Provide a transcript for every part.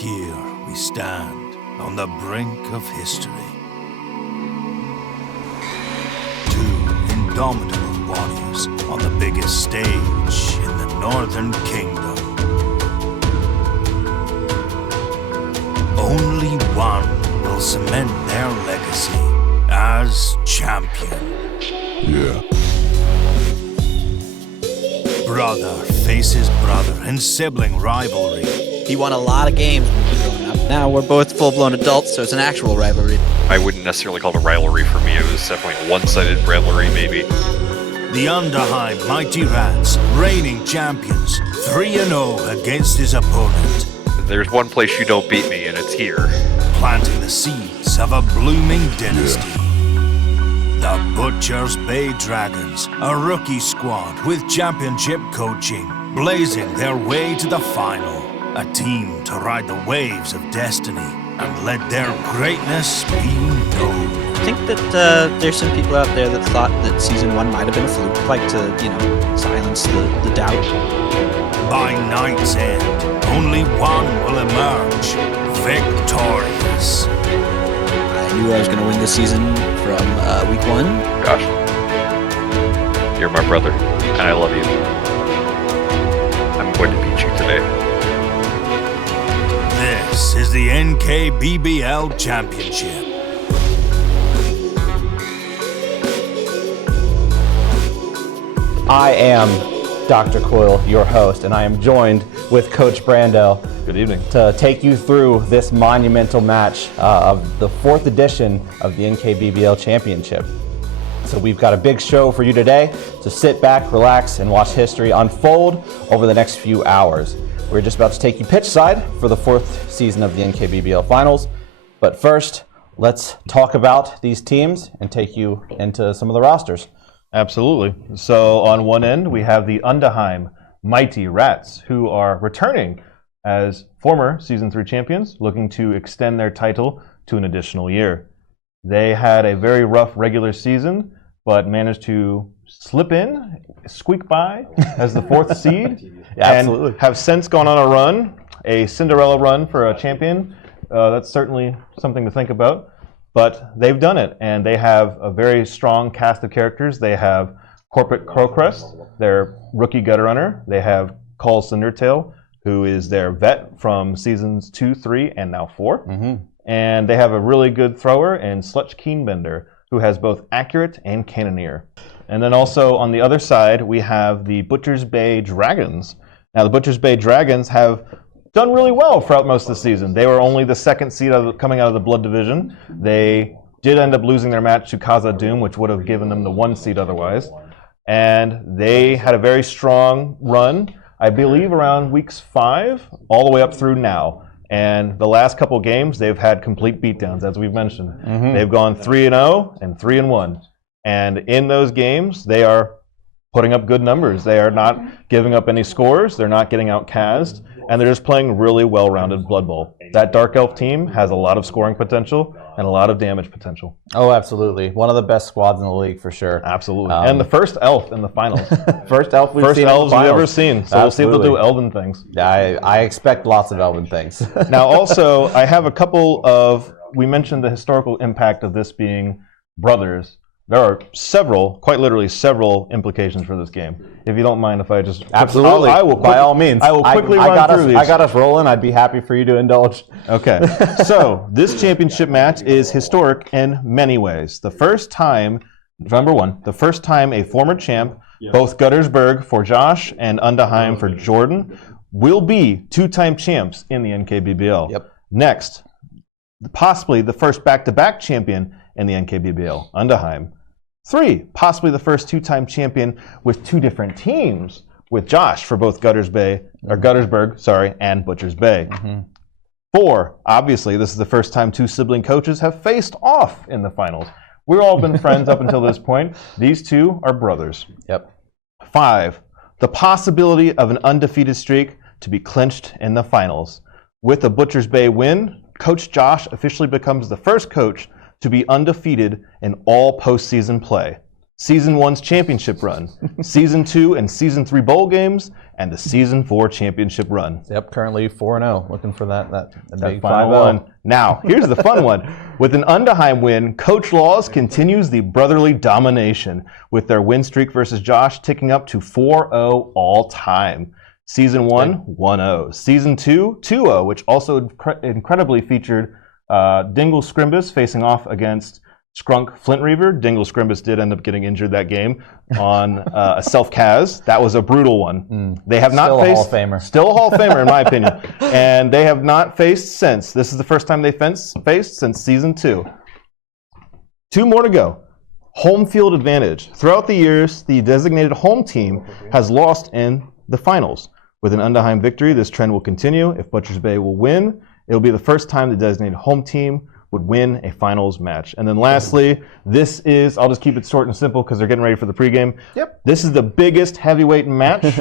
here we stand on the brink of history. Two indomitable warriors on the biggest stage in the Northern Kingdom. Only one will cement their legacy as champion. Yeah. Brother faces brother in sibling rivalry. He won a lot of games when we were growing up. Now we're both full-blown adults, so it's an actual rivalry. I wouldn't necessarily call it a rivalry for me. It was definitely a one-sided rivalry, maybe. The Undaheim Mighty Rats, reigning champions, 3-0 against his opponent. There's one place you don't beat me, and it's here. Planting the seeds of a blooming dynasty. The Butcher's Bay Dragons, a rookie squad with championship coaching, blazing their way to the final. A team to ride the waves of destiny and let their greatness be known. I think that there's some people out there that thought that Season 1 might have been a fluke, like to, silence the doubt. By night's end, only one will emerge victorious. I knew I was going to win this season from week 1. Gosh. You're my brother, and I love you. I'm going to beat you today. This is the NKBBL Championship. I am Dr. Coyle, your host, and I am joined with Coach Brandel. Good evening. To take you through this monumental match of the 4th edition of the NKBBL Championship. So we've got a big show for you today, so sit back, relax, and watch history unfold over the next few hours. We're just about to take you pitch side for the 4th season of the NKBBL Finals. But first, let's talk about these teams and take you into some of the rosters. Absolutely. So on one end, we have the Undaheim Mighty Rats, who are returning as former Season 3 champions, looking to extend their title to an additional year. They had a very rough regular season, but managed to squeak by as the 4th seed. Absolutely. And have since gone on a run, a Cinderella run for a champion. That's certainly something to think about. But they've done it, and they have a very strong cast of characters. They have Corporate Crowcrest, their rookie gutter runner. They have Call Cindertail, who is their vet from seasons 2, 3, and now 4. Mm-hmm. And they have a really good thrower in Slutch Keenbender, who has both accurate and cannoneer. And then also on the other side, we have the Butcher's Bay Dragons. Now, the Butcher's Bay Dragons have done really well throughout most of the season. They were only the 2nd seed coming out of the Blood Division. They did end up losing their match to Kaza Doom, which would have given them the 1 seed otherwise. And they had a very strong run, I believe around weeks 5, all the way up through now. And the last couple games, they've had complete beatdowns, as we've mentioned. Mm-hmm. They've gone 3-0 and 3-1. And in those games, they are putting up good numbers. They are not giving up any scores. They're not getting outcast. And they're just playing really well-rounded Blood Bowl. That Dark Elf team has a lot of scoring potential and a lot of damage potential. Oh, absolutely. One of the best squads in the league, for sure. Absolutely. And the first elf in the finals. First elf we've first seen elves in the we've ever finals. seen. So Absolutely. We'll see if they'll do elven things. I expect lots of elven things. Now, also, I have a couple of, we mentioned the historical impact of this being brothers. There are several, quite literally several implications for this game. If you don't mind if I just... Absolutely. I will by all means. I will quickly run through these. I got us rolling. I'd be happy for you to indulge. Okay. So, this championship match is historic in many ways. The first time, number one, the first time a former champ, both Guttersburg for Josh and Undaheim for Jordan, will be 2-time champs in the NKBBL. Yep. Next, possibly the first back-to-back champion in the NKBBL, Undaheim. 3, possibly the first 2-time champion with 2 different teams, with Josh for both Guttersburg, and Butcher's Bay. Mm-hmm. 4, obviously, this is the first time 2 sibling coaches have faced off in the finals. We've all been friends up until this point. These 2 are brothers. Yep. 5, the possibility of an undefeated streak to be clinched in the finals. With a Butcher's Bay win, Coach Josh officially becomes the first coach to be undefeated in all postseason play. Season 1's championship run, Season 2 and Season 3 bowl games, and the Season 4 championship run. Yep, currently 4-0. Looking for that big Final 5-0. one. Now, here's the fun one. With an Undaheim win, Coach Laws continues the brotherly domination, with their win streak versus Josh ticking up to 4-0 all time. Season 1, 1-0. Season 2, 2-0, which also incredibly featured Dingle Scrimbus facing off against Scrunk Flint Reaver. Dingle Scrimbus did end up getting injured that game on a self-Kaz. That was a brutal one. They have not Still a faced... Hall of Famer. Still a Hall of Famer, in my opinion. And they have not faced since. This is the first time they faced since Season 2. 2 more to go. Home field advantage. Throughout the years, the designated home team has lost in the finals. With an Undaheim victory, this trend will continue. If Butchers Bay will win, it will be the first time the designated home team would win a finals match. And then lastly, this is, I'll just keep it short and simple because they're getting ready for the pregame. Yep. This is the biggest heavyweight match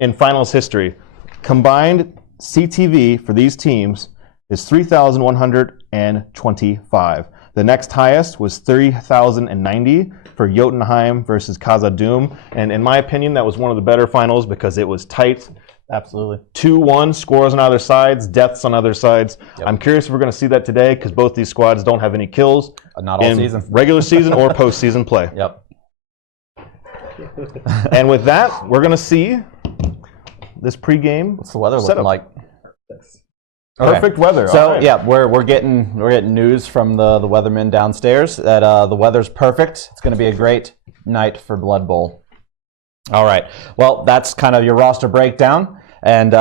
in finals history. Combined CTV for these teams is 3,125. The next highest was 3,090 for Jotunheim versus Khazad-dûm. And in my opinion, that was one of the better finals because it was tight. Absolutely. 2-1, scores on either sides, deaths on other sides. Yep. I'm curious if we're going to see that today because both these squads don't have any kills. Not all in season. Regular season or postseason play. Yep. And with that, we're going to see this pregame. What's the weather setup. looking like? Perfect weather. So all right. yeah, we're getting news from the weathermen downstairs that the weather's perfect. It's going to be a great night for Blood Bowl. All right. Well, that's kind of your roster breakdown, and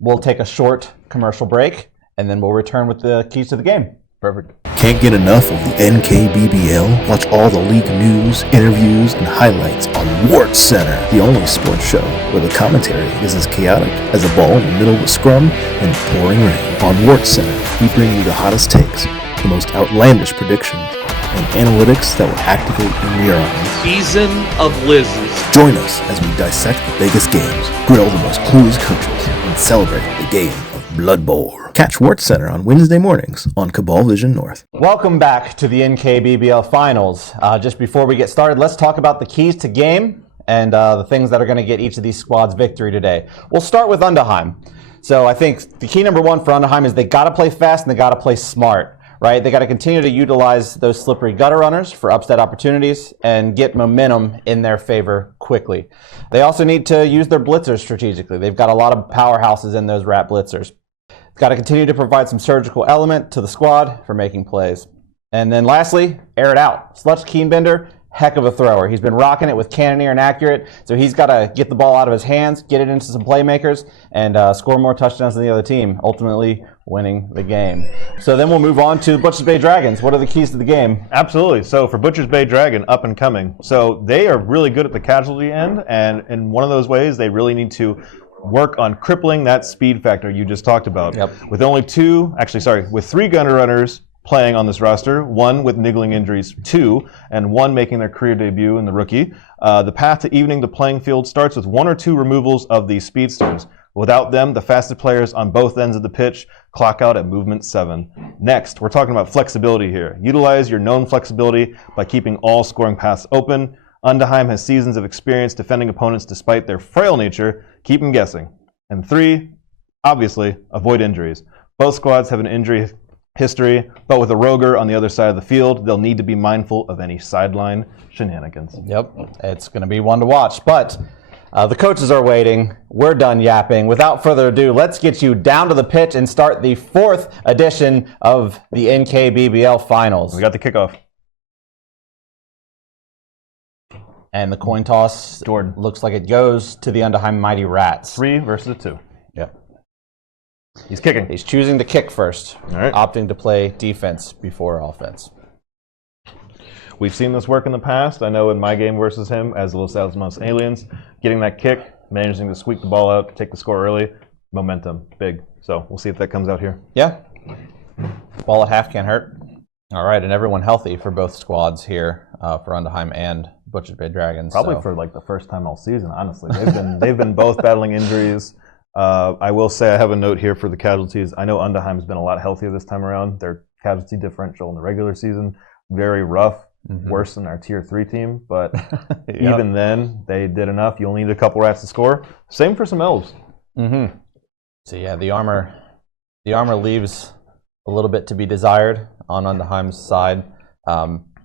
we'll take a short commercial break, and then we'll return with the keys to the game. Perfect. Can't get enough of the NKBBL? Watch all the league news, interviews, and highlights on Wart Center, the only sports show where the commentary is as chaotic as a ball in the middle of a scrum and pouring rain. On Wart Center, we bring you the hottest takes, the most outlandish predictions, and analytics that will activate your neurons. Season of Liz's. Join us as we dissect the biggest games, grill the most clueless coaches, and celebrate the game of Blood Bowl. Catch Wart Center on Wednesday mornings on Cabal Vision North. Welcome back to the NKBBL Finals. Just before we get started, let's talk about the keys to game and the things that are going to get each of these squads victory today. We'll start with Undaheim. So I think the key number one for Undaheim is they got to play fast and they got to play smart. Right? They got to continue to utilize those slippery gutter runners for upset opportunities and get momentum in their favor quickly. They also need to use their blitzers strategically. They've got a lot of powerhouses in those rat blitzers. Got to continue to provide some surgical element to the squad for making plays. And then lastly, air it out. Slutch Keenbender, heck of a thrower. He's been rocking it with Cannoneer and Accurate, so he's got to get the ball out of his hands, get it into some playmakers, and score more touchdowns than the other team, ultimately winning the game. So then we'll move on to Butchers Bay Dragons. What are the keys to the game? Absolutely. So for Butchers Bay Dragon, up and coming. So they are really good at the casualty end, and in one of those ways, they really need to work on crippling that speed factor you just talked about. Yep. With with 3 gunner runners playing on this roster, 1 with niggling injuries, 2, and 1 making their career debut in the rookie. The path to evening the playing field starts with 1 or 2 removals of these speedsters. Without them, the fastest players on both ends of the pitch clock out at movement 7. Next, we're talking about flexibility here. Utilize your known flexibility by keeping all scoring paths open. Undaheim has seasons of experience defending opponents despite their frail nature. Keep them guessing. And 3, obviously, avoid injuries. Both squads have an injury history, but with a roger on the other side of the field, they'll need to be mindful of any sideline shenanigans. Yep, it's going to be one to watch. But the coaches are waiting. We're done yapping. Without further ado, let's get you down to the pitch and start the 4th edition of the NKBBL Finals. We got the kickoff. And the coin toss Jordan. looks like it goes to the Undaheim Mighty Rats. 3 versus 2. Yep. He's kicking. He's choosing to kick first, All right. opting to play defense before offense. We've seen this work in the past. I know in my game versus him as Los Alamos Aliens, getting that kick, managing to squeak the ball out, take the score early, momentum, big. So we'll see if that comes out here. Yeah. Ball at half can't hurt. All right, and everyone healthy for both squads here for Undaheim and Butchers Bay Dragons. Probably for like the first time all season, honestly. They've been both battling injuries. I will say I have a note here for the casualties. I know Undaheim's been a lot healthier this time around. Their casualty differential in the regular season, very rough. worse than our Tier 3 team, but even then, they did enough. You only need a couple rats to score. Same for some elves. Mm-hmm. So yeah, the armor leaves a little bit to be desired on Undaheim's side,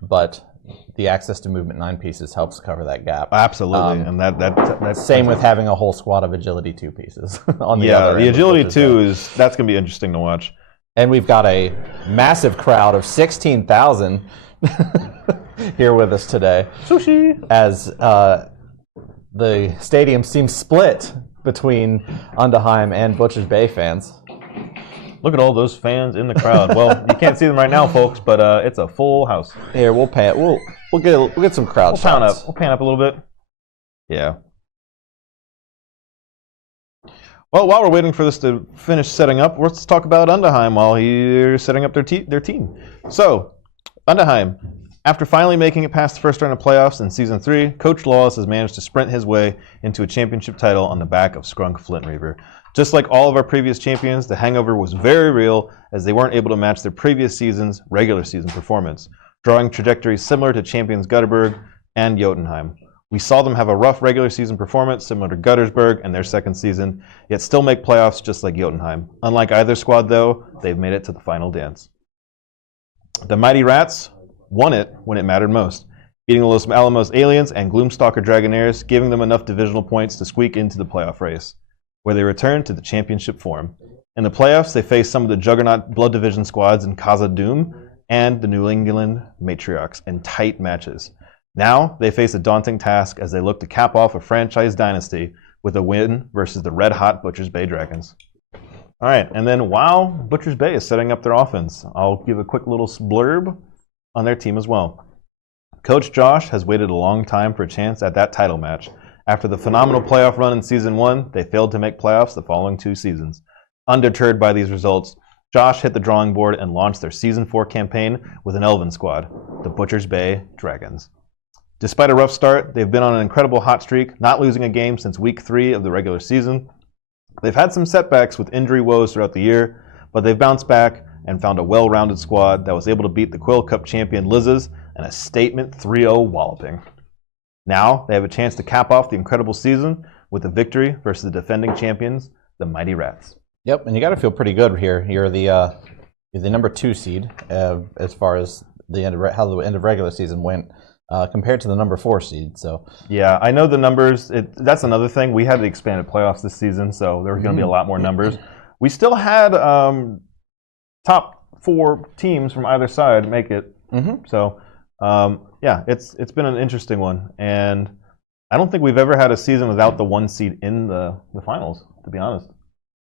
but the access to movement 9 pieces helps cover that gap. Absolutely, and that's same with having a whole squad of agility 2 pieces. On the other the end, agility 2 that's going to be interesting to watch. And we've got a massive crowd of 16,000 here with us today. Sushi! As the stadium seems split between Undaheim and Butchers Bay fans. Look at all those fans in the crowd. Well, you can't see them right now, folks, but it's a full house. Here, we'll pan. We'll get some crowd shots. We'll pan up a little bit. Yeah. Well, while we're waiting for this to finish setting up, let's talk about Undaheim while he's setting up their team. So, Undaheim, after finally making it past the first round of playoffs in Season 3, Coach Lawless has managed to sprint his way into a championship title on the back of Skrunk Flintreaver. Just like all of our previous champions, the hangover was very real as they weren't able to match their previous season's regular season performance, drawing trajectories similar to champions Gutterberg and Jotunheim. We saw them have a rough regular season performance similar to Guttersburg in their second season, yet still make playoffs just like Jotunheim. Unlike either squad, though, they've made it to the final dance. The Mighty Rats won it when it mattered most, beating the Los Alamos Aliens and Gloomstalker Dragonaires, giving them enough divisional points to squeak into the playoff race, where they return to the championship form. In the playoffs, they face some of the juggernaut Blood Division squads in Casa Doom and the New England Matriarchs in tight matches. Now, they face a daunting task as they look to cap off a franchise dynasty with a win versus the red-hot Butchers Bay Dragons. All right, and then while Butchers Bay is setting up their offense, I'll give a quick little blurb on their team as well. Coach Josh has waited a long time for a chance at that title match. After the phenomenal playoff run in Season 1, they failed to make playoffs the following 2 seasons. Undeterred by these results, Josh hit the drawing board and launched their Season 4 campaign with an Elven squad, the Butchers Bay Dragons. Despite a rough start, they've been on an incredible hot streak, not losing a game since Week 3 of the regular season. They've had some setbacks with injury woes throughout the year, but they've bounced back and found a well-rounded squad that was able to beat the Quill Cup champion Liz's in a statement 3-0 walloping. Now, they have a chance to cap off the incredible season with a victory versus the defending champions, the Mighty Rats. Yep, and you got to feel pretty good here. You're the number 2 seed as far as how the end of regular season went. Compared to the number 4 seed, so yeah, I know the numbers. That's another thing. We had the expanded playoffs this season, so there were going to be a lot more numbers. We still had top 4 teams from either side make it. So yeah, it's been an interesting one, and I don't think we've ever had a season without the 1 seed in the finals. To be honest,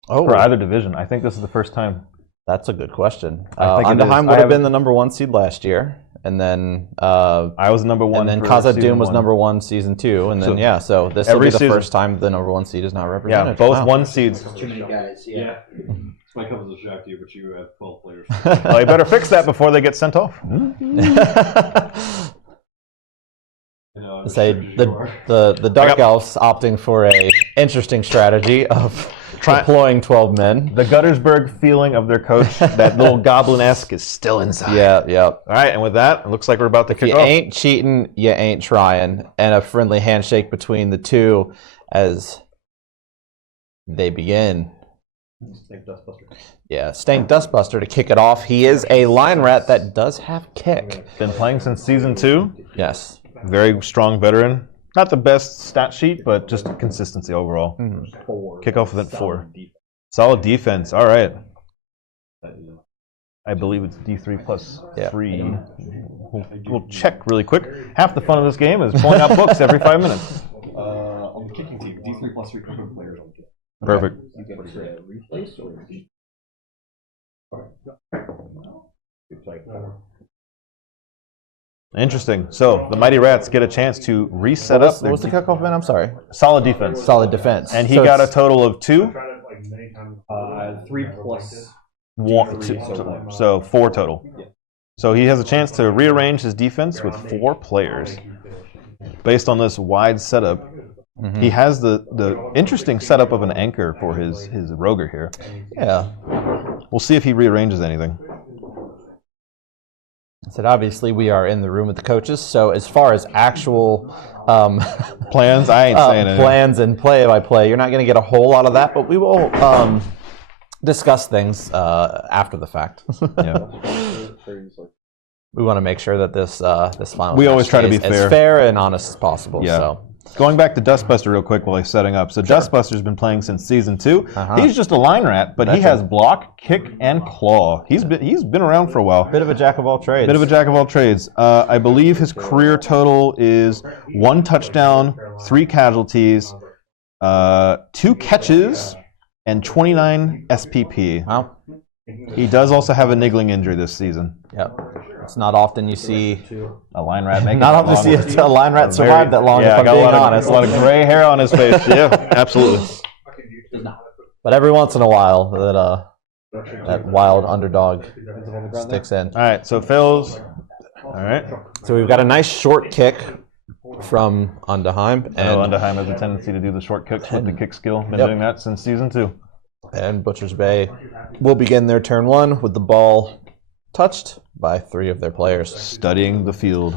for either division, I think this is the first time. That's a good question. Undaheim would have been the number 1 seed last year. And then I was number 1. And then Casa Doom was number 1 season 2. And then so this will be the first time the number 1 seed is not represented. Yeah, both 1 seeds. Too many guys. Yeah. This might come as a shock to you, but you have 12 players. Well, you better fix that before they get sent off. Say the Dark Elves opting for a interesting strategy of deploying 12 men. The Guttersburg feeling of their coach, that little goblin-esque, is still inside. Yeah. All right, and with that, it looks like we're about to kick off. You ain't cheating, you ain't trying. And a friendly handshake between the two as they begin. Stank Dustbuster. Yeah, Stank Dustbuster to kick it off. He is a line rat that does have kick. Been playing since Season 2. Yes. Very strong veteran. Not the best stat sheet, but just consistency overall. Kick off with 4. Solid defense. All right. I believe it's D3 plus 3. We'll check really quick. Half the fun of this game is pulling out books every 5 minutes. On the kicking team, D3 plus 3 cover players on the kick. Perfect. You get to replace or Interesting. So the Mighty Rats get a chance to reset up. What was the kickoff, man? I'm sorry. Solid defense. Solid defense. And he got a total of 2. 3 plus 1, 2, so 4 total. So he has a chance to rearrange his defense with 4 players. Based on this wide setup, he has the interesting setup of an anchor for his Roger here. Yeah. We'll see if he rearranges anything. I said, obviously, we are in the room with the coaches. So as far as actual plans, I ain't saying anything. Plans and play-by-play, you're not going to get a whole lot of that, but we will discuss things after the fact. Yeah. We want to make sure that this final we always try to be as fair and honest as possible. Yeah. So. Going back to Dustbuster real quick while he's setting up. So Dustbuster's been playing since season 2. He's just a line rat, but he has block, kick, and claw. He's been around for a while. Bit of a jack of all trades. I believe his career total is 1 touchdown, 3 casualties, 2 catches, and 29 SPP. Wow. He does also have a niggling injury this season. Yep. It's not often you see a line rat make not often you see a line rat survive that long. Yeah, if I'm being honest. A lot of gray hair on his face. Yeah, absolutely. But every once in a while, that wild underdog sticks in. All right, so Phil's. All right. So we've got a nice short kick from Undaheim. And Undaheim has a tendency to do the short kicks with the kick skill. Been doing that since season 2. And Butcher's Bay will begin their turn 1 with the ball touched by 3 of their players. Studying the field.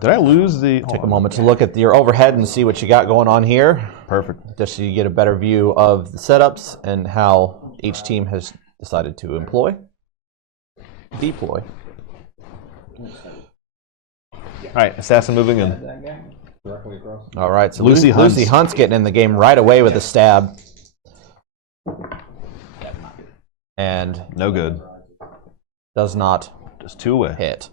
Did I lose the... Take a moment to look at your overhead and see what you got going on here. Perfect. Just so you get a better view of the setups and how each team has decided to deploy. All right, Assassin moving in. All right, so Lucy Hunt's getting in the game right away with a stab. And no good. Does not just 2 away. Hit.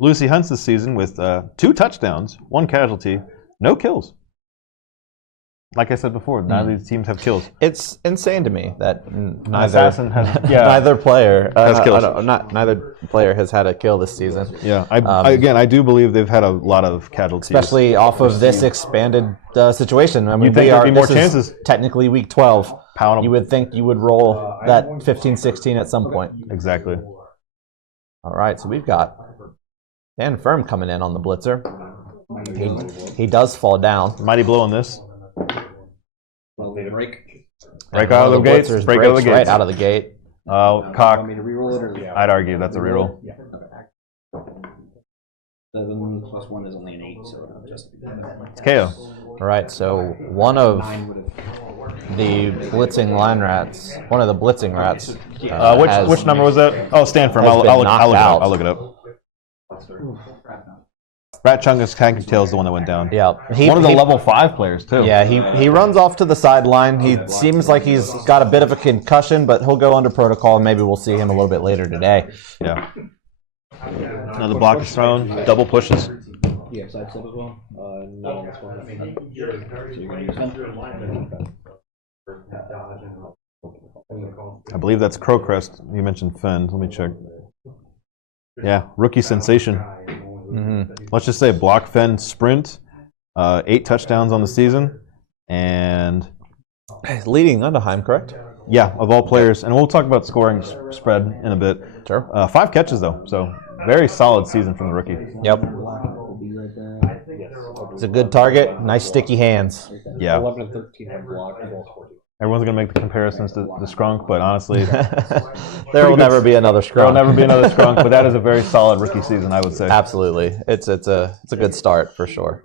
Lucy Hunt's this season with 2 touchdowns, 1 casualty, no kills. Like I said before, none of these teams have kills. It's insane to me that neither player has kills. Neither player has had a kill this season. Yeah, I do believe they've had a lot of casualties, especially off of this expanded situation. I mean, you think there'd be more chances? Technically, week 12. Pound 'em. You would think you would roll that 15-16 at some point. Exactly. All right, so we've got Dan Firm coming in on the blitzer. He does fall down. Mighty blow on this. Break out of the gates. Break out of the gates. Right out of the gate. Cock. I'd argue that's a reroll. 7 plus 1 is only an 8, so just. It's KO. All right, so one of the blitzing rats. Which number was that? Oh, Stand Firm. I'll look it up. Rat Chungus Hanky Tail is the one that went down. Yeah, one of the level 5 players too. Yeah, he runs off to the sideline. He seems like he's got a bit of a concussion, but he'll go under protocol, and maybe we'll see him a little bit later today. Yeah. Another block is thrown. Double pushes. Yeah, side step as well. No, that's one. So you're gonna use I believe that's Crowcrest. You mentioned Fend. Let me check. Yeah, rookie sensation. Mm-hmm. Let's just say block, Fend, sprint, 8 touchdowns on the season, and leading Undaheim, correct? Yeah, of all players, and we'll talk about scoring spread in a bit. Sure. 5 catches though, so very solid season from the rookie. Yep. It's a good target. Nice sticky hands. Yeah. 11 and 13 on block. Everyone's going to make the comparisons to the Skrunk, but honestly... there will never be another Skrunk. There will never be another Skrunk, but that is a very solid rookie season, I would say. Absolutely. It's a good start, for sure.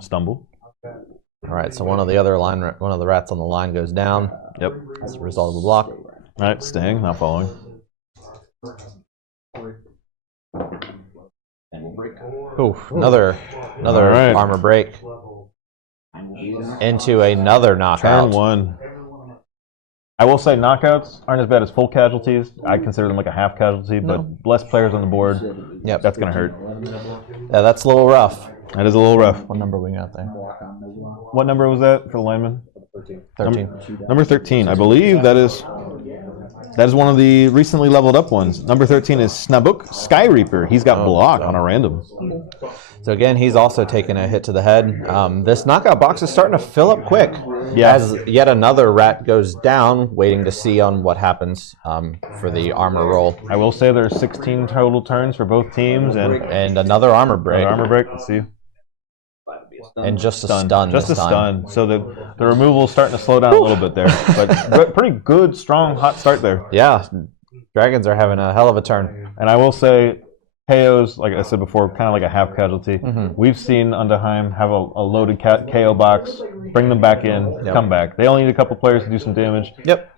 Stumble. All right, so one of the rats on the line goes down. Yep. As a result of the block. All right, staying, not following. Oof, another right. Armor break. Into another knockout. Turn 1. I will say knockouts aren't as bad as full casualties. I consider them like a half casualty, but less players on the board. Yep. That's going to hurt. Yeah, that's a little rough. That is a little rough. What number we got there? What number was that for the lineman? 13. Number 13. I believe that is one of the recently leveled up ones. Number 13 is Snabuk Sky Reaper. He's got block on a random. So again, he's also taken a hit to the head. This knockout box is starting to fill up quick. Yeah. As yet another rat goes down, waiting to see on what happens for the armor roll. I will say there's 16 total turns for both teams, and another armor break. Let's see. And just a stun. Just a stun. So the removal is starting to slow down a little bit there, but pretty good, strong, hot start there. Yeah. Dragons are having a hell of a turn. And I will say, KOs, like I said before, kind of like a half casualty. We've seen Undaheim have a loaded KO box, bring them back in, come back. They only need a couple players to do some damage. Yep.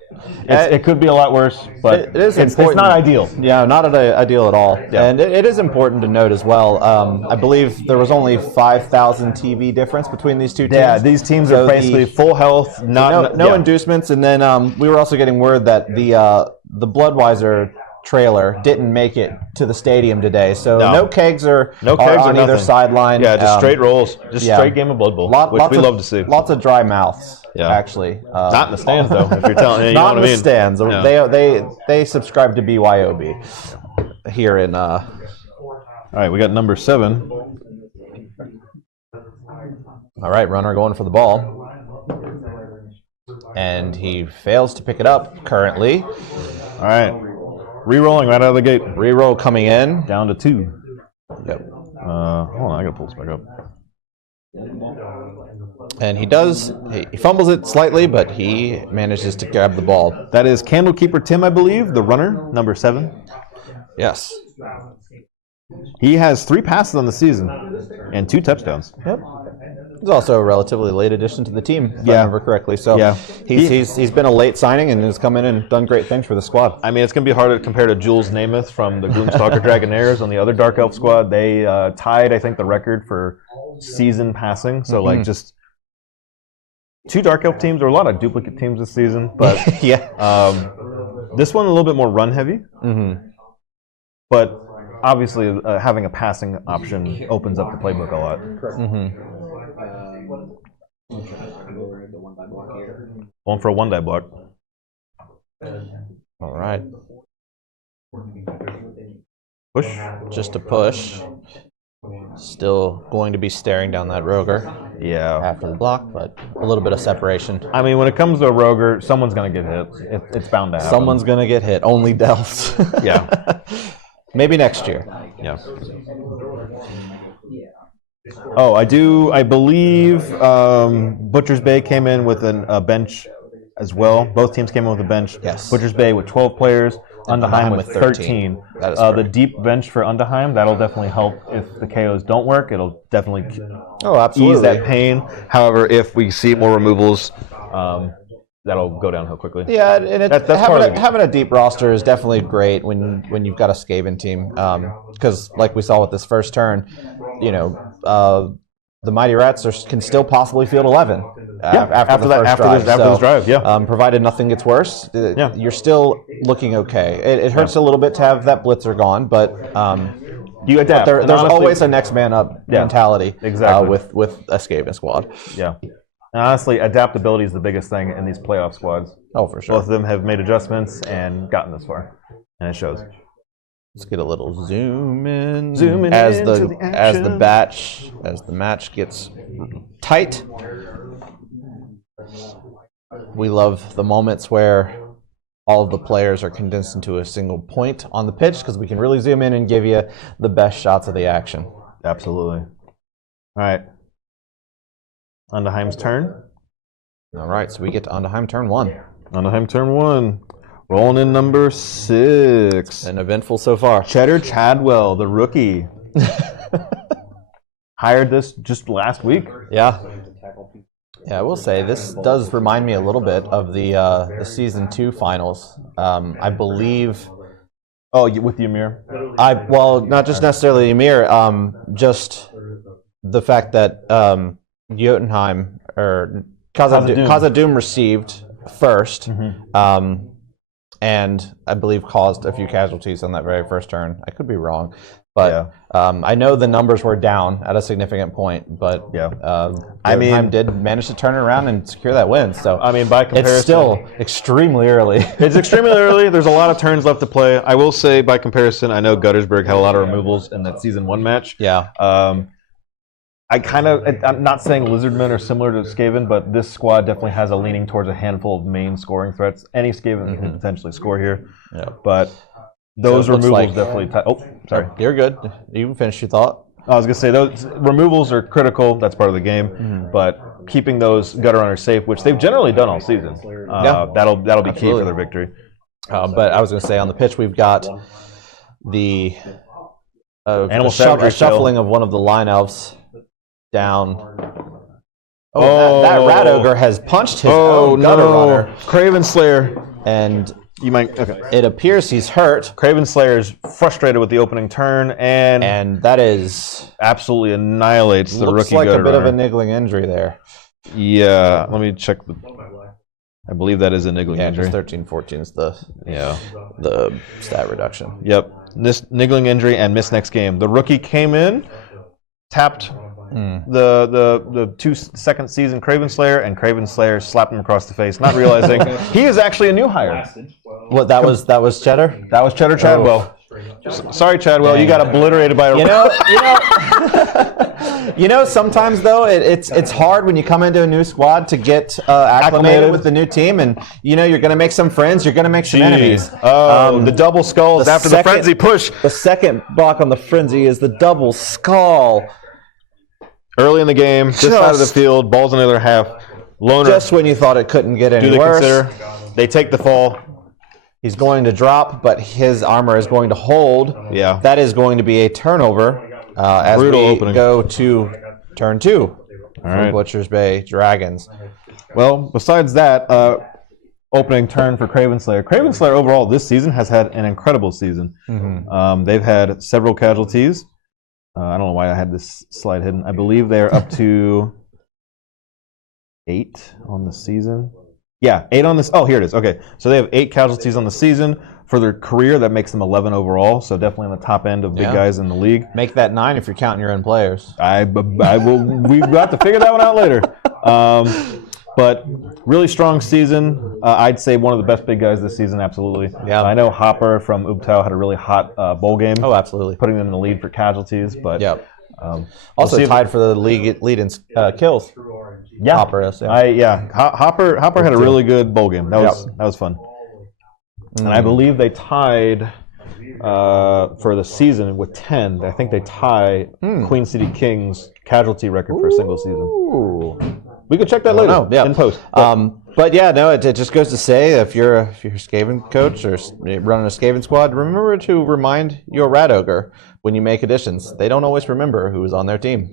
It could be a lot worse, but it's not ideal. Yeah, not ideal at all. Yeah. And it is important to note as well, I believe there was only 5,000 TV difference between these two teams. Yeah, these teams are basically full health, no inducements, and then we were also getting word that the Bloodweiser trailer didn't make it to the stadium today, so no kegs are on either sideline. Yeah, just straight rolls, just straight game of Blood Bowl, which we love to see. Lots of dry mouths. Yeah. Actually, not in the stands though. If you're telling, you not know in the stands. Yeah. They subscribe to BYOB here in. All right, we got number 7. All right, runner going for the ball, and he fails to pick it up currently. All right, re-rolling right out of the gate. Re-roll coming in down to 2. Yep. Hold on, I gotta pull this back up. And he fumbles it slightly, but he manages to grab the ball. That is Candlekeeper Tim, I believe, the runner, number 7. Yes. He has 3 passes on the season and 2 touchdowns. Yep. He's also a relatively late addition to the team, if I remember correctly. So he's been a late signing and has come in and done great things for the squad. I mean, it's going to be hard to compare to Jules Namath from the Gloomstalker Dragonaires on the other Dark Elf squad. They tied, I think, the record for season passing. So, like, just 2 Dark Elf teams. There were a lot of duplicate teams this season. But this one a little bit more run-heavy. But obviously, having a passing option opens up the playbook a lot. Going for a 1-die block. All right. Push. Just a push. Still going to be staring down that Roger. Yeah. After the block, but a little bit of separation. I mean, when it comes to a Roger, someone's going to get hit. It's bound to happen. Someone's going to get hit. Only Delphs. Yeah. Maybe next year. Yeah. Oh, I believe Butcher's Bay came in with a bench as well. Both teams came in with a bench. Yes. Butcher's Bay with 12 players, Undaheim with 13. That is the deep bench for Undaheim, that'll definitely help if the KOs don't work. It'll definitely ease that pain. However, if we see more removals, that'll go downhill quickly. Yeah, and that's having a deep roster is definitely great when you've got a Skaven team. Because like we saw with this first turn, the Mighty Rats can still possibly field 11 after this drive. Yeah. Provided nothing gets worse, you're still looking okay. It hurts a little bit to have that blitzer gone, but you adapt. There's always a next man up mentality with a Skaven squad. Yeah. And honestly, adaptability is the biggest thing in these playoff squads. Oh, for sure. Both of them have made adjustments and gotten this far, and it shows. Let's get a little zoom in as the match gets tight. We love the moments where all of the players are condensed into a single point on the pitch because we can really zoom in and give you the best shots of the action. Absolutely. All right. Undaheim's turn. All right, so we get to Undaheim turn 1. Undaheim turn 1. Rolling in number 6. And eventful so far. Cheddar Chadwell, the rookie. Hired this just last week. Yeah. Yeah, I will say this does remind me a little bit of the season 2 finals. I believe. Oh, with Ymir? Well, not just necessarily Ymir. Just the fact that Jotunheim or Khazad-dûm received first, and I believe caused a few casualties on that very first turn. I could be wrong, but I know the numbers were down at a significant point. But Jotunheim did manage to turn it around and secure that win. So I mean, by comparison, it's still extremely early. It's extremely early. There's a lot of turns left to play. I will say, by comparison, I know Guttersburg had a lot of removals in that season 1 match. Yeah. I'm not saying Lizardmen are similar to Skaven, but this squad definitely has a leaning towards a handful of main scoring threats. Any Skaven can potentially score here. Yeah. But those removals definitely... sorry. You're good. You can finish your thought. I was going to say, those removals are critical. That's part of the game. But keeping those gutter runners safe, which they've generally done all season, that'll be key for their victory. But I was going to say on the pitch we've got the shuffling of one of the line elves down. That rat ogre has punched his own gutter runner. Craven Slayer. And you might. Okay. It appears he's hurt. Craven Slayer is frustrated with the opening turn, and that is absolutely annihilates the rookie. Looks like a bit of a niggling injury there. Yeah, let me check. I believe that is a niggling injury. 13-14 is the stat reduction. Yep, this niggling injury and missed next game. The rookie came in, tapped the second season Craven Slayer, and Craven Slayer slapped him across the face, not realizing he is actually a new hire. What that was Cheddar? That was Cheddar Chadwell. Sorry, Chadwell, you got obliterated by a sometimes though it's hard when you come into a new squad to get acclimated with the new team, and you're going to make some friends, you're going to make some enemies. The double skulls after the frenzy push. The second block on the frenzy is the double skull. Early in the game, this side of the field, ball's on the other half. Loner. Just when you thought it couldn't get any worse. They take the fall. He's going to drop, but his armor is going to hold. Yeah. That is going to be a turnover as we go to turn 2 for Butcher's Bay Dragons. Well, besides that, opening turn for Craven Slayer. Craven Slayer overall this season has had an incredible season. Mm-hmm. They've had several casualties. I don't know why I had this slide hidden. I believe they're up to 8 on the season. Yeah, 8 on this. Oh, here it is. Okay, so they have 8 casualties on the season. For their career, that makes them 11 overall, so definitely on the top end of big guys in the league. Make that 9 if you're counting your own players. I will. We've got to figure that one out later. But really strong season. I'd say one of the best big guys this season, absolutely. Yeah. I know Hopper from Ubtao had a really hot bowl game. Oh, absolutely. Putting them in the lead for casualties. But also tied for the lead in kills. Yeah. Hopper is. Hopper had a really good bowl game. That was fun. And I believe they tied for the season with 10. I think they tie Queen City Kings casualty record for a single season. We could check that later in post. It just goes to say if you're a Skaven coach or running a Skaven squad, remember to remind your rat ogre when you make additions. They don't always remember who was on their team.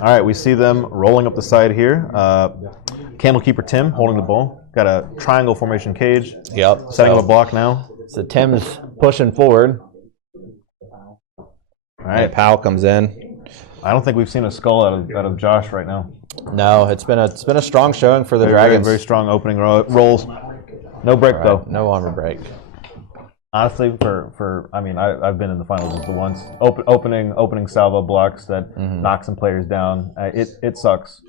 All right, we see them rolling up the side here. Candlekeeper Tim holding the ball. Got a triangle formation cage. Yep. Setting up a block now. So Tim's pushing forward. All right. Powell comes in. I don't think we've seen a skull out of Josh right now. No, it's been a strong showing for the Dragons. Very strong opening rolls. No break though. No armor break. Honestly, I've been in the finals just the once. Opening salvo blocks that knock some players down. It sucks.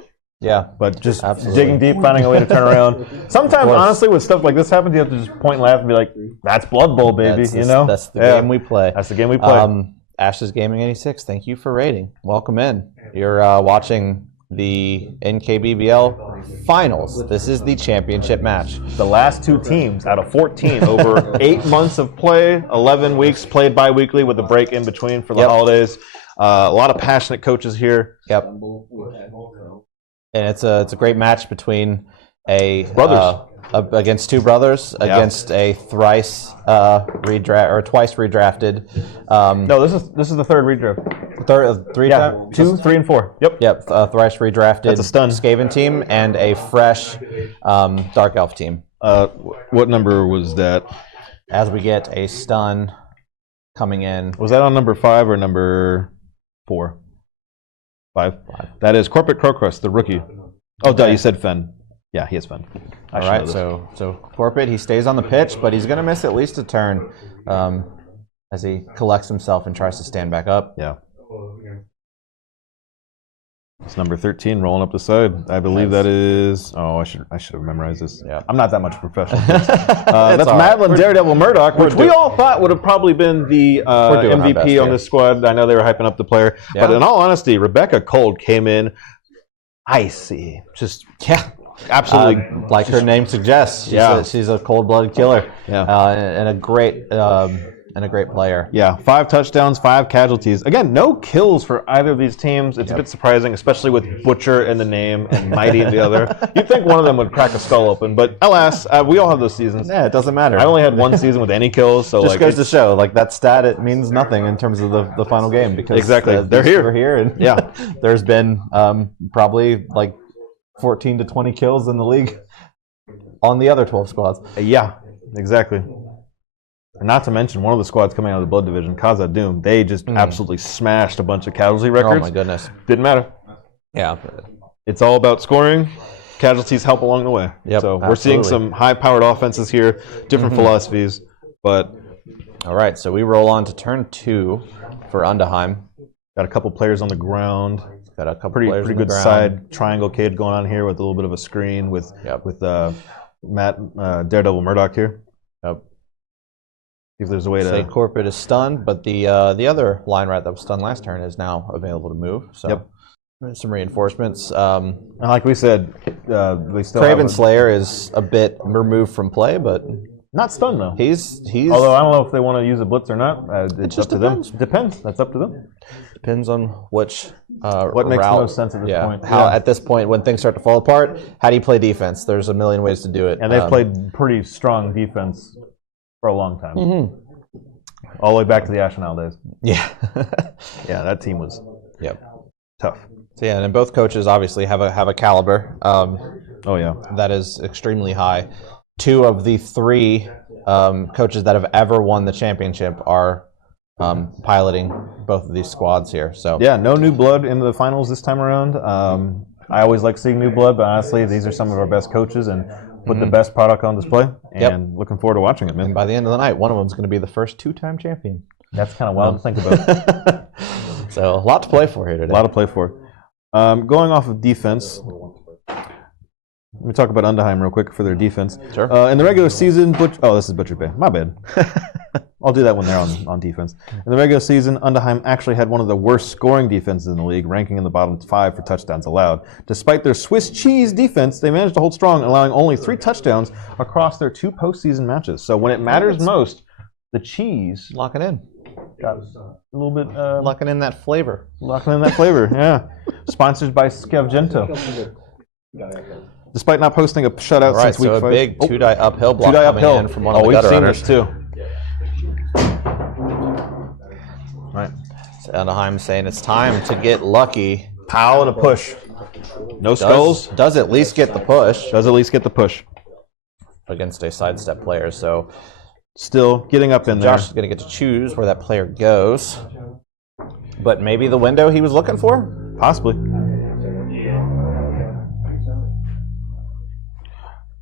Yeah, but just digging deep, finding a way to turn around. Sometimes, honestly, when stuff like this happens, you have to just point and laugh and be like, "That's Blood Bowl, baby." That's the game we play. That's the game we play. Ashes Gaming 86. Thank you for rating. Welcome in. You're watching the NKBBL finals. This is the championship match. The last 2 teams out of 14 over 8 months of play, 11 weeks played bi-weekly with a break in between for the holidays. A lot of passionate coaches here. Yep. And it's a great match between brothers against 2 brothers against a twice redrafted. No, this is the 3rd redraft. 2, 3, and 4. Yep. Thrice redrafted. That's a stun. Skaven team and a fresh Dark Elf team. What number was that? As we get a stun coming in. Was that on number 5 or number 4? 5. That is Corporate Crowcrust, the rookie. Oh, duh, you said Fen. Yeah, he is Fen. All right, so Corporate, he stays on the pitch, but he's going to miss at least a turn as he collects himself and tries to stand back up. Yeah. It's number 13 rolling up the side. I believe that is. Oh, I should have memorized this. Yeah. I'm not that much professional. That's Madeline Daredevil Murdoch, which we all thought would have probably been the MVP on this squad. I know they were hyping up the player, but in all honesty, Rebecca Cold came in icy, absolutely like her name suggests. She's a cold-blooded killer. Yeah, and a great and a great player. Yeah, 5 touchdowns, 5 casualties. Again, no kills for either of these teams. It's a bit surprising, especially with Butcher in the name and Mighty in the other. You'd think one of them would crack a skull open, but alas, we all have those seasons. Yeah, it doesn't matter. I only had one season with any kills, so just goes to show, like that stat, it means nothing in terms of the final game because exactly they're here. We're here, and yeah, there's been probably like 14 to 20 kills in the league on the other 12 squads. Yeah, exactly. And not to mention one of the squads coming out of the Blood Division, Kaza Doom, they just absolutely smashed a bunch of casualty records. Oh my goodness. Didn't matter. Yeah. It's all about scoring. Casualties help along the way. Yep, so we're seeing some high-powered offenses here, different philosophies, but... All right, so we roll on to turn 2 for Undaheim. Got a couple players on the ground. Got a couple pretty players good side triangle kid going on here with a little bit of a screen with Matt Daredevil Murdoch here. Yep. See if there's a way Say to... Corporate is stunned, but the other line rat that was stunned last turn is now available to move. So some reinforcements. And like we said, we still Craven Slayer is a bit removed from play, but not stunned though. He's although I don't know if they want to use a blitz or not. It's just up to them. Depends. That's up to them. Depends on which what makes the most sense at this point. How at this point when things start to fall apart, how do you play defense? There's a million ways to do it. And they've played pretty strong defense for a long time. All the way back to the Ashenal days. Yeah. Yeah, that team was tough. So yeah, and both coaches obviously have a caliber. Oh yeah. That is extremely high. 2 of the 3 coaches that have ever won the championship are piloting both of these squads here. So yeah, no new blood in the finals this time around. I always like seeing new blood, but honestly, these are some of our best coaches and put the best product on display. And looking forward to watching it, man. And by the end of the night, one of them is going to be the first 2-time champion. That's kind of wild to think about. So a lot to play for here today. A lot to play for. Going off of defense. Let me talk about Undaheim real quick for their defense. Sure. In the regular season, this is Butcher Bay. My bad. I'll do that when they're on defense. In the regular season, Undaheim actually had one of the worst scoring defenses in the league, ranking in the bottom 5 for touchdowns allowed. Despite their Swiss cheese defense, they managed to hold strong, allowing only 3 touchdowns across their 2 postseason matches. So when it matters most, the cheese locking in. Got a little bit locking in that flavor. Locking in that flavor, yeah. Sponsored by Skevgento. Despite not posting a shutout since week 5. So a big 2-die uphill block coming in from one of the we've gutter seen runners. this too. Right. So Undaheim saying it's time to get lucky. Pow and a push. No skulls. Does at least get the push. Does at least get the push. Against a sidestep player, so... Still getting up in there. Josh is going to get to choose where that player goes. But maybe the window he was looking for? Possibly.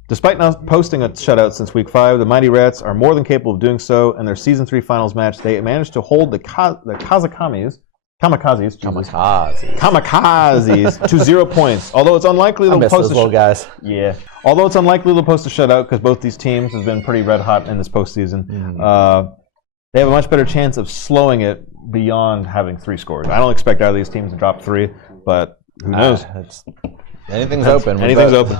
Despite not posting a shutout since week 5, the Mighty Rats are more than capable of doing so. In their Season 3 finals match, they managed to hold the Kamikazes to 0 points. Although it's unlikely they'll post little guys. Yeah. Although it's unlikely they'll post a shutout because both these teams have been pretty red hot in this postseason. They have a much better chance of slowing it beyond having 3 scores. I don't expect either of these teams to drop 3, but who knows? Anything's open. Anything's open.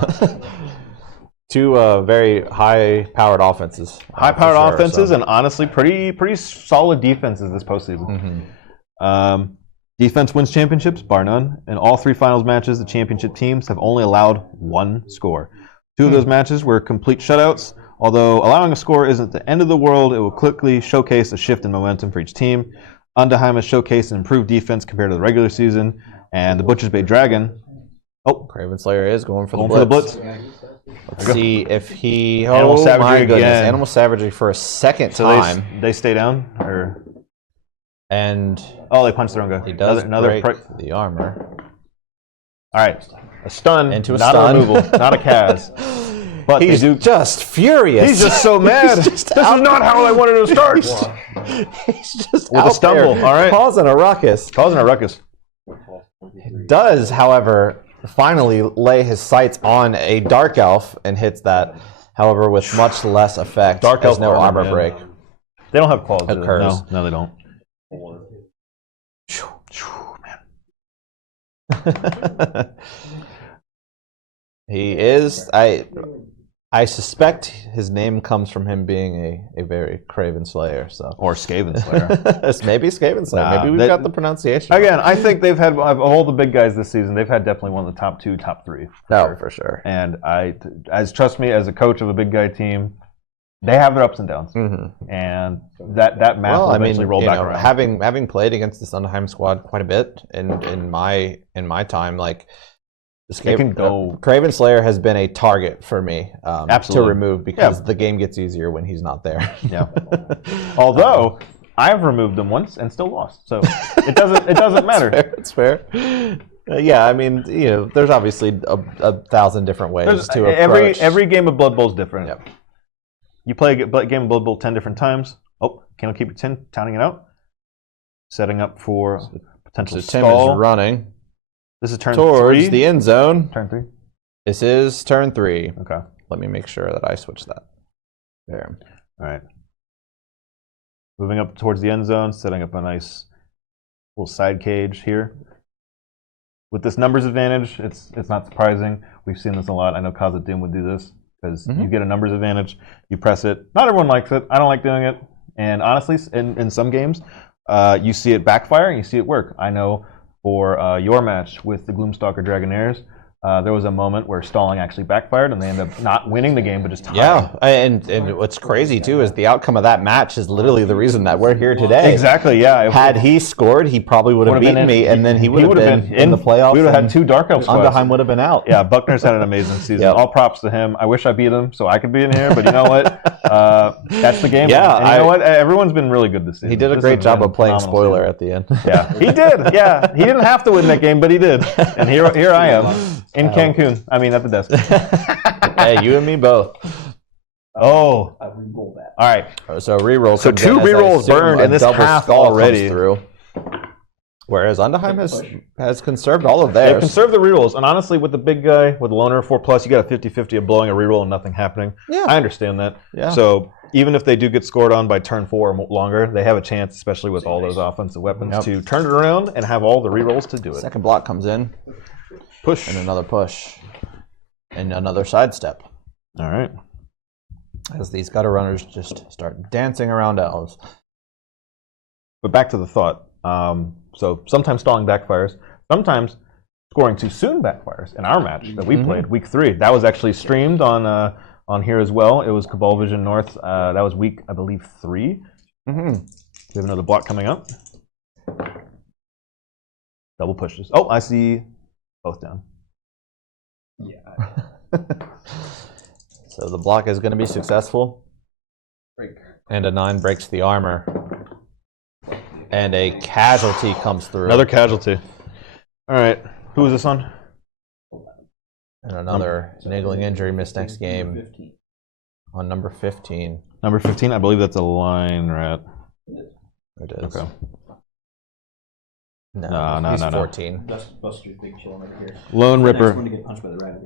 2 very high-powered offenses. High-powered offenses and honestly pretty solid defenses this postseason. Defense wins championships, bar none. In all 3 finals matches, the championship teams have only allowed 1 score. 2 of those matches were complete shutouts. Although allowing a score isn't the end of the world, it will quickly showcase a shift in momentum for each team. Undaheim has showcased an improved defense compared to the regular season, and the Butcher's Bay Dragon. Craven Slayer is going for the blitz. Let's see if he... Animal savagery my goodness. again. Animal savagery for a second time. They stay down? Or... And... they punched their own guy. He does another break the armor. All right. A stun. Into a not stun. a removal. Not a Kaz. But he's just furious. He's just so mad. This is not how I wanted to start. He's just with out a stumble. There, all right. Causing a ruckus. Does, however, finally lay his sights on a Dark Elf and hits that, however, with much less effect. Dark Elf no armor break. They don't have claws. Occurs. No, they don't. Man. He is... I suspect his name comes from him being a very Craven Slayer. So Or Skaven Slayer. Maybe Skaven Slayer. Nah, Maybe we've got the pronunciation. Again, I think they've had, of all the big guys this season, they've had definitely one of the top 2, top 3. For sure. And trust me, as a coach of a big guy team, they have their ups and downs. And that math will eventually roll back around. Having played against this Undaheim squad quite a bit in my time, like, Craven Slayer has been a target for me to remove because the game gets easier when he's not there. Although I've removed them once and still lost, so it doesn't matter. It's fair. Yeah, I mean, there's obviously a thousand different ways to approach. Every game of Blood Bowl is different. Yep. You play a game of Blood Bowl 10 different times. Oh, Candle Keeper 10, counting it out, setting up for potential Tim stall. is running. This is turn towards 3. the end zone. Turn 3. This is turn 3. Okay. Let me make sure that I switch that. There. All right. Moving up towards the end zone, setting up a nice little side cage here. With this numbers advantage, it's not surprising. We've seen this a lot. I know Kaza Doom would do this because you get a numbers advantage. You press it. Not everyone likes it. I don't like doing it. And honestly, in some games, you see it backfire and you see it work. I know for your match with the Gloomstalker Dragonaires, there was a moment where stalling actually backfired and they ended up not winning the game but just tying. Yeah, and what's crazy too is the outcome of that match is literally the reason that we're here today. Exactly, yeah. Had he scored, he probably would have beaten me, and then he would have been in the playoffs. We would have had 2 Dark Elf squads. Undaheim would have been out. Yeah, Buckner's had an amazing season. All props to him. I wish I beat him so I could be in here, but you know what? That's the game. Yeah, and you know what? Everyone's been really good this season. He did a great job of playing spoiler at the end. Yeah, he did. Yeah, he didn't have to win that game, but he did. And here I am in Cancun. I mean, at the desk. Hey, you and me both. Oh. I re-roll that. All right. So reroll. So 2 rerolls burned in this half already. Through. Whereas Undaheim has conserved all of theirs. They've conserved the rerolls. And honestly, with the big guy, with the loner 4+, you got a 50-50 of blowing a reroll and nothing happening. Yeah. I understand that. Yeah. So even if they do get scored on by turn 4 or longer, they have a chance, especially with all those offensive weapons, to turn it around and have all the rerolls to do it. Second block comes in. Push. And another push. And another sidestep. All right. As these gutter runners just start dancing around elves. But back to the thought. So sometimes stalling backfires. Sometimes scoring too soon backfires. In our match that we played, week 3, that was actually streamed on here as well. It was Cabal Vision North. That was week, I believe, 3. We have another block coming up. Double pushes. Oh, I see both down. Yeah. So the block is going to be successful. And a 9 breaks the armor. And a casualty comes through. Another casualty. All right. Who is this on? And another niggling injury missed next game. On number 15. Number 15, I believe that's a line rat. It is. Okay. No, he's 14. Buster's big chilling over here. Lone Ripper. Next one to get punched by the rabbit.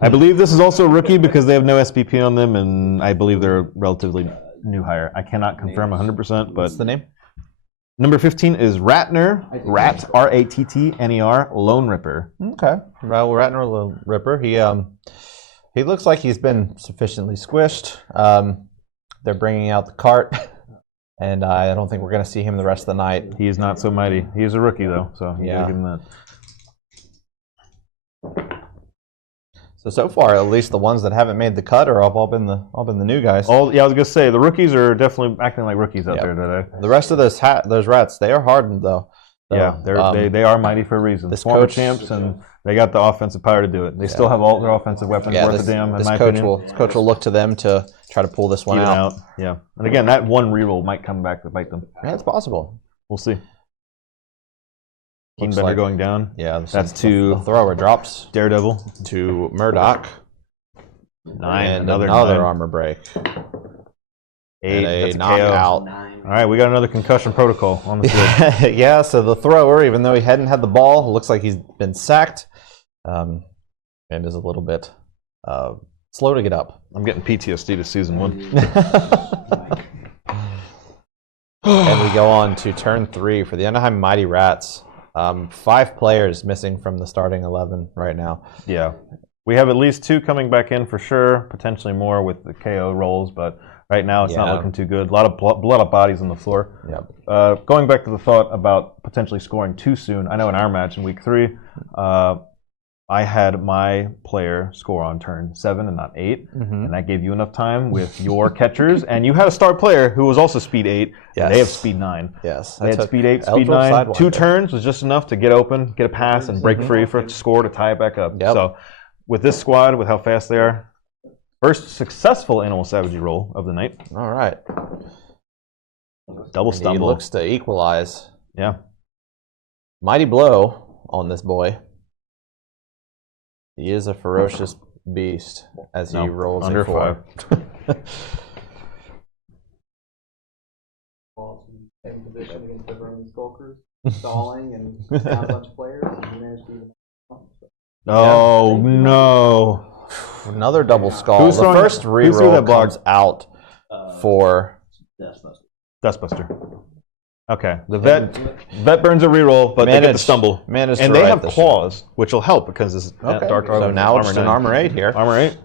I believe this is also a rookie because they have no SPP on them, and I believe they're a relatively new hire. I cannot confirm 100%, but what's the name? Number 15 is Ratner. Rat, R-A-T-T-N-E-R, Lone Ripper. Okay. Raul Ratner, Lone Ripper. He looks like he's been sufficiently squished. They're bringing out the cart. And I don't think we're going to see him the rest of the night. He is not so mighty. He is a rookie, though, so you gotta give him that. So far, at least the ones that haven't made the cut have all been the new guys. I was gonna say the rookies are definitely acting like rookies out there today. The rest of those rats, they are hardened though. So, yeah, they are mighty for a reason. This Former coach, champs, and they got the offensive power to do it. They still have all their offensive weapons worth a damn. In my opinion, this coach will look to them to try to pull this one out. Yeah, and again, that one reroll might come back to bite them. Yeah, it's possible. We'll see. Keenbender going down. Yeah, that's to the thrower drops. Daredevil to Murdoch. 9, and another armor break. 8, and that's a knockout. All right, we got another concussion protocol on the field. Yeah, so the thrower, even though he hadn't had the ball, looks like he's been sacked, and is a little bit slow to get up. I'm getting PTSD to season 1. And we go on to turn 3 for the Undaheim Mighty Rats. 5 players missing from the starting 11 right now. Yeah. We have at least 2 coming back in for sure, potentially more with the KO rolls, but right now it's not looking too good. A lot of bodies on the floor. Yep. Going back to the thought about potentially scoring too soon, I know in our match in week 3, I had my player score on turn 7 and not 8, and that gave you enough time with your catchers, and you had a star player who was also speed 8, and they have speed 9. Yes. They had speed 8, speed 9. 2 turns was just enough to get open, get a pass, and break free for it to score to tie it back up. Yep. So with this squad, with how fast they are, first successful Animal Savagery roll of the night. All right. Double stumble. He looks to equalize. Yeah. Mighty blow on this boy. He is a ferocious beast as he rolls under a 4. 5. Second position against the Roman Skulkers, stalling and down a bunch of players, and he managed to even. Oh no! Another double skull. Who's The throwing- first who threw reroll that block? comes out for Dustbuster. Okay, the vet burns a reroll, but they get the stumble, managed and to they right have this claws, which will help because this is dark. So now it's an armor 8 here. Armor 8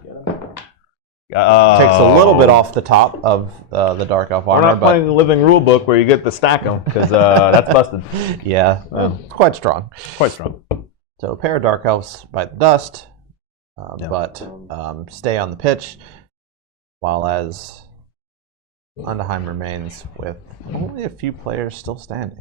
Takes a little bit off the top of the dark elf We're armor, not playing the living rule book where you get to stack them because that's busted. Yeah, it's quite strong. Quite strong. So a pair of dark elves bite the dust, but stay on the pitch, while as Undaheim remains with only a few players still standing.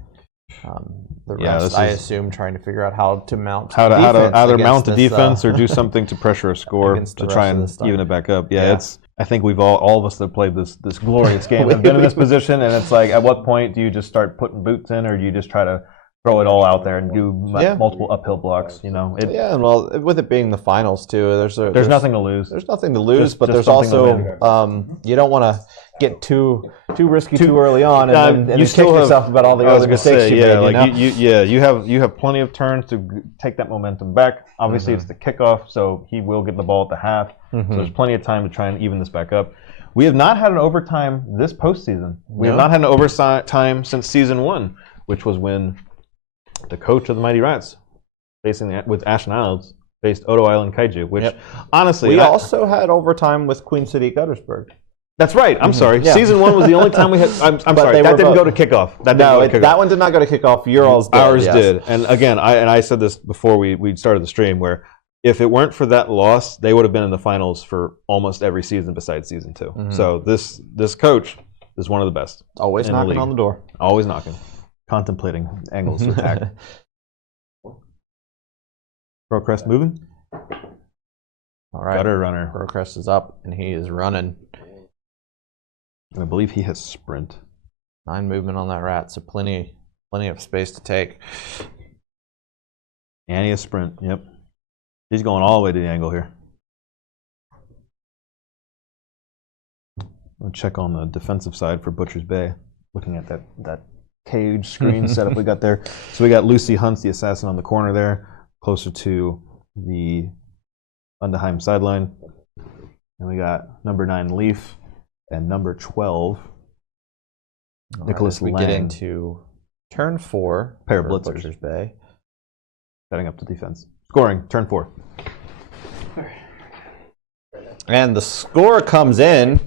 The rest, I assume, trying to figure out how to mount how to either mount a this, defense or do something to pressure a score to try and even it back up. Yeah, it's. I think we've all of us that have played this glorious game have been in this position, and it's like, at what point do you just start putting boots in, or do you just try to throw it all out there and do multiple uphill blocks? You know. And well, with it being the finals too, there's nothing to lose. There's nothing to lose, Just but there's also you don't want to get too risky too early on, and then you kick yourself about all the other mistakes you made. You have plenty of turns to take that momentum back. Obviously, it's the kickoff, so he will get the ball at the half. So there's plenty of time to try and even this back up. We have not had an overtime this postseason. We have not had an overtime since season 1, which was when the coach of the Mighty Rats, facing with Ashen Isles, faced Odo Island Kaiju, which honestly... We also had overtime with Queen City Guttersburg. That's right. I'm sorry. Yeah. Season 1 was the only time we had... I'm sorry. That didn't go to kickoff. That one did not go to kickoff. Ours did. And again, I said this before we started the stream, where if it weren't for that loss, they would have been in the finals for almost every season besides season 2. So this coach is one of the best. Always knocking on the door. Always knocking. Contemplating angles to attack. Procrest moving. All right. Gutter runner. Procrest is up, and he is running. I believe he has sprint. 9 movement on that rat, so plenty of space to take. And he has sprint. Yep. He's going all the way to the angle here. I'll check on the defensive side for Butcher's Bay. Looking at that cage screen setup we got there. So we got Lucy Hunt's the assassin on the corner there, closer to the Undaheim sideline. And we got number 9 Leaf and number 12 Nicholas Lang. We get into turn 4. Pair of blitzers. Butcher's Bay. Setting up the defense. Scoring, turn 4. And the score comes in.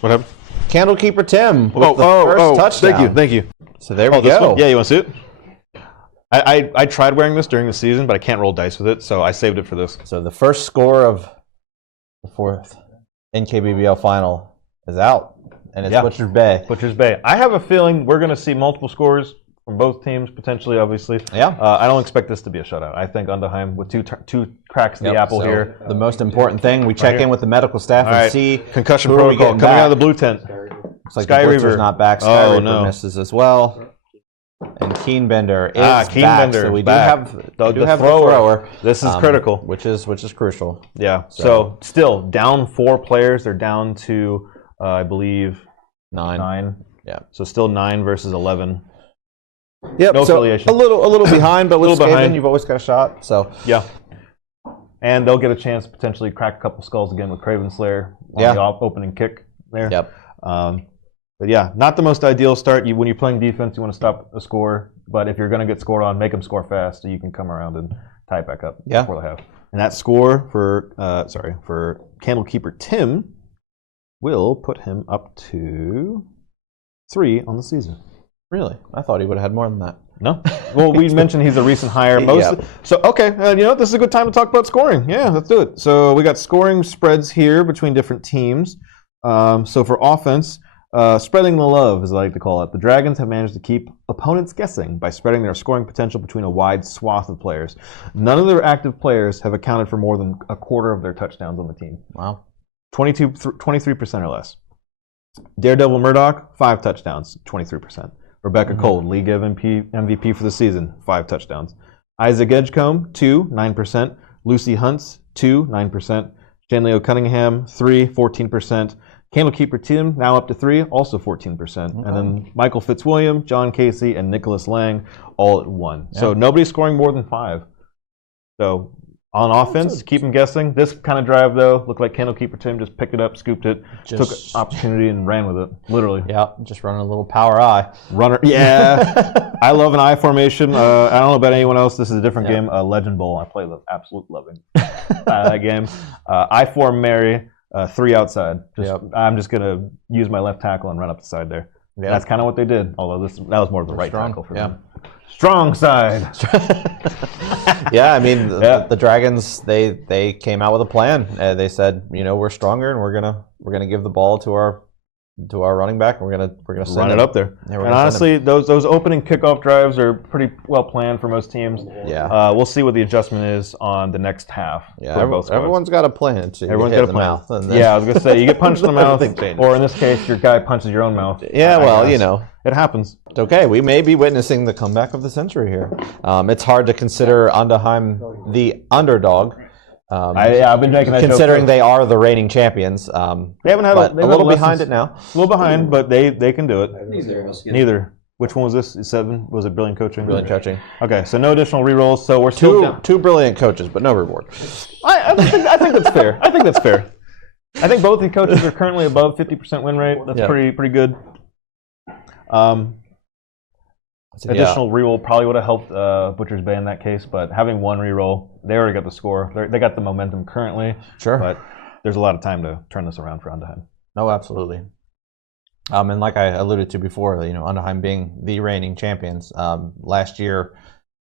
What happened? Candlekeeper Tim with the first touchdown. Thank you. So there we go. Yeah, you want to see it? I tried wearing this during the season, but I can't roll dice with it, so I saved it for this. So the first score of the 4th NKBBL final is out, and it's Butcher's Bay. Butcher's Bay. I have a feeling we're going to see multiple scores from both teams, potentially, obviously. Yeah. I don't expect this to be a shutout. I think Undaheim, with two cracks in the apple here. The most important thing, we check in with the medical staff and see concussion protocol coming out of the blue tent. Looks like Sky Reaver's not back. Sky Reaver misses as well. And Keenbender is back. So we do have the thrower. This is critical. Which is crucial. Yeah. So still down 4 players. They're down to I believe 9. Yeah. So still 9 versus 11. Yep. No so affiliation. A little behind, but with Skaven, you've always got a shot. So yeah. And they'll get a chance to potentially crack a couple skulls again with Craven Slayer on the opening kick there. Yep. But yeah, not the most ideal start. When you're playing defense, you want to stop a score. But if you're going to get scored on, make them score fast so you can come around and tie it back up before the half. And that score for Candlekeeper Tim will put him up to 3 on the season. Really? I thought he would have had more than that. No? Well, we mentioned he's a recent hire. So, okay, this is a good time to talk about scoring. Yeah, let's do it. So we got scoring spreads here between different teams. So for offense, spreading the love, as I like to call it, the Dragons have managed to keep opponents guessing by spreading their scoring potential between a wide swath of players. None of their active players have accounted for more than a quarter of their touchdowns on the team. Wow. 23% or less. Daredevil Murdoch, 5 touchdowns, 23%. Rebecca Cole, League MVP for the season, 5 touchdowns. Isaac Edgecombe, 2, 9%. Lucy Hunts, 2, 9%. Stanley O'Cunningham, 3, 14%. Candlekeeper Tim, now up to 3, also 14%. And then Michael Fitzwilliam, John Casey, and Nicholas Lang, all at 1. Yeah. So nobody's scoring more than 5. So on offense, keep them guessing. This kind of drive, though, looked like Candlekeeper Tim just picked it up, scooped it, took an opportunity and ran with it, literally. Yeah, just running a little power eye. Runner, yeah. I love an eye formation. I don't know about anyone else. This is a different game, Legend Bowl. I play the absolute loving that game. I form Mary, 3 outside. I'm just going to use my left tackle and run up the side there. Yeah. That's kind of what they did, although that was more of the right tackle for them. Strong side. Yeah, I mean, the Dragons, they came out with a plan. They said, we're stronger, and we're gonna give the ball to our running back. And we're gonna run it up there. Yeah, and honestly, those opening kickoff drives are pretty well planned for most teams. Yeah. We'll see what the adjustment is on the next half. Yeah. Everyone's got a plan. Everyone's got a plan. Yeah, I was gonna say you get punched in the mouth, or in this case, your guy punches your own mouth. Yeah, well, it happens. It's okay. We may be witnessing the comeback of the century here. It's hard to consider Undaheim the underdog. I've been making that considering they are the reigning champions. They haven't had a little behind it now. A little behind, but they can do it. Neither. Which one was this? 7? Was it brilliant coaching? Brilliant coaching. Okay, so no additional rerolls. So we're still two brilliant coaches, but no reward. I think that's fair. I think both the coaches are currently above 50% win rate. That's pretty good. Additional reroll probably would have helped Butcher's Bay in that case, but having 1 reroll, they already got the score. They got the momentum currently. Sure. But there's a lot of time to turn this around for Undaheim. No, absolutely. And like I alluded to before, Undaheim being the reigning champions, last year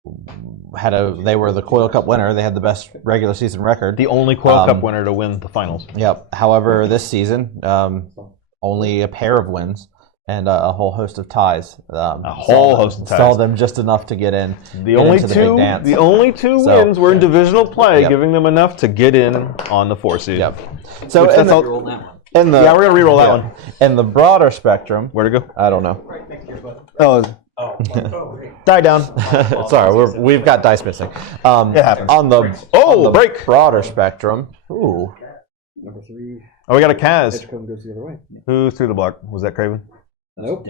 they were the Coil Cup winner. They had the best regular season record. The only Coil Cup winner to win the finals. Yep. However, this season, only a pair of wins. And a whole host of ties. Saw them just enough to get in. The only two wins were in divisional play, giving them enough to get in on the 4 seed. Yep. So we're gonna reroll that one. In the broader spectrum, where to go? I don't know. Right next to your butt. Die down. Sorry, we've got dice missing. It happens. On the break. Broader spectrum. Ooh. Number 3. Oh, we got a Kaz. Edgecombe goes the other way. Who threw the block? Was that Craven? Nope.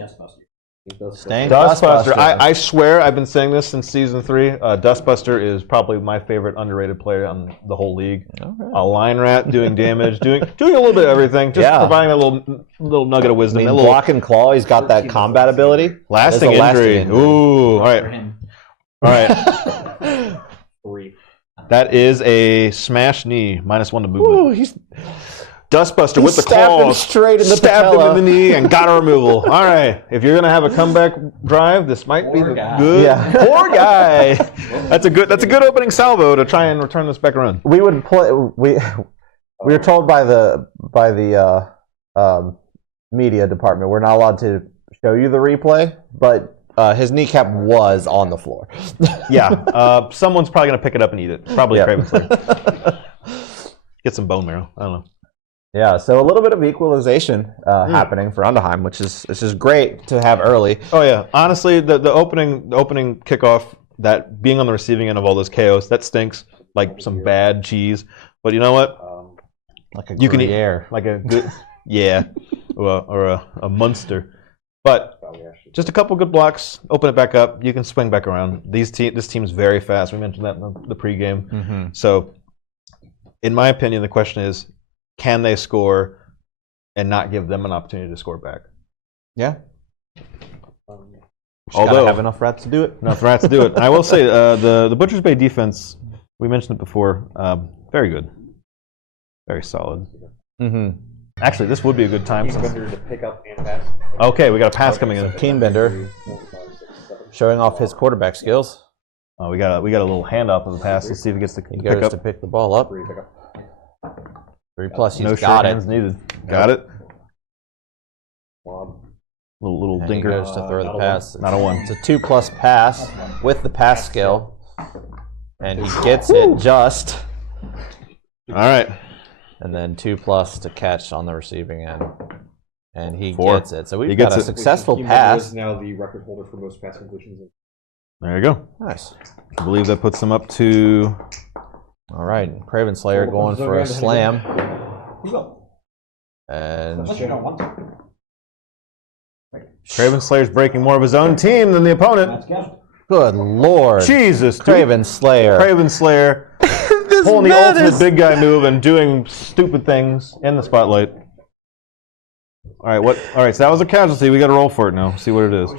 Dustbuster. I swear I've been saying this since season 3. Dustbuster is probably my favorite underrated player on the whole league. Okay. A line rat doing damage, doing a little bit of everything, just providing a little nugget of wisdom. Block and claw, he's got that combat ability. Lasting injury. Ooh, all right. 3. That is a smash knee, -1 to movement. Ooh, Dustbuster with the claws, straight in the stabbed him in the knee and got a removal. All right, if you're gonna have a comeback drive, this might be good. Yeah. Poor guy. That's a good opening salvo to try and return this back around. We would play. We were told by the media department we're not allowed to show you the replay, but his kneecap was on the floor. Yeah, someone's probably gonna pick it up and eat it. Probably Craven Slayer. Get some bone marrow. I don't know. Yeah, so a little bit of equalization happening for Undaheim, which is great to have early. Oh yeah, honestly, the opening kickoff, that being on the receiving end of all those KOs, that stinks like some bad cheese. But you know what? Like a you can eat Gruyere. like a good or a Munster. But just a couple good blocks, open it back up. You can swing back around. This team's very fast. We mentioned that in the pregame. Mm-hmm. So, in my opinion, the question is, can they score and not give them an opportunity to score back? Yeah. Although have enough rats to do it. Enough rats to do it. I will say the Butchers Bay defense We mentioned it before. Very good. Very solid. Mm-hmm. Actually, this would be a good time. Keenbender to pick up and pass. Okay, we got a pass coming in. Keenbender showing off his quarterback skills. Oh, we got a little handoff of the pass. Let's see if he gets to He pick goes up. to pick the ball up. 3 plus, he's No got sure it. hands needed. Got it. Little And he dinker. goes to throw the pass. Not a 1. It's a 2+ pass with the pass skill. And he gets it just. All right. And then 2+ to catch on the receiving end. And he 4. gets it. So we've He got gets a it. successful Keenbender pass. is now the record holder for most pass completions. There you go. Nice. I believe that puts them up to. All right. Craven Slayer going for a slam. And Craven Slayer's breaking more of his own team than the opponent. good Lord. Jesus, dude. Craven Slayer. Craven Slayer pulling the ultimate big guy move and doing stupid things in the spotlight. All right, what? All right, so that was a casualty. We got to roll for it now. See what it is.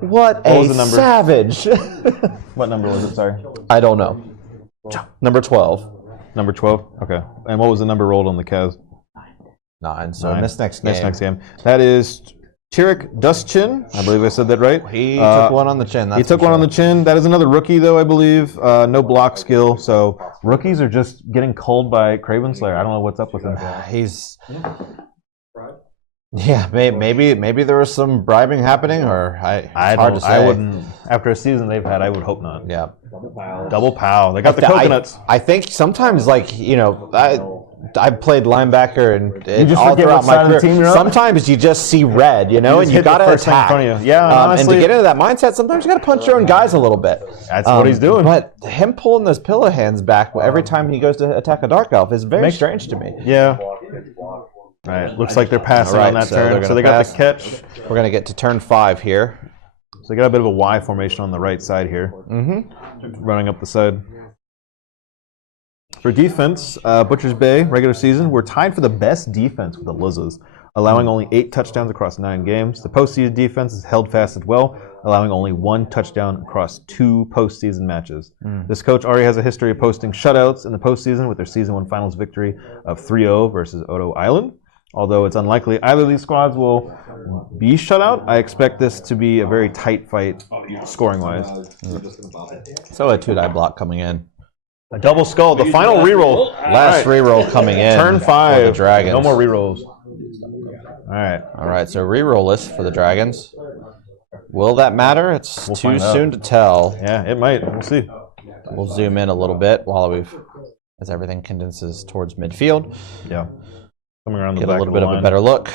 What was a the number? savage. What number was it? Sorry. I don't know. Number 12. Number 12. Okay. And what was the number rolled on the Kaz? 9. So 9. this next game. Next game. That is Tirik Dustchin. I believe I said that right. He took one on the chin. He took one on the chin. That is another rookie, though, I believe. No block skill. So rookies are just getting culled by Craven Slayer. I don't know what's up with him. He's. Yeah, maybe there was some bribing happening, or hard to say. I wouldn't. After a season they've had, I would hope not. Yeah. Double pow. They got the coconuts. I think sometimes, like, you know, I've played linebacker and just all forget throughout what my side of the career. team you're on? Sometimes you just see red, you know, and you hit the got to first thing in attack. front of you. Yeah, and honestly, to get into that mindset, sometimes you got to punch your own guys a little bit. That's what he's doing. But him pulling those pillow hands back every time he goes to attack a dark elf is very strange to me. Yeah. All right. Looks like they're passing on that turn. So they got the catch. We're going to get to turn 5 here. So they got a bit of a Y formation on the right side here. Mm-hmm. Running up the side. For defense, Butcher's Bay, regular season, we're tied for the best defense with the Lizzas, allowing only 8 touchdowns across 9 games. The postseason defense is held fast as well, allowing only 1 touchdown across 2 postseason matches. This coach already has a history of posting shutouts in the postseason with their Season 1 finals victory of 3-0 versus Odo Island. Although it's unlikely either of these squads will be shut out, I expect this to be a very tight fight scoring-wise. So a 2-die block coming in. A double skull, the final reroll. Last reroll coming in. Turn for 5. the Dragons. No more rerolls. All right. So reroll list for the Dragons. Will that matter? It's We'll too find out. soon to tell. Yeah, it might. We'll see. We'll zoom in a little bit as everything condenses towards midfield. Yeah. Coming around the Get back a little of the bit of line. a better look.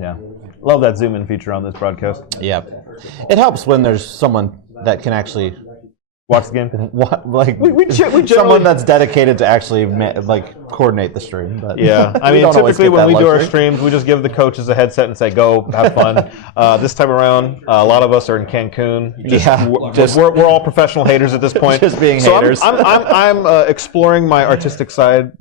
Yeah. Love that zoom in feature on this broadcast. Yep. It helps when there's someone that can actually watch the game. We someone that's dedicated to actually coordinate the stream. But yeah, I mean, typically when we do our streams, we just give the coaches a headset and say, "Go, have fun." This time around, a lot of us are in Cancun. We're all professional haters at this point. Just being haters. I'm exploring my artistic side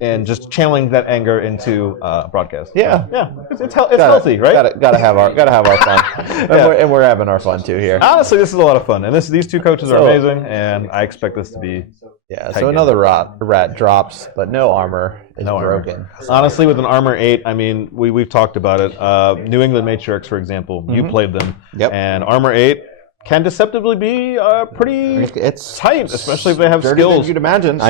and just channeling that anger into broadcast. Yeah. It's healthy, right? Gotta have our fun, and we're having our fun too here. Honestly, this is a lot of fun, and these 2 coaches are amazing, and I expect this to be. Yeah, so another rat drops, but no armor is broken. Honestly, with an armor 8, I mean, we've talked about it. New England Matriarchs, for example, you played them, and armor 8 can deceptively be pretty tight, especially if they have skills. You'd imagine.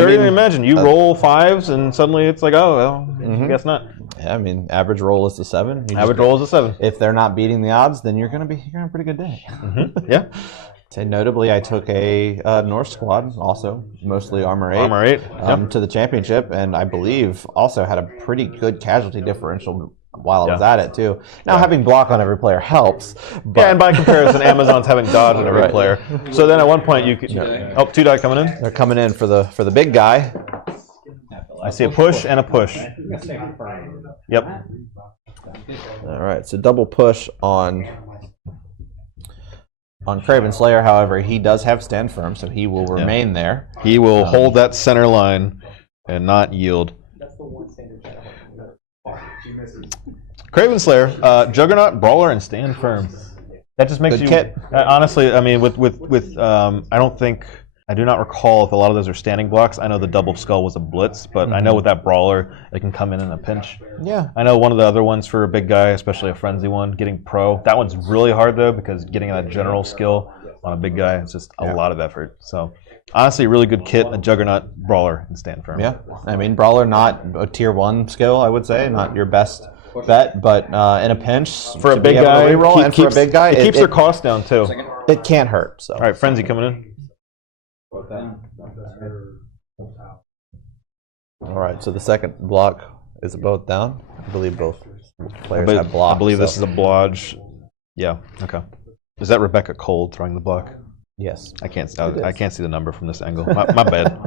You roll 5s, and suddenly it's like, oh, well, I guess not. Yeah, I mean, average roll is a 7. Average roll is a 7. If they're not beating the odds, then you're gonna have a pretty good day. Yeah. So notably, I took a Norse squad, also mostly armor 8. Armor 8. To the championship, and I believe also had a pretty good casualty differerential while I was at it too. Now having block on every player helps. But and by comparison, Amazon's having dodge on every player. So then at one point you could. Oh, 2 die coming in. They're coming in for the big guy. I see a push and a push. Yep. All right, so double push on Craven Slayer. However, he does have stand firm, so he will remain there. He will hold that center line and not yield. Craven Slayer, Juggernaut, Brawler, and stand firm. That just makes Good you kit. Honestly. I mean, with I do not recall if a lot of those are standing blocks. I know the double skull was a blitz, but I know with that brawler, it can come in a pinch. Yeah. I know one of the other ones for a big guy, especially a frenzy one, getting pro. That one's really hard though because getting that general skill on a big guy is just a lot of effort. So honestly, really good kit, a juggernaut brawler and stand firm. Yeah. I mean, brawler not a tier 1 skill, I would say, not your best bet, but in a pinch For a to big be able to guy, reroll, and for a big guy, it keeps their cost down too. It can't hurt. So. All right, frenzy coming in. All right, so the second block is both down. I believe both players have blocks. I believe this is a blodge. Yeah. Okay. Is that Rebecca Cole throwing the block? Yes. I can't see the number from this angle. My bad.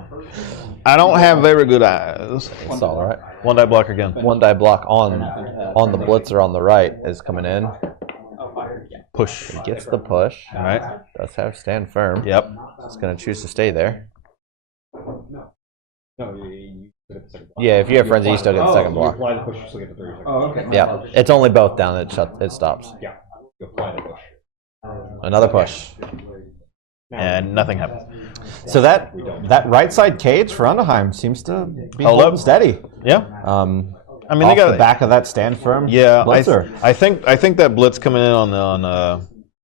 I don't have very good eyes. It's all right. One die block again. One die block on the blitzer on the right is coming in. Push. He gets the push. All right. Does have stand firm. Yep. He's going to choose to stay there. No, you get the second block. Yeah, if you have frenzy, you still get the second block. You apply the push, you still get the 30 seconds. Oh, okay. Yeah, it's only both down. It stops. Yeah, you apply the push. Another push. And nothing happens. So that right side cage for Undaheim seems to be Hold holding up. steady. Yeah. I mean, they got the back of that stand firm. Yeah, blitzer. I think that blitz coming in on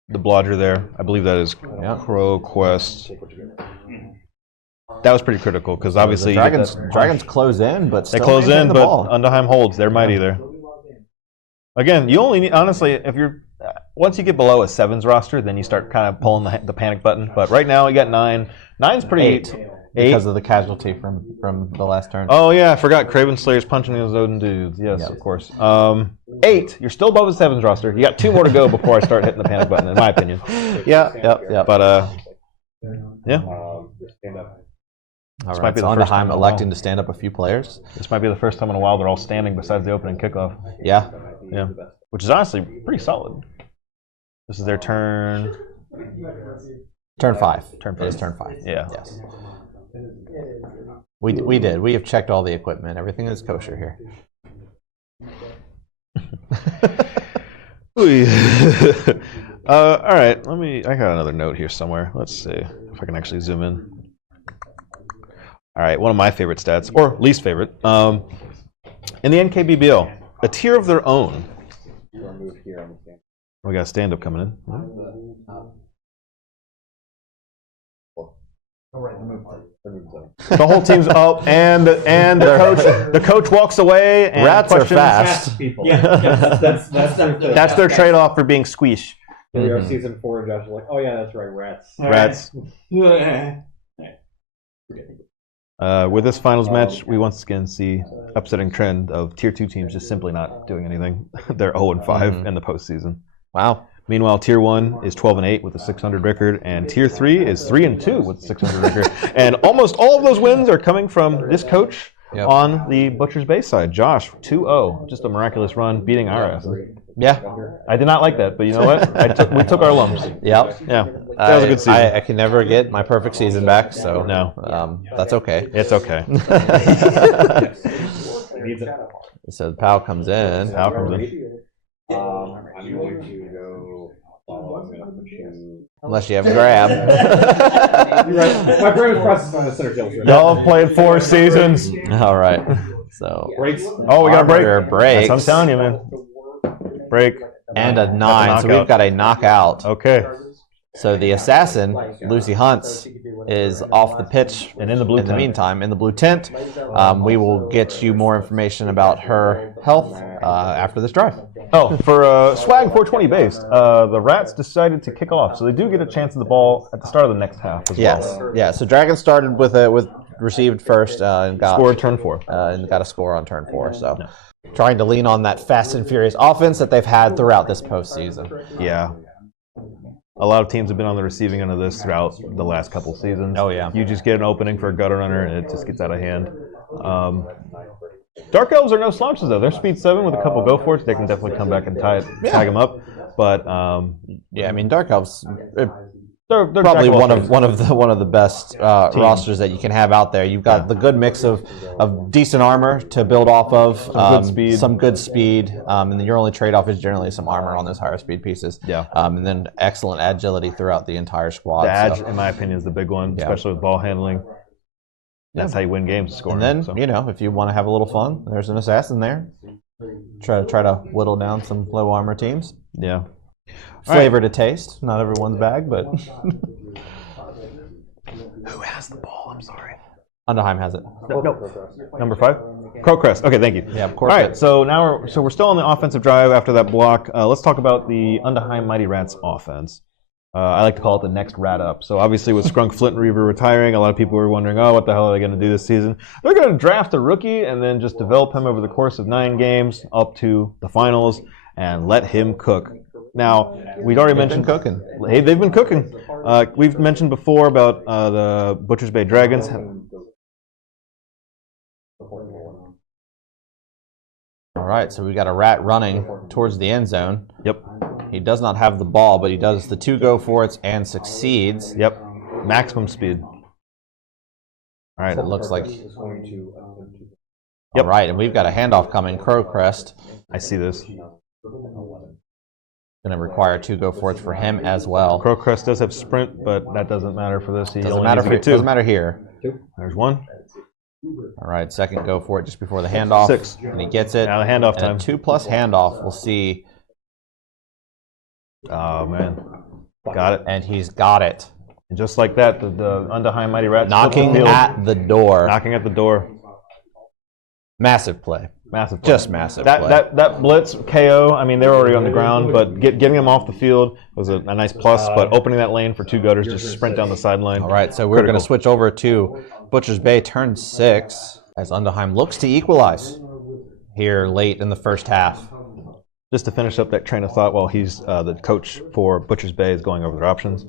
the blodger there. I believe that is Crow Quest. That was pretty critical because obviously Dragons close in, but they still close maintain in, the but ball. Undaheim holds. They're mighty there. Again, you only need, honestly, if you're once you get below a 7s roster, then you start kind of pulling the panic button. But right now you got 9. 9's pretty 8 because of the casualty from the last turn. Oh yeah, I forgot. Craven Slayer's punching his own dudes. Yes, of course. 8. You're still above the 7s roster. You got 2 more to go before I start hitting the panic button, in my opinion. Yeah. But yeah. All This right, might be so the first time Undaheim in a electing while. to stand up a few players. This might be the first time in a while they're all standing besides the opening kickoff. Yeah. Yeah. Which is honestly pretty solid. This is their turn. Turn 5. Turn It is 5. turn 5. Yeah. Yes. We did. We have checked all the equipment. Everything is kosher here. All right. I got another note here somewhere. Let's see if I can actually zoom in. All right. One of my favorite stats, or least favorite, in the NKBBL, a tier of their own. We got a stand-up coming in. The whole team's up, and the coach walks away. And Rats are questions. fast. That's their trade-off for being squeesh. Here we are, season 4, and Josh is like, oh yeah, that's right, rats. Rats. With this finals match, we once again see upsetting trend of tier 2 teams just simply not doing anything. They're 0-5 in the postseason. Wow. Meanwhile, tier 1 is 12-8 with a 600 record, and tier 3 is 3-2 with a 600 record. And almost all of those wins are coming from this coach on the Butcher's Bay side. Josh, 2-0, just a miraculous run, beating our asses. Yeah. I did not like that, but you know what? We took our lumps. Yep. Yeah, that was a good season. I can never get my perfect season back, so no, that's okay. It's okay. So the POW comes in. POW comes in. I'm going to go. I'm going to put you. Unless you have a grab. You're right. My brain was processing on the center field. Y'all have played 4 seasons. All right. So Breaks. Oh, we got a break. Breaks. That's what I'm telling you, man. Break. And a 9. So we've got a knockout. Okay. So the assassin, Lucy Hunts, is off the pitch and in the blue tent. In the meantime, in the blue tent. We will get you more information about her health after this drive. Oh, for Swag 420 based, the Rats decided to kick off, so they do get a chance at the ball at the start of the next half as well. Yeah. So Dragon started with received first and got scored turn 4 and got a score on turn 4. So trying to lean on that fast and furious offense that they've had throughout this postseason. Yeah. A lot of teams have been on the receiving end of this throughout the last couple seasons. Oh, yeah. You just get an opening for a gutter runner, and it just gets out of hand. Dark Elves are no slouches, though. They're speed 7 with a couple go for it. They can definitely come back and tag them up. But yeah, I mean, Dark Elves, They're probably jack one of the best rosters that you can have out there. You've got the good mix of decent armor to build off of, some good speed, and then your only trade-off is generally some armor on those higher speed pieces. Yeah. And then excellent agility throughout the entire squad. The edge, in my opinion, is the big one, especially with ball handling. That's how you win games, scoring. And then, if you want to have a little fun, there's an assassin there. Try to whittle down some low armor teams. Yeah. Flavor to taste. Not everyone's bag, but who has the ball? I'm sorry. Undaheim has it. No. Number 5? Crowcrest. Okay, thank you. Yeah, of course. All right, so now we're still on the offensive drive after that block. Let's talk about the Undaheim Mighty Rats offense. I like to call it the next rat up. So obviously with Skrunk, Flint, and Reaver retiring, a lot of people were wondering, what the hell are they going to do this season? They're going to draft a rookie and then just develop him over the course of 9 games up to the finals and let him cook. Now, we'd already mentioned cooking. Hey, they've been cooking. We've mentioned before about the Butcher's Bay Dragons. All right, so we've got a rat running towards the end zone. Yep. He does not have the ball, but he does the 2 go-for-its and succeeds. Yep. Maximum speed. All right. It looks like. Yep. All right, and we've got a handoff coming. Crowcrest. I see this. Going to require 2 go-for-its for him as well. Crowcrest does have sprint, but that doesn't matter for this. Doesn't matter here. There's 1. All right, second go for it just before the handoff. 6. And he gets it. Now the handoff time. 2+ handoff. We'll see. Oh, man. Got it. And he's got it. And just like that, the Undaheim Mighty Rats knocking at the door. Knocking at the door. Massive play. Massive play. Just massive play. That blitz KO, I mean, they're already on the ground, but getting them off the field was a nice plus, but opening that lane for 2 gutters, just sprint down the sideline. All right, so we're going to switch over to Butcher's Bay turn 6 as Undaheim looks to equalize here late in the first half. Just to finish up that train of thought while he's the coach for Butcher's Bay is going over their options.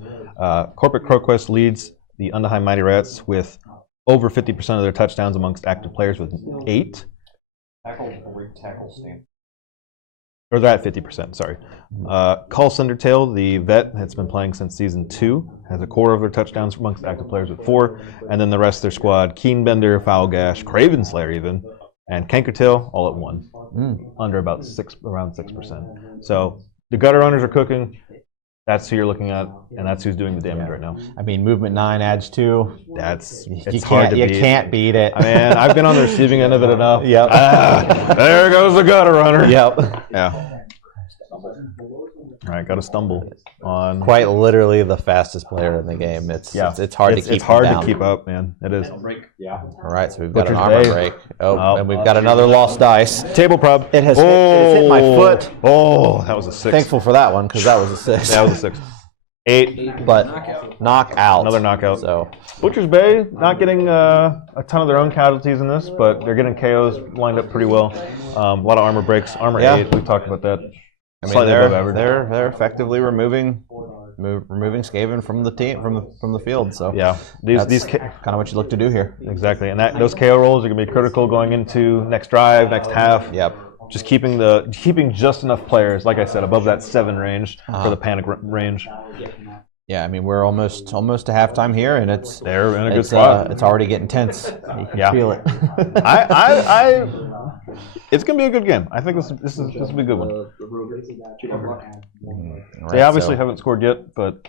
Corporate Crowquest leads the Undaheim Mighty Rats with over 50% of their touchdowns amongst active players with 8. Tackle stand. Or they're at 50%, sorry. Call Cindertail, the vet that's been playing since season 2, has a quarter of their touchdowns amongst active players with 4. And then the rest of their squad, Keenbender, Foul Gash, Craven Slayer even, and Cankertail all at 1. Under about around 6%. So the gutter runners are cooking. That's who you're looking at, and that's who's doing the damage right now. I mean, movement 9 adds 2. It's hard to beat. You can't beat it. I mean, I've been on the receiving end of it enough. Yep. There goes the gutter runner. Yep. Yeah. All right, got to stumble on. Quite literally the fastest player in the game. It's hard to keep. It's hard down. to keep up, man. It is. Yeah. All right, so we've got Butcher's an armor Bay. break. And we've got another lost dice. Table prob. It has hit my foot. Oh, that was a 6. Thankful for that one because that was a 6. That was a 6. 8. But knockout. Another knockout. So Butcher's Bay not getting a ton of their own casualties in this, but they're getting KOs lined up pretty well. A lot of armor breaks. Armor 8. We've talked about that. I mean, they're effectively removing Skaven from the team from the field. So yeah, these kind of what you look to do here. Exactly, and those KO rolls are going to be critical going into next drive, next half. Yep. Just keeping just enough players, like I said, above that 7 range for the panic range. Yeah, I mean we're almost to halftime here, and they're in a good spot. It's already getting tense. You can feel it. It's gonna be a good game. I think this will be a good one. Right, they obviously haven't scored yet, but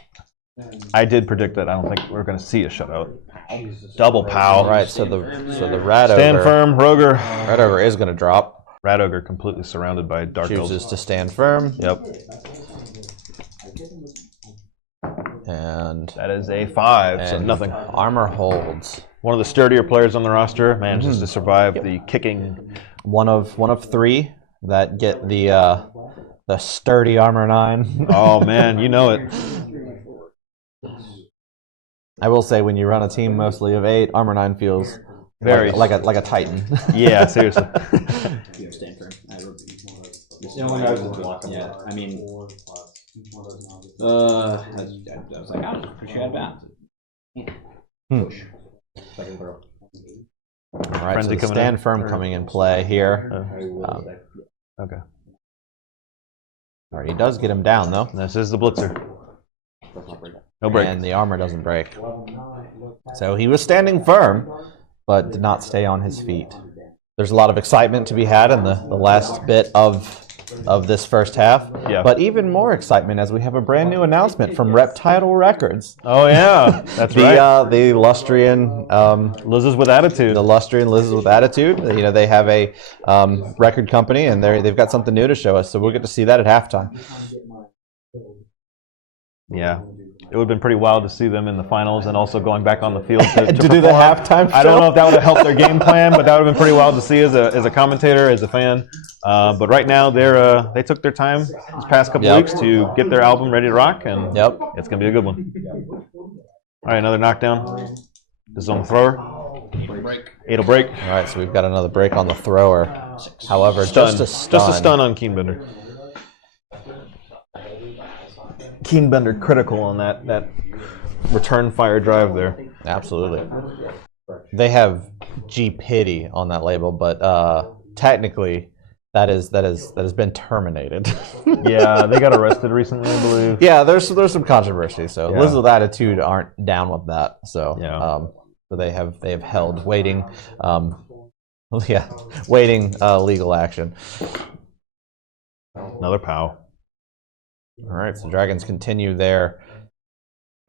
I did predict that. I don't think we're gonna see a shutout. Double pow. All right, so the Rat Ogre. Stand firm, Roger. Rat Ogre is gonna drop. Rat Ogre completely surrounded by Dark Elves. Chooses to stand firm. Yep. And that is a 5, so nothing. Armor holds. One of the sturdier players on the roster manages to survive the kicking. One of 3 that get the sturdy armor 9. Oh man, you know it. I will say when you run a team mostly of 8, armor 9 feels very like a titan. Yeah, seriously. Yeah, I mean, I was like, I was pretty sure I'd bounce. All right, so the stand firm coming in play here. Okay. All right, he does get him down though. This is the blitzer. No break. And the armor doesn't break. So he was standing firm, but did not stay on his feet. There's a lot of excitement to be had in the last bit of this first half. Yeah. But even more excitement as we have a brand new announcement from Reptile Records. Oh yeah, that's right. The Lustrian Lizards with attitude. The Lustrian Lizards with Attitude. You know, they have a record company, and they've got something new to show us. So we'll get to see that at halftime. Yeah. It would have been pretty wild to see them in the finals and also going back on the field to do the halftime show. I don't know if that would have helped their game plan, but that would have been pretty wild to see as a commentator, as a fan. But right now, they took their time these past couple weeks to get their album ready to rock, and it's going to be a good one. All right, another knockdown. This is on the thrower. 8'll break. All right, so we've got another break on the thrower. However, stun. just a stun on Keenbender. Keenbender critical on that return fire drive there. Absolutely. They have G Pity on that label, but technically that has been terminated. Yeah, they got arrested recently, I believe. Yeah, there's some controversy. So Lizards with Attitude aren't down with that. So so they have held waiting legal action. Another POW. All right, so Dragons continue their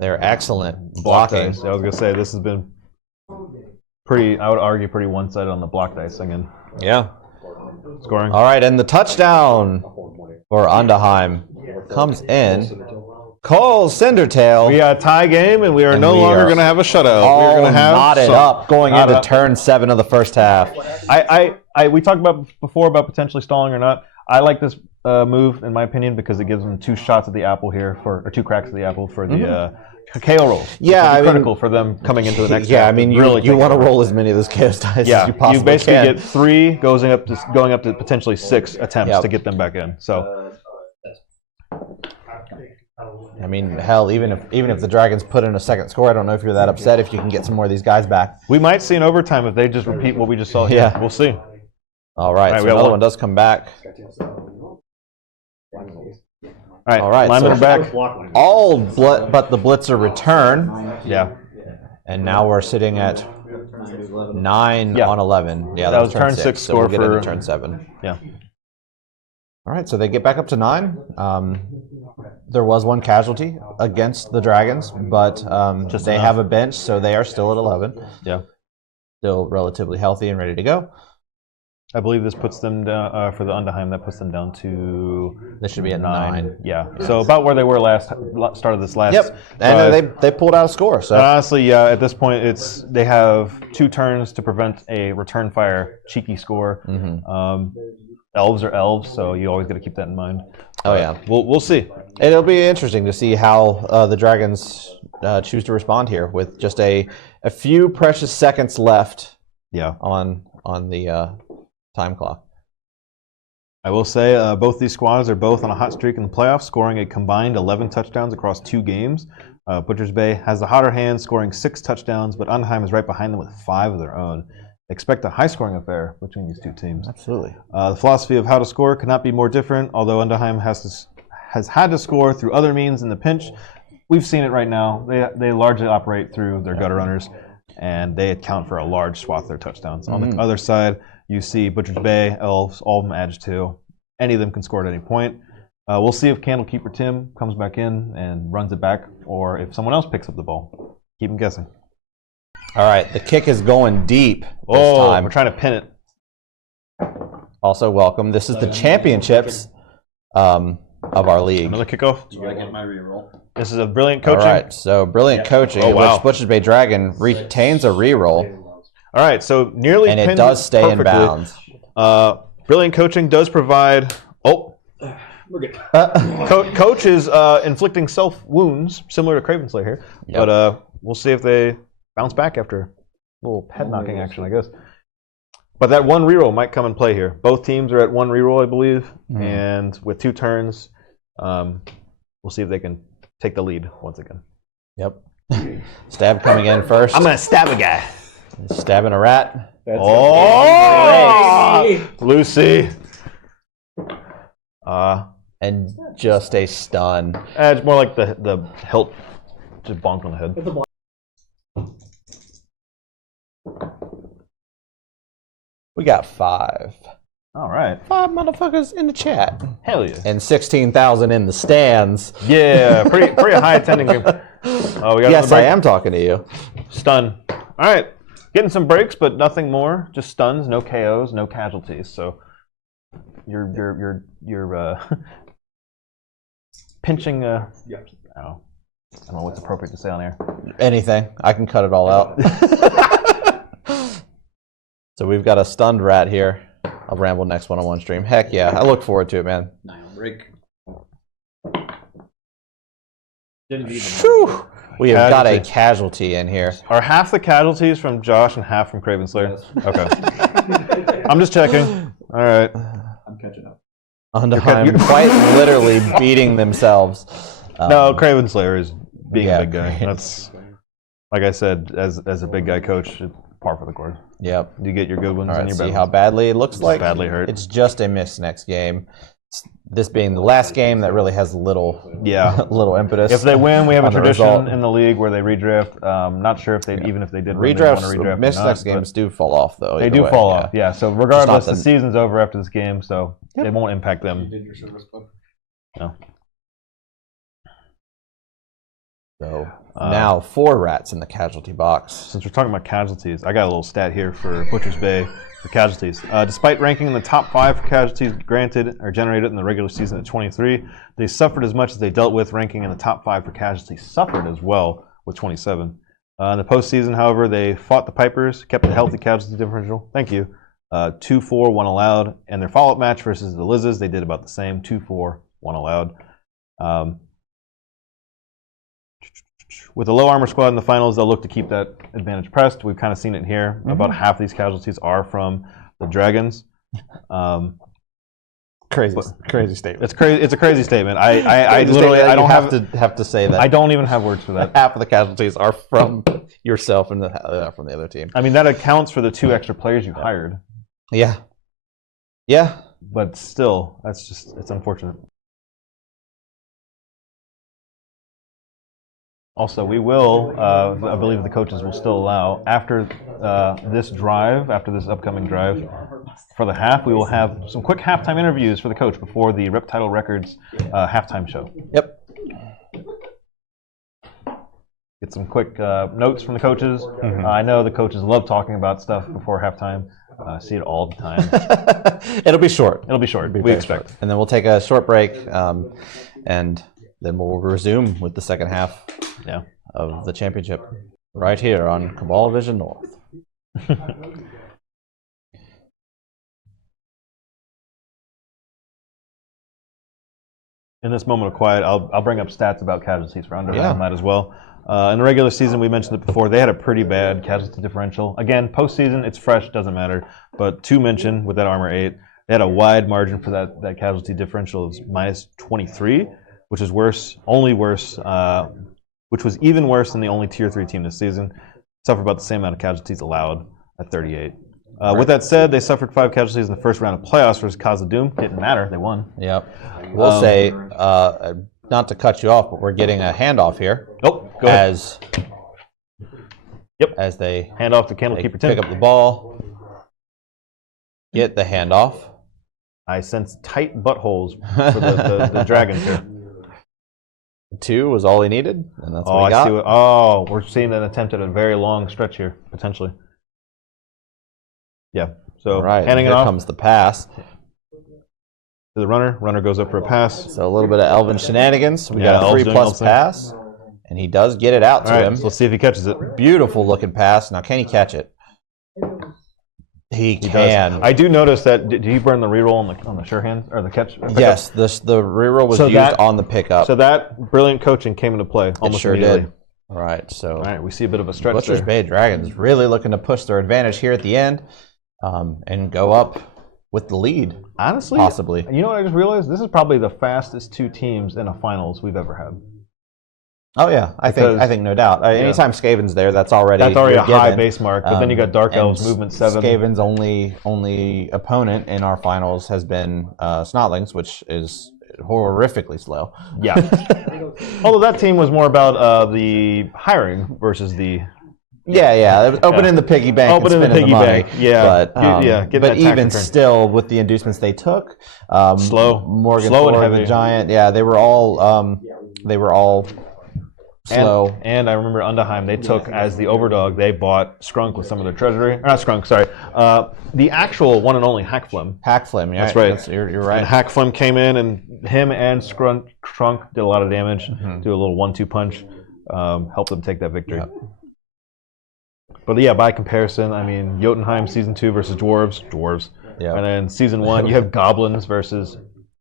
excellent blocking. Dice. I was gonna say this has been pretty. I would argue pretty one-sided on the block dice again. Yeah. Scoring. All right, and the touchdown for Undaheim comes in. Cole Cindertail. We got a tie game, and we are no longer going to have a shutout. All knotted up going into turn 7 of the first half. We talked about before about potentially stalling or not. I like this move, in my opinion, because it gives them 2 shots at the apple here, or 2 cracks at the apple for the KO rolls. Yeah, critical for them coming into the next. Yeah, half. I mean, you want to roll as many of those chaos dice as you possibly you basically can. get 3 going up to potentially 6 attempts to get them back in. So. I mean, hell, even if the Dragons put in a second score, I don't know if you're that upset if you can get some more of these guys back. We might see an overtime if they just repeat what we just saw here. Yeah. We'll see. All right, so another one does come back. All right, linemen are back. All but the Blitzer return. Yeah. And now we're sitting at 9 on 11. Yeah, that was turn 6 so score we'll get for into turn 7. Yeah. All right, so they get back up to 9. There was one casualty against the Dragons, but they have a bench, so they are still at 11. Yeah. Still relatively healthy and ready to go. I believe this puts them down, for the Undaheim, that puts them down to... They should be at 9. Yeah. So about where they were start of this last... Yep, and they pulled out a score. So honestly, yeah, at this point, they have 2 turns to prevent a return fire cheeky score. Mm-hmm. Elves are elves, so you always got to keep that in mind. Oh, yeah. We'll see. It'll be interesting to see how the Dragons choose to respond here with just a few precious seconds left on the time clock. I will say both these squads are both on a hot streak in the playoffs, scoring a combined 11 touchdowns across 2 games. Butchers Bay has the hotter hand, scoring 6 touchdowns, but Undaheim is right behind them with 5 of their own. Expect a high-scoring affair between these 2 teams. Absolutely. The philosophy of how to score could not be more different, although Undaheim has had to score through other means in the pinch. We've seen it right now. They largely operate through their gutter runners, and they account for a large swath of their touchdowns. On the other side, you see Butchers Bay, Elves, all of them edge 2. Any of them can score at any point. We'll see if Candlekeeper Tim comes back in and runs it back, or if someone else picks up the ball. Keep them guessing. All right, the kick is going deep this time. We're trying to pin it. Also welcome. This is the championships of our league. Another kickoff. Do I get my reroll? This is a brilliant coaching. All right, so brilliant coaching, which Butchers Bay Dragon retains a reroll. All right, so nearly and pinned it does stay perfectly. in bounds. Brilliant coaching does provide. We're good. Coach is inflicting self wounds, similar to Craven Slayer here. Yep. But we'll see if they bounce back after a little head knocking action, I guess. But that 1 reroll might come in play here. Both teams are at 1 reroll, I believe, and with 2 turns, we'll see if they can take the lead once again. Yep. Stab coming in first. I'm gonna stab a guy. Stabbing a rat. Lucy. And just a stun. It's more like the hilt just bonked on the head. We got 5. All right. 5 motherfuckers in the chat. Hell yeah. And 16,000 in the stands. Yeah, pretty high attending game. Oh, we got Yes, I am talking to you. Stun. All right. Getting some breaks, but nothing more. Just stuns, no KOs, no casualties. So you're pinching. I don't know what's appropriate to say on air. Anything. I can cut it all out. So we've got a stunned rat here. I'll ramble next one-on-one stream. Heck yeah, I look forward to it, man. 9 break. Whew. We have got a casualty in here. Are half the casualties from Josh and half from Craven Slayer? Yes. Okay. I'm just checking. All right. I'm catching up. Undaheim quite literally beating themselves. No, Craven Slayer is being a big guy. Craven. That's, like I said, as a big guy coach, it's par for the course. Yep. You get your good ones All right, and your see bad how ones. badly it looks like? Badly hurt. It's just a miss next game. This being the last game, that really has little impetus. If they win, we have a on the tradition result. in the league where they redraft. Not sure if they even if they did win, they'd Redrafts, want to redraft. miss or not, next games do fall off though. They either do way, fall yeah. off. Yeah. So regardless, Just the not season's over after this game, so it won't impact them. You did your service club. No. So now 4 rats in the casualty box. Since we're talking about casualties, I got a little stat here for Butcher's Bay for casualties. Despite ranking in the top 5 for casualties granted or generated in the regular season at 23, they suffered as much as they dealt with, ranking in the top 5 for casualties suffered as well with 27. In the postseason, however, they fought the Pipers, kept a healthy casualty differential. Thank you. 2-4, 1 allowed. And their follow-up match versus the Lizzes, they did about the same. 2-4, 1 allowed. With a low armor squad in the finals, they'll look to keep that advantage pressed. We've kind of seen it here. Mm-hmm. About half these casualties are from the Dragons. Crazy statement. It's crazy. It's a crazy statement. I literally I don't have to say that. I don't even have words for that. Half of the casualties are from yourself and from the other team. I mean, that accounts for the 2 extra players you hired. Yeah. Yeah. But still, it's unfortunate. Also, we will, I believe the coaches will still allow, after this upcoming drive, for the half, we will have some quick halftime interviews for the coach before the Rep Title Records halftime show. Yep. Get some quick notes from the coaches. Mm-hmm. I know the coaches love talking about stuff before halftime. See it all the time. It'll be short. We expect. Short. And then we'll take a short break, and then we'll resume with the second half of the championship right here on Cabal Vision North. In this moment of quiet, I'll bring up stats about casualties for Undaheim Might as well. In the regular season, we mentioned it before, they had a pretty bad casualty differential. Again, postseason, it's fresh, doesn't matter. But to mention, with that armor 8, they had a wide margin for that casualty differential of minus 23, which is worse, which was even worse than the only Tier 3 team this season. Suffered about the same amount of casualties allowed at 38. With that said, they suffered 5 casualties in the first round of playoffs versus Casa Doom. Didn't matter, they won. Yep. We'll say, not to cut you off, but we're getting a handoff here. Oh, go ahead. As they hand off to Candlekeeper Tim. Pick up the ball, get the handoff. I sense tight buttholes for the Dragons here. 2 was all he needed, and that's what he got. We're seeing an attempt at a very long stretch here, potentially. Yeah, so handing it off. Here comes the pass. To the runner. Runner goes up for a pass. So a little bit of Elvin shenanigans. We got a 3+ pass, and he does get it out to him. So let's see if he catches it. Beautiful looking pass. Now, can he catch it? He can. Does. I do notice that. Did he burn the reroll on the sure hand or the catch? Yes, the reroll was used on the pickup. So that brilliant coaching came into play almost sure immediately. Did. All right, so we see a bit of a stretch Butcher's Bay Dragons really looking to push their advantage here at the end, and go up with the lead. Honestly, possibly. You know what I just realized? This is probably the fastest 2 teams in a finals we've ever had. Oh yeah, I think no doubt. Anytime Skaven's there, that's already a high base mark. But then you got Dark Elves movement 7. Skaven's only opponent in our finals has been Snotlings, which is horrifically slow. Yeah. Although that team was more about the hiring versus the. Yeah. It was opening the piggy bank and spending the money. Yeah, but even still, with the inducements they took, Morgan slow Ford, and heavy. the Giant, they were all slow. And I remember Undaheim, they took as the overdog, they bought Skrunk with some of their treasury. Or not Skrunk, sorry. The actual one and only Hackflim. Hackflim, yeah. That's right. You're right. And Hackflim came in, and him and Skrunk did a lot of damage. Do a little 1-2 punch, help them take that victory. Yep. But yeah, by comparison, I mean, Jotunheim Season 2 versus Dwarves. Yep. And then Season 1, you have Goblins versus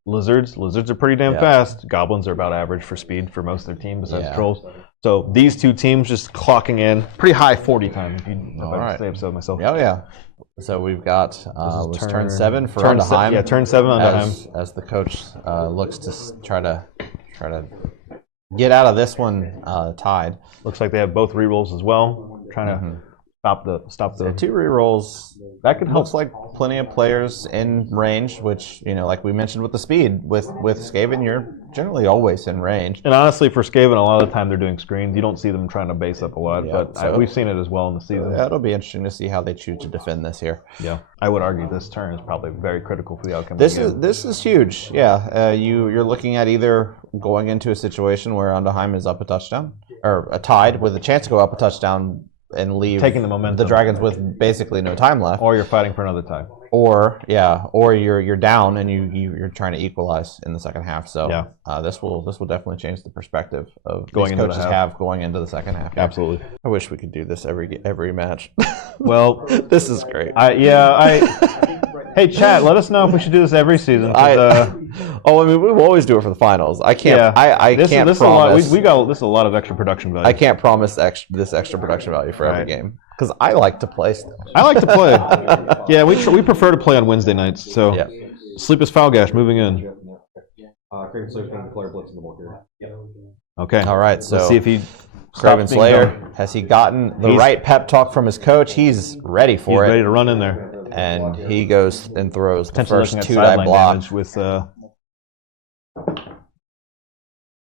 Lizards. Lizards are pretty damn fast. Goblins are about average for speed for most of their team besides Trolls. So these two teams just clocking in pretty high 40 time, if I say so myself. Oh, yeah. So we've got turn 7 for Undaheim. Turn 7 Undaheim. As the coach looks to try to get out of this one tied. Looks like they have both rerolls as well. Trying to stop the 2 rerolls. That could help. Looks like plenty of players in range, which, like we mentioned with the speed, with Skaven, you're generally always in range. And honestly, for Skaven, a lot of the time they're doing screens. You don't see them trying to base up a lot, but we've seen it as well in the season. Yeah, it'll be interesting to see how they choose to defend this here. Yeah, I would argue this turn is probably very critical for the outcome. This is huge. Yeah, you're looking at either going into a situation where Undaheim is up a touchdown, or tied with a chance to go up a touchdown and leave taking the momentum. The Dragons with basically no time left, or you're fighting for another time, or you're down and you're trying to equalize in the second half. So this will definitely change the perspective of going into coaches have going into the second half. Absolutely. I wish we could do this every match. Well, this is great. Hey, chat, let us know if we should do this every season. I mean, we always do it for the finals. I can't. I can't promise. This is a lot of extra production value. I can't promise this extra production value for every game because I like to play still. I like to play. Yeah, we prefer to play on Wednesday nights. So, Sleep is Falgash moving in. Craven Slayer's going to declare blitz in the board here. Okay. All right. So let's see if he. Craven Slayer, has he gotten the right pep talk from his coach? He's ready for it. He's ready to run in there. And he goes and throws the first 2-die block. With, I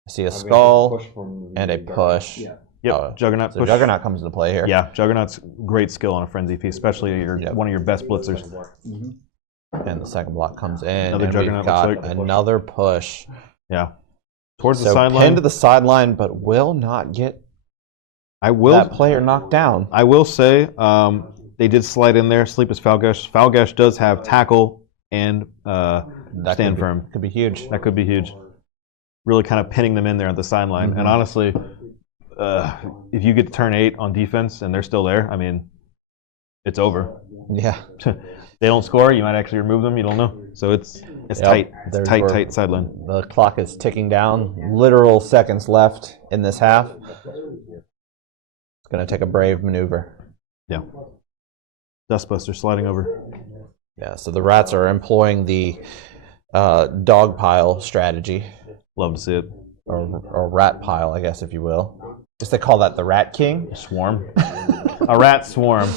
see a skull and a push. Yep, Juggernaut push. Juggernaut comes into play here. Yeah, Juggernaut's great skill on a frenzy piece, especially one of your best blitzers. And the second block comes in. Another and Juggernaut we've got another push. Yeah. Towards the sideline. Pinned to the sideline, but will not get that player knocked down. I will say they did slide in there. Sleep is Falgash. Falgash does have tackle and stand firm. Could be huge. That could be huge. Really kind of pinning them in there at the sideline. And honestly, if you get to turn 8 on defense and they're still there, I mean, it's over. Yeah. They don't score, you might actually remove them. You don't know. So it's tight. It's tight sideline. The clock is ticking down. Literal seconds left in this half. Going to take a brave maneuver. Yeah. Dustbuster sliding over. Yeah, so the Rats are employing the dog pile strategy. Love to see it. Or rat pile, I guess, if you will. Guess they call that the Rat King? Swarm. A rat swarm.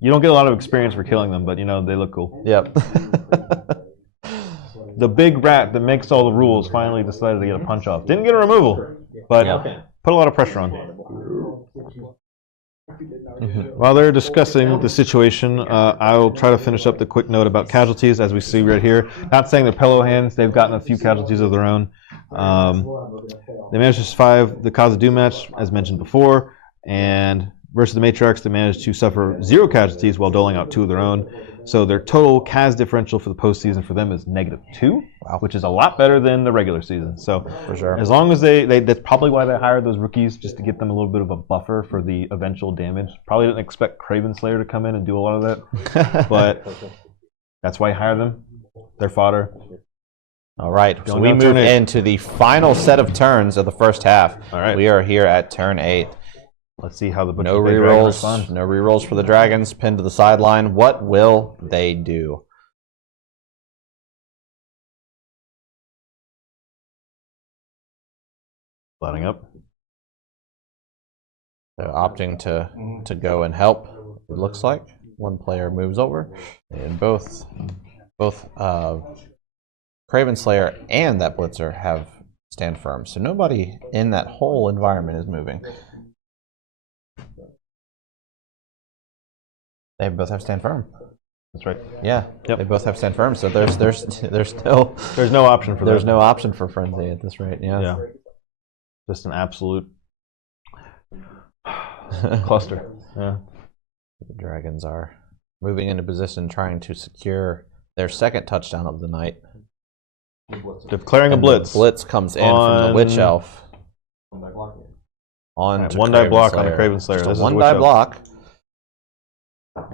You don't get a lot of experience for killing them, but they look cool. Yep. The big rat that makes all the rules finally decided to get a punch off. Didn't get a removal, but put a lot of pressure on. While they're discussing the situation, I'll try to finish up the quick note about casualties, as we see right here. Not saying they're pillow hands. They've gotten a few casualties of their own. They managed to survive the Khazad match, as mentioned before, and versus the Matriarchs, they managed to suffer 0 casualties while doling out 2 of their own. So their total Kaz differential for the postseason for them is -2, which is a lot better than the regular season. So for sure, as long as that's probably why they hired those rookies, just to get them a little bit of a buffer for the eventual damage. Probably didn't expect Craven Slayer to come in and do a lot of that, but that's why you hire them. They're fodder. All right, so we move into the final set of turns of the first half. All right, we are here at turn 8. Let's see how the no rerolls. No rerolls for the Dragons. Pinned to the sideline. What will they do? Lining up. They're opting to go and help. It looks like one player moves over, and both Craven Slayer and that Blitzer have stand firm. So nobody in that whole environment is moving. They both have stand firm. That's right. Yeah, Yep. They both have stand firm. So there's still There's no option for there's that. no option for frenzy at this rate. Yeah. Yeah. Just an absolute cluster. Yeah. The Dragons are moving into position, trying to secure their second touchdown of the night. Declaring a And blitz. The blitz comes in from the Witch Elf. On to one die Craven block Slayer. on the Craven Slayer. Just This is a one Witch die Elf. block.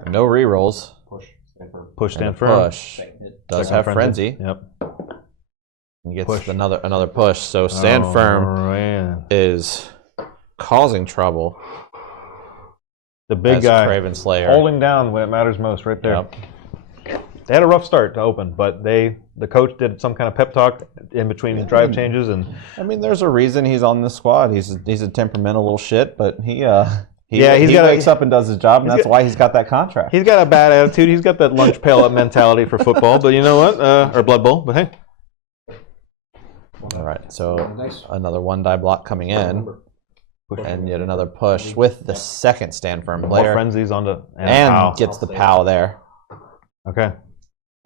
No rerolls. Push And a stand firm. push. Does Second have frenzy. Yep. And gets Push. another push. So stand firm Man. is causing trouble. The big as guy Craven Slayer. holding down when it matters most, right there. Yep. They had a rough start to open, but the coach did some kind of pep talk in between drive changes, and I mean, there's a reason he's on this squad. He's a temperamental little shit, but he he's wakes up and does his job, and that's why he's got that contract. he's got a bad attitude. He's got that lunch pail up mentality for football, but you know what? Or Blood Bowl, but hey. All right, so another one die block coming in, and yet another push with the second stand firm More player, frenzies onto and gets the POW there. Okay.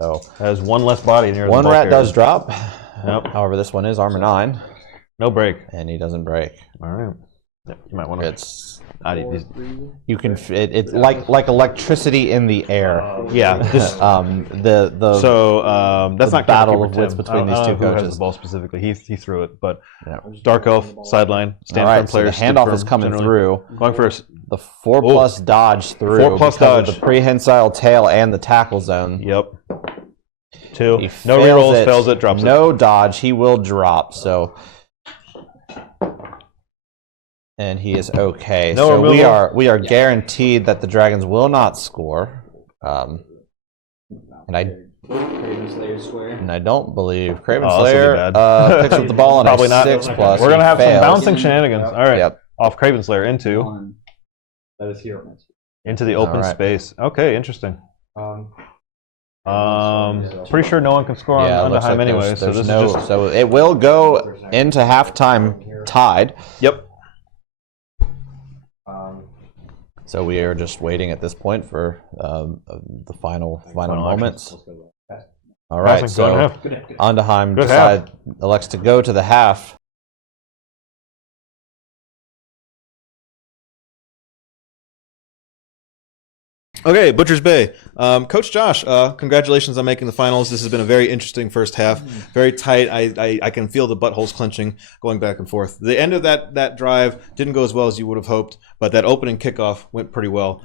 So There's one less body near one the ball rat carrier. does drop. Yep. However, this one is armor 9, No break. and he doesn't break. All right. Yep. You might want to. It's Four, you can it's like electricity in the air. Yeah. This, The so that's the not battle Kentucky of for wits Tim. between I these don't two know who has coaches. the ball specifically. He threw it, but Yeah. Dark Elf sideline stand All firm right, so the players. stood handoff firm is coming generally. through. Going for The 4+ dodge through. 4+ because dodge. of the prehensile tail and the tackle zone. Yep. 2. He No fails rerolls, fails it, drops it. No dodge. He will drop. So, and he is okay. No so removal. we are guaranteed that the Dragons will not score. And I don't believe Craven Oh, this will Slayer be bad. picks up the ball on Probably a not. 6+. We're gonna have some fails. bouncing shenanigans. All right. Yep. Off Craven Slayer into That is here. the open All right. space. Okay, interesting. Pretty sure no one can score Yeah, it on looks Undaheim like anyway. there's So this no, is just so it will go into halftime tied. yep. So we are just waiting at this point for the final moments. All right, Bouncing, going so half. Undaheim Good half. elects to go to the half. Okay, Butcher's Bay. Coach Josh, congratulations on making the finals. This has been a very interesting first half. Very tight. I can feel the buttholes clenching, going back and forth. The end of that drive didn't go as well as you would have hoped, but that opening kickoff went pretty well.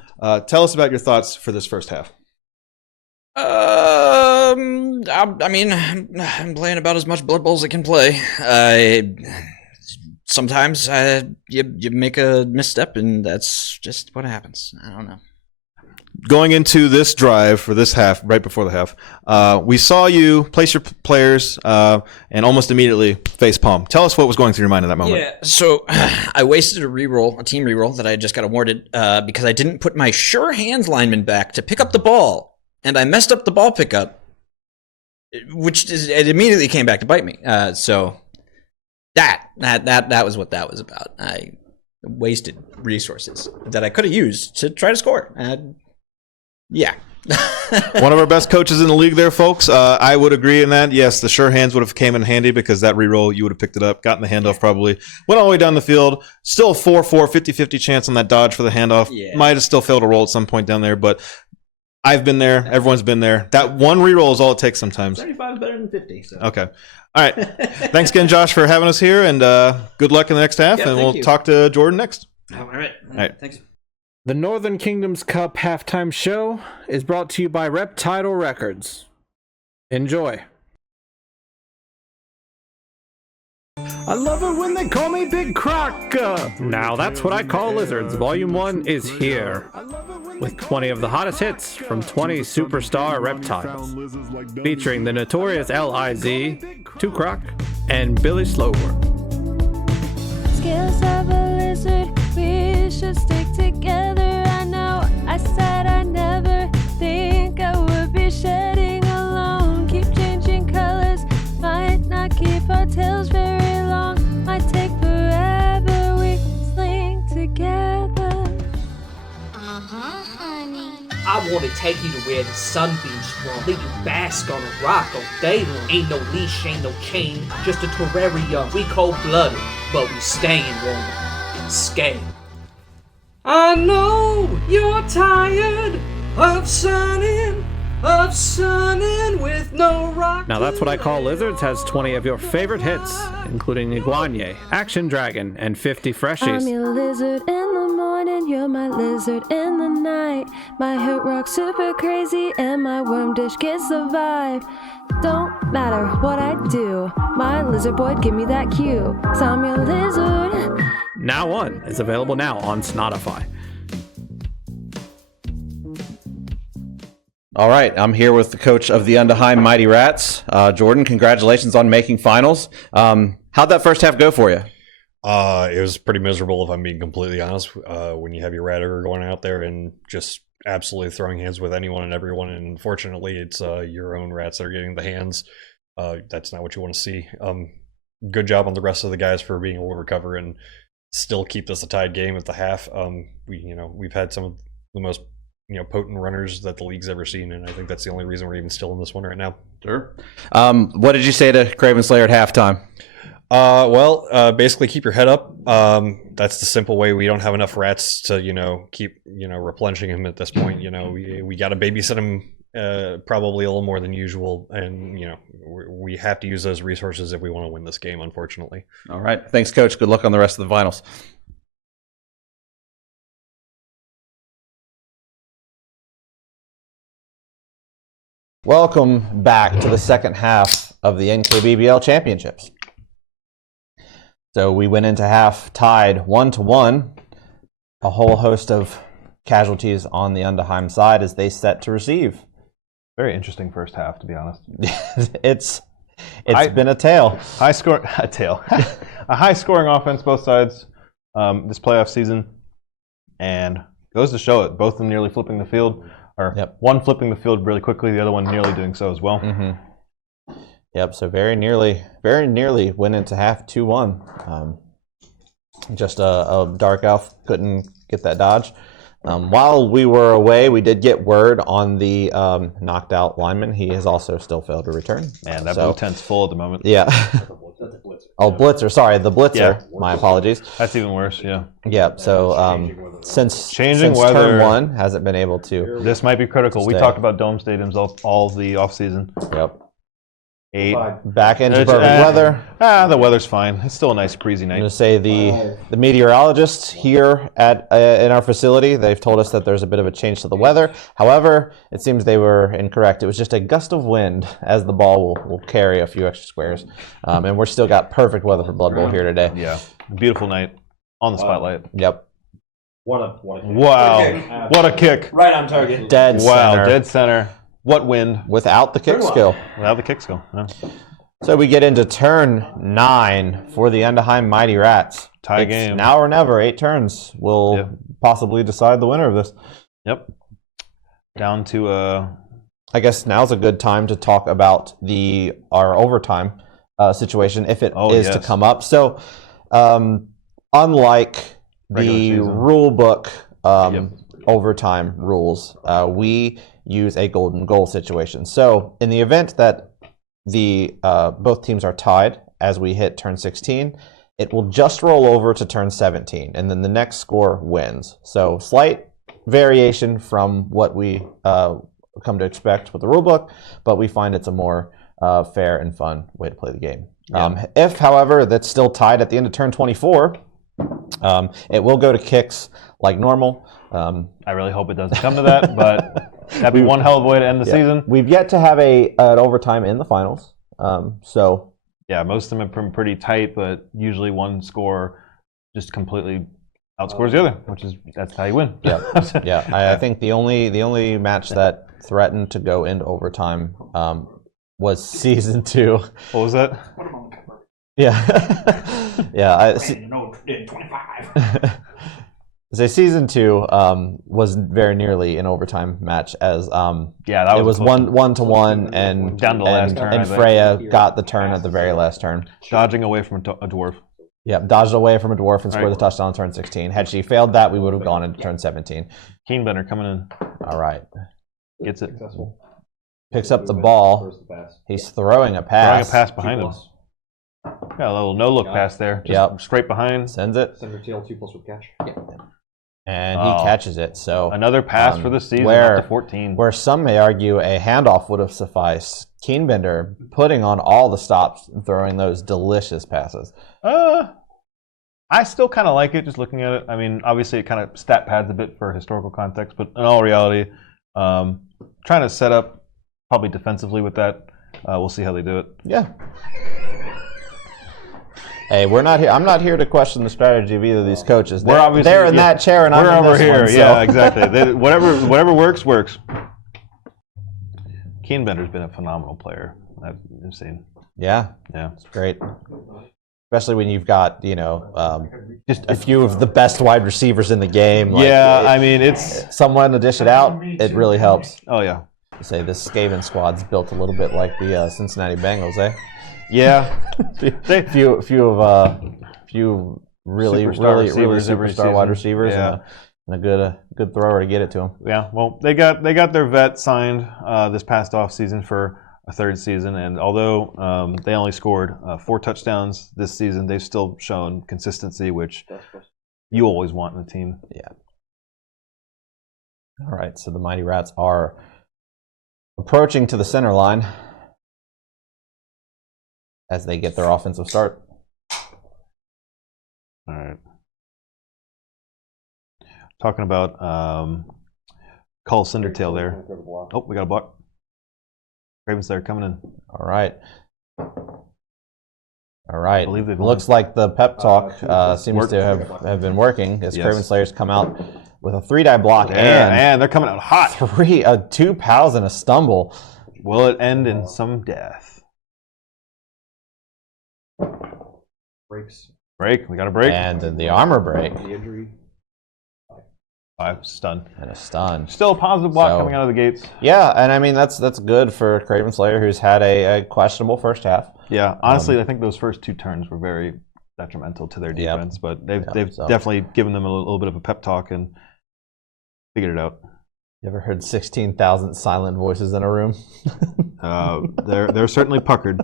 Tell us about your thoughts for this first half. I mean, I'm playing about as much Blood Bowl as I can play. Sometimes you make a misstep, and that's just what happens. I don't know. Going into this drive for this half, right before the half, we saw you place your players and almost immediately face palm. Tell us what was going through your mind at that moment. Yeah, so I wasted a team reroll that I just got awarded because I didn't put my sure hands lineman back to pick up the ball, and I messed up the ball pickup, it immediately came back to bite me. So that was what that was about. I wasted resources that I could have used to try to score. Yeah. One of our best coaches in the league there, folks. I would agree in that. Yes, the sure hands would have came in handy because that reroll, you would have picked it up, gotten the handoff probably. Went all the way down the field. Still a 4-4, 50-50 chance on that dodge for the handoff. Yeah. Might have still failed a roll at some point down there, but I've been there. Everyone's been there. That one reroll is all it takes sometimes. 75 is better than 50. So. Okay. All right. Thanks again, Josh, for having us here, and good luck in the next half, Yeah, and thank we'll you. talk to Jordan next. All right. All right. Thanks. The Northern Kingdom's Cup halftime show is brought to you by Reptile Records. Enjoy. I love it when they call me Big Croc. Now that's what I call lizards. Volume 1 is here. With 20 of the hottest hits from 20 superstar reptiles. Featuring the notorious L.I.Z., 2 Croc, and Billy Slowworm. Scales of a lizard, we should stick together. I know I said I never think I would be shedding alone. Keep changing colors, might not keep our tails very long. take you to where the sunbeams strong. Leave you bask on a rock all day long. Ain't no leash, ain't no chain, just a terrarium. We cold-blooded, but we staying warm. Skaven. I know you're tired of sunning with no rock. Now That's What I Call Lizards has 20 of your favorite hits, including Iguane, Action Dragon, and 50 freshies. I'm your lizard in the morning, you're my lizard in the night. My hurt rock super crazy, and my worm dish gets the vibe. Don't matter what I do, my lizard boy, give me that cue. 'Cause I'm your lizard. Now One is available now on Spotify. All right, I'm here with the coach of the Undaheim Mighty Rats. Jordan, congratulations on making finals. How'd that first half go for you? It was pretty miserable, if I'm being completely honest, when you have your rat ogre going out there and just absolutely throwing hands with anyone and everyone. And unfortunately, it's your own rats that are getting the hands. That's not what you want to see. Good job on the rest of the guys for being able to recover and still keep this a tied game at the half. We've had some of the most potent runners that the league's ever seen, and I think that's the only reason we're even still in this one right now. Sure. What did you say to Craven Slayer at halftime? Basically keep your head up. That's the simple way. We don't have enough rats to, keep, replenishing him at this point. We got to babysit him probably a little more than usual, and, we have to use those resources if we want to win this game, unfortunately. All right. Thanks, Coach. Good luck on the rest of the finals. Welcome back to the second half of the NKBBL Championships. So we went into half tied 1-1. A whole host of casualties on the Undaheim side as they set to receive. Very interesting first half, to be honest. It's been a tale. A high scoring offense, both sides this playoff season, and goes to show it. Both of them nearly flipping the field. One flipping the field really quickly, the other one nearly doing so as well. Mm-hmm. Yep, so very nearly went into half 2-1. Just a Dark Elf couldn't get that dodge. While we were away, we did get word on the knocked out lineman. He has also still failed to return. Man, that blue tent's full at the moment. Yeah. Oh, Blitzer. Sorry, the Blitzer. Yeah. My apologies. That's even worse, yeah. Yeah, so since weather, turn one, hasn't been able to. This might be critical. We talked about dome stadiums all the offseason. Yep. 8. Back into perfect weather. The weather's fine. It's still a nice breezy night. I'm going to say the meteorologists here at in our facility, they've told us that there's a bit of a change to the weather. However, it seems they were incorrect. It was just a gust of wind as the ball will carry a few extra squares. And we're still got perfect weather for Blood Bowl here today. Yeah. Beautiful night on the spotlight. Yep. What a kick. Wow. What a kick. Right on target. Dead center. Wow, dead center. What wind? Without the kick skill. Without the kick skill. Yeah. So we get into turn 9 for the Undaheim Mighty Rats. Tie game. Now or never. 8 turns will possibly decide the winner of this. Yep. Down to I guess now's a good time to talk about our overtime situation if it is to come up. So unlike the rule book overtime rules, we use a golden goal situation. So in the event that both teams are tied as we hit turn 16, it will just roll over to turn 17, and then the next score wins. So slight variation from what we come to expect with the rulebook, but we find it's a more fair and fun way to play the game. Yeah. If, however, that's still tied at the end of turn 24, it will go to kicks like normal. I really hope it doesn't come to that, but that'd be one hell of a way to end the season. We've yet to have an overtime in the finals. Yeah, most of them have been pretty tight, but usually one score just completely outscores the other, that's how you win. Yeah. I think the only match that threatened to go into overtime was season 2. What was that? Yeah. Yeah. 25. So season 2 was very nearly an overtime match as that was 1-1 and down to the last turn, and Freya got the turn at the very last turn, dodging away from a dwarf. Yeah, dodged away from a dwarf and scored the touchdown on turn 16. Had she failed that, we would have gone into turn 17. Keenbender coming in. All right. Gets it. Successful. Picks up the ball. First to pass. He's throwing a pass. Throwing a pass behind him. Got a little no-look pass there. Just straight behind. Sends it. Center tail 2+ with catch. And he catches it. So another pass for the season, where, up to 14. Where some may argue a handoff would have sufficed, Keenbender putting on all the stops and throwing those delicious passes. I still kind of like it, just looking at it. I mean, obviously it kind of stat pads a bit for historical context, but in all reality, trying to set up probably defensively with that. We'll see how they do it. Yeah. Hey, we're not here. I'm not here to question the strategy of either of these coaches. They're in that chair, and I'm in this here. one, so. Yeah, exactly. Whatever works. Keenbender's been a phenomenal player. I've seen. Yeah, it's great. Especially when you've got just a few of the best wide receivers in the game. I mean, it's someone to dish it out. It really helps. Oh yeah. Say this Skaven squad's built a little bit like the Cincinnati Bengals, eh? Yeah, few really superstar wide receivers, and a good thrower to get it to them. Yeah, well, they got their vet signed this past off season for a third season, and although they only scored 4 touchdowns this season, they've still shown consistency, which you always want in a team. Yeah. All right, so the Mighty Rats are approaching to the center line as they get their offensive start. All right. Talking about Cull Cindertail there. Oh, we got a block. Ravens there coming in. All right. Looks like the pep talk seems to have been working as Craven Slayers come out with a 3-die block and they're coming out hot. 2 pals and a stumble. Will it end in some death? Break. We got a break. And then the armor break. The injury. 5 stun. And a stun. Still a positive block coming out of the gates. Yeah, and I mean that's good for Craven Slayer, who's had a questionable first half. Yeah, honestly, I think those first 2 turns were very detrimental to their defense, but they've definitely given them a little bit of a pep talk and figured it out. You ever heard 16,000 silent voices in a room? They're certainly puckered.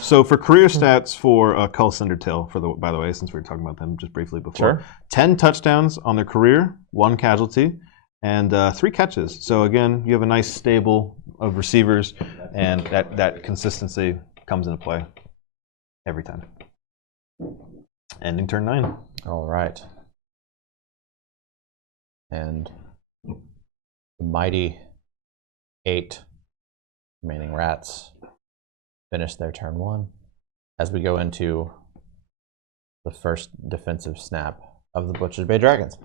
So for career stats for Cull Cindertail, by the way, since we were talking about them just briefly before, 10 touchdowns on their career, 1 casualty, and 3 catches. So again, you have a nice stable of receivers, and that consistency comes into play every time. Ending turn 9. All right. And the mighty 8 remaining rats finish their turn 1 as we go into the first defensive snap of the Butcher's Bay Dragons.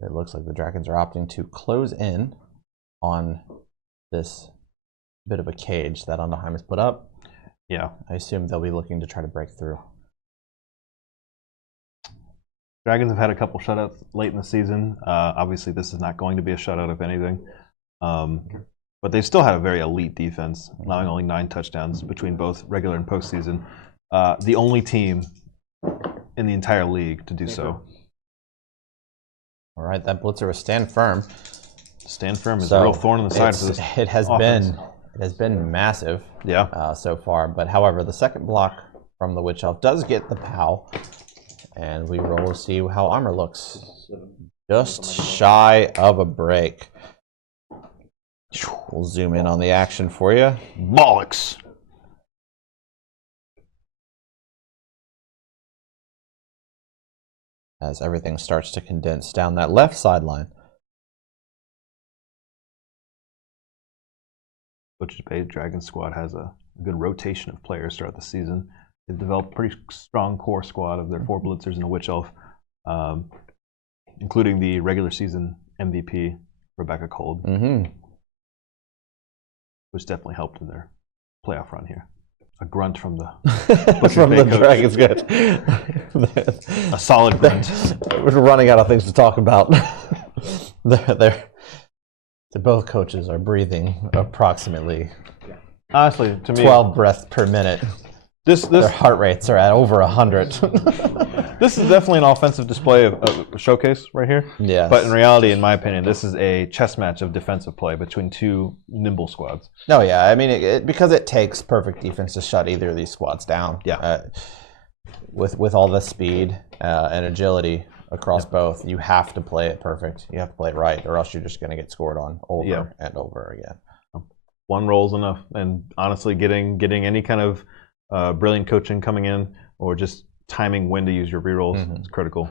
It looks like the Dragons are opting to close in on this bit of a cage that Undaheim has put up. Yeah. I assume they'll be looking to try to break through. Dragons have had a couple shutouts late in the season. Obviously, this is not going to be a shutout, if anything. But they've still had a very elite defense, allowing only 9 touchdowns between both regular and postseason. The only team in the entire league to do so. All right, that blitzer was stand firm. Stand firm is a real thorn in the side for this It has been massive so far. But however, the second block from the Witch Elf does get the POW. And we roll to see how armor looks. Just shy of a break. We'll zoom in on the action for you. Bollocks. As everything starts to condense down that left sideline. Butcher's Bay Dragon squad has a good rotation of players throughout the season. They've developed a pretty strong core squad of their 4 blitzers and a witch elf, including the regular season MVP, Rebecca Cold, which definitely helped in their playoff run here. A grunt from the from the Dragons, good. A solid grunt. We're running out of things to talk about. Both coaches are breathing approximately Honestly, to me, 12 breaths per minute. Their heart rates are at over 100. This is definitely an offensive display of a showcase right here. Yes. But in reality, in my opinion, this is a chess match of defensive play between two nimble squads. No, yeah. I mean, because it takes perfect defense to shut either of these squads down. Yeah. With all the speed and agility across both, you have to play it perfect. You have to play it right, or else you're just going to get scored on over and over again. One roll is enough, and honestly, getting any kind of brilliant coaching coming in, or just timing when to use your rerolls is critical.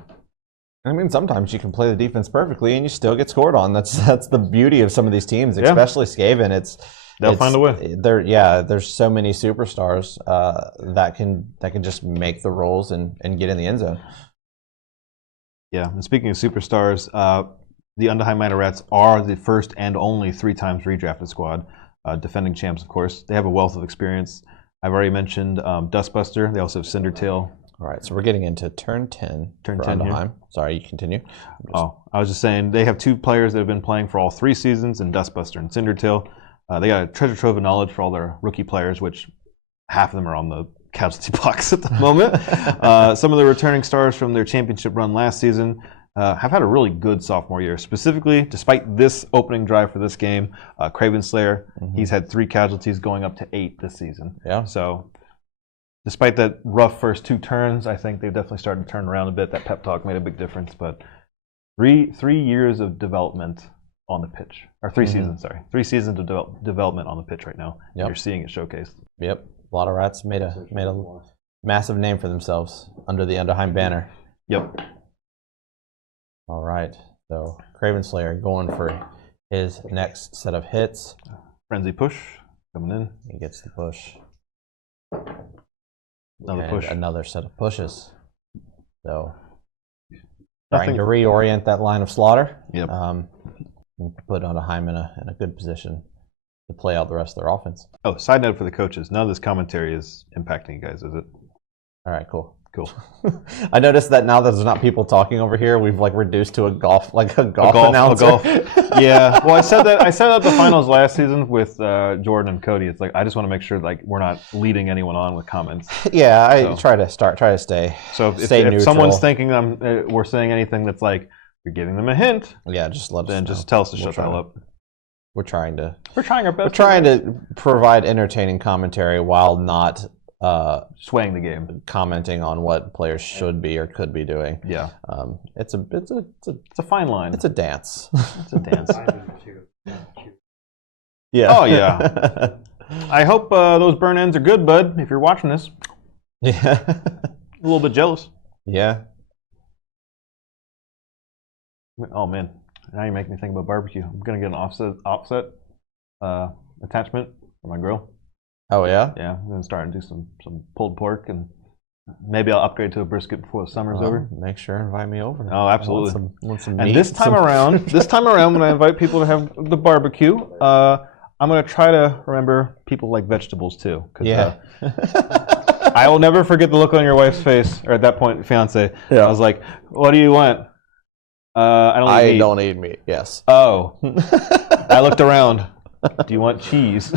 I mean, sometimes you can play the defense perfectly and you still get scored on. That's the beauty of some of these teams, especially Skaven. They'll find a way. There's so many superstars that can just make the rolls and get in the end zone. Yeah, and speaking of superstars, the Undaheim Mighty Rats are the first and only 3 times redrafted squad, defending champs, of course. They have a wealth of experience. I've already mentioned Dustbuster. They also have Cindertail. All right, so we're getting into turn 10 Turn for 10 here. Undaheim. Sorry, you continue. I was just saying they have 2 players that have been playing for all 3 seasons in Dustbuster and Cindertail. They got a treasure trove of knowledge for all their rookie players, which half of them are on the casualty box at the moment. Some of the returning stars from their championship run last season have had a really good sophomore year. Specifically, despite this opening drive for this game, Craven Slayer, he's had 3 casualties going up to 8 this season. Yeah. So despite that rough first 2 turns, I think they've definitely started to turn around a bit. That pep talk made a big difference. But 3 years of development on the pitch. Or 3 seasons, sorry. 3 seasons of development on the pitch right now. Yep. You're seeing it showcased. Yep. A lot of Rats made a massive name for themselves under the Undaheim banner. Yep. All right. So Craven Slayer going for his next set of hits. Frenzy push coming in. He gets the push. Another push. Another set of pushes. So trying to reorient that line of slaughter. Yep. And put Undaheim in a good position to play out the rest of their offense. Oh, side note for the coaches. None of this commentary is impacting you guys, is it? All right, cool. Cool. I noticed that now that there's not people talking over here, we've reduced to a golf announcer. Yeah. Well, I said that at the finals last season with Jordan and Cody. It's I just want to make sure we're not leading anyone on with comments. Yeah, I try to stay. So if someone's thinking we're saying anything that's you're giving them a hint. Yeah, just let us know. Just tell us to shut the hell up. We're trying our best. We're trying to provide entertaining commentary while not swaying the game, commenting on what players should be or could be doing. Yeah. It's a fine line. It's a dance. It's a dance. Yeah. Oh yeah. I hope those burn ends are good, bud. If you're watching this. Yeah. A little bit jealous. Yeah. Oh man, now you make me think about barbecue. I'm gonna get an offset attachment for my grill. Oh yeah? Yeah, I'm gonna start and do some pulled pork, and maybe I'll upgrade to a brisket before the summer's over. Make sure and invite me over. Oh, absolutely. Want some and meat, this time around, when I invite people to have the barbecue, I'm gonna try to remember people like vegetables too. Yeah. I will never forget the look on your wife's face, or at that point, fiance. Yeah. I was like, "What do you want?" I don't eat meat. Yes. Oh. I looked around. Do you want cheese?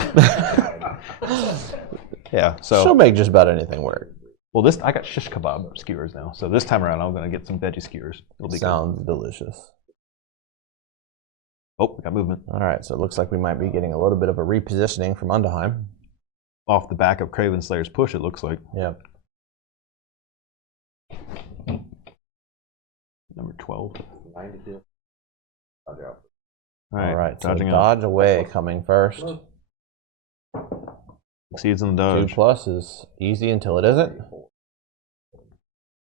Yeah. So she'll make just about anything work. Well, I got shish kebab skewers now. So this time around, I'm going to get some veggie skewers. It'll be Sounds delicious. Oh, we got movement. All right. So it looks like we might be getting a little bit of a repositioning from Undaheim. Off the back of Craven Slayer's push, it looks like. Yeah. Number 12. 92. All right. So dodging dodge away coming first. Succeeds in the dodge. 2+ is easy until it isn't.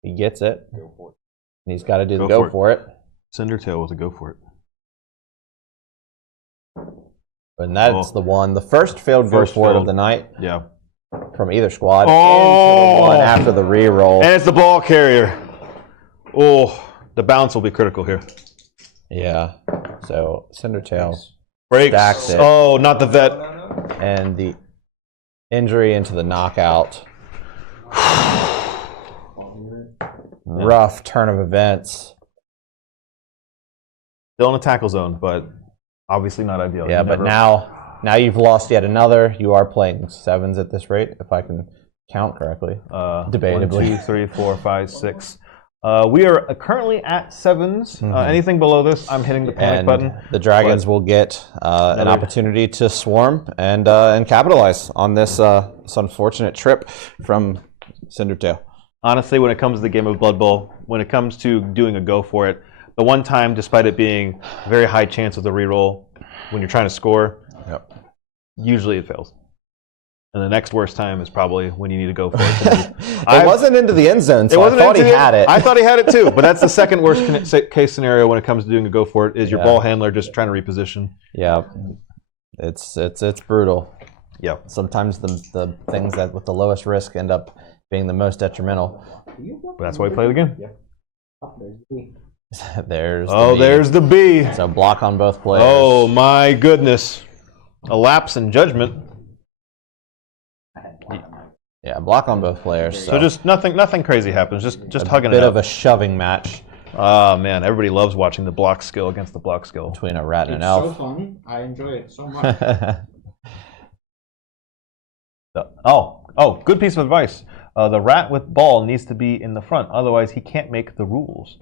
He gets it. And he's got to do the go for it. Cindertail was a go for it. And that's the one. The first failed go for it of the night. Yeah. From either squad. Into the one after the re-roll. And it's the ball carrier. Oh, the bounce will be critical here. Yeah. So Cindertail breaks. Stacks it. Oh, not the vet. And the injury into the knockout. Rough turn of events. Still in a tackle zone, but obviously not ideal. Yeah, but now now you've lost yet another. You are playing sevens at this rate, if I can count correctly. Debatably. 1, 2, 3, 4, 5, 6. We are currently at sevens. Anything below this, I'm hitting the panic button. The Dragons will get an opportunity to swarm and capitalize on this unfortunate trip from Cindertail. Honestly, when it comes to the game of Blood Bowl, when it comes to doing a go for it, the one time, despite it being a very high chance of the reroll, when you're trying to score, usually it fails. And the next worst time is probably when you need to go for it. It wasn't into the end zone, so I thought he had it. I thought he had it too, but that's the second worst case scenario when it comes to doing a go for it, is your ball handler just trying to reposition. Yeah, it's brutal. Yeah. Sometimes the things that with the lowest risk end up being the most detrimental. But that's why we play the game. There's the B. So block on both players. Oh my goodness. A lapse in judgment. Yeah, block on both players. So just nothing crazy happens. Just hugging it out. A bit of a shoving match. Oh man, everybody loves watching the block skill against the block skill. Between a rat and an It's elf. so fun. I enjoy it so much. Good piece of advice. The rat with ball needs to be in the front, otherwise he can't make the rules.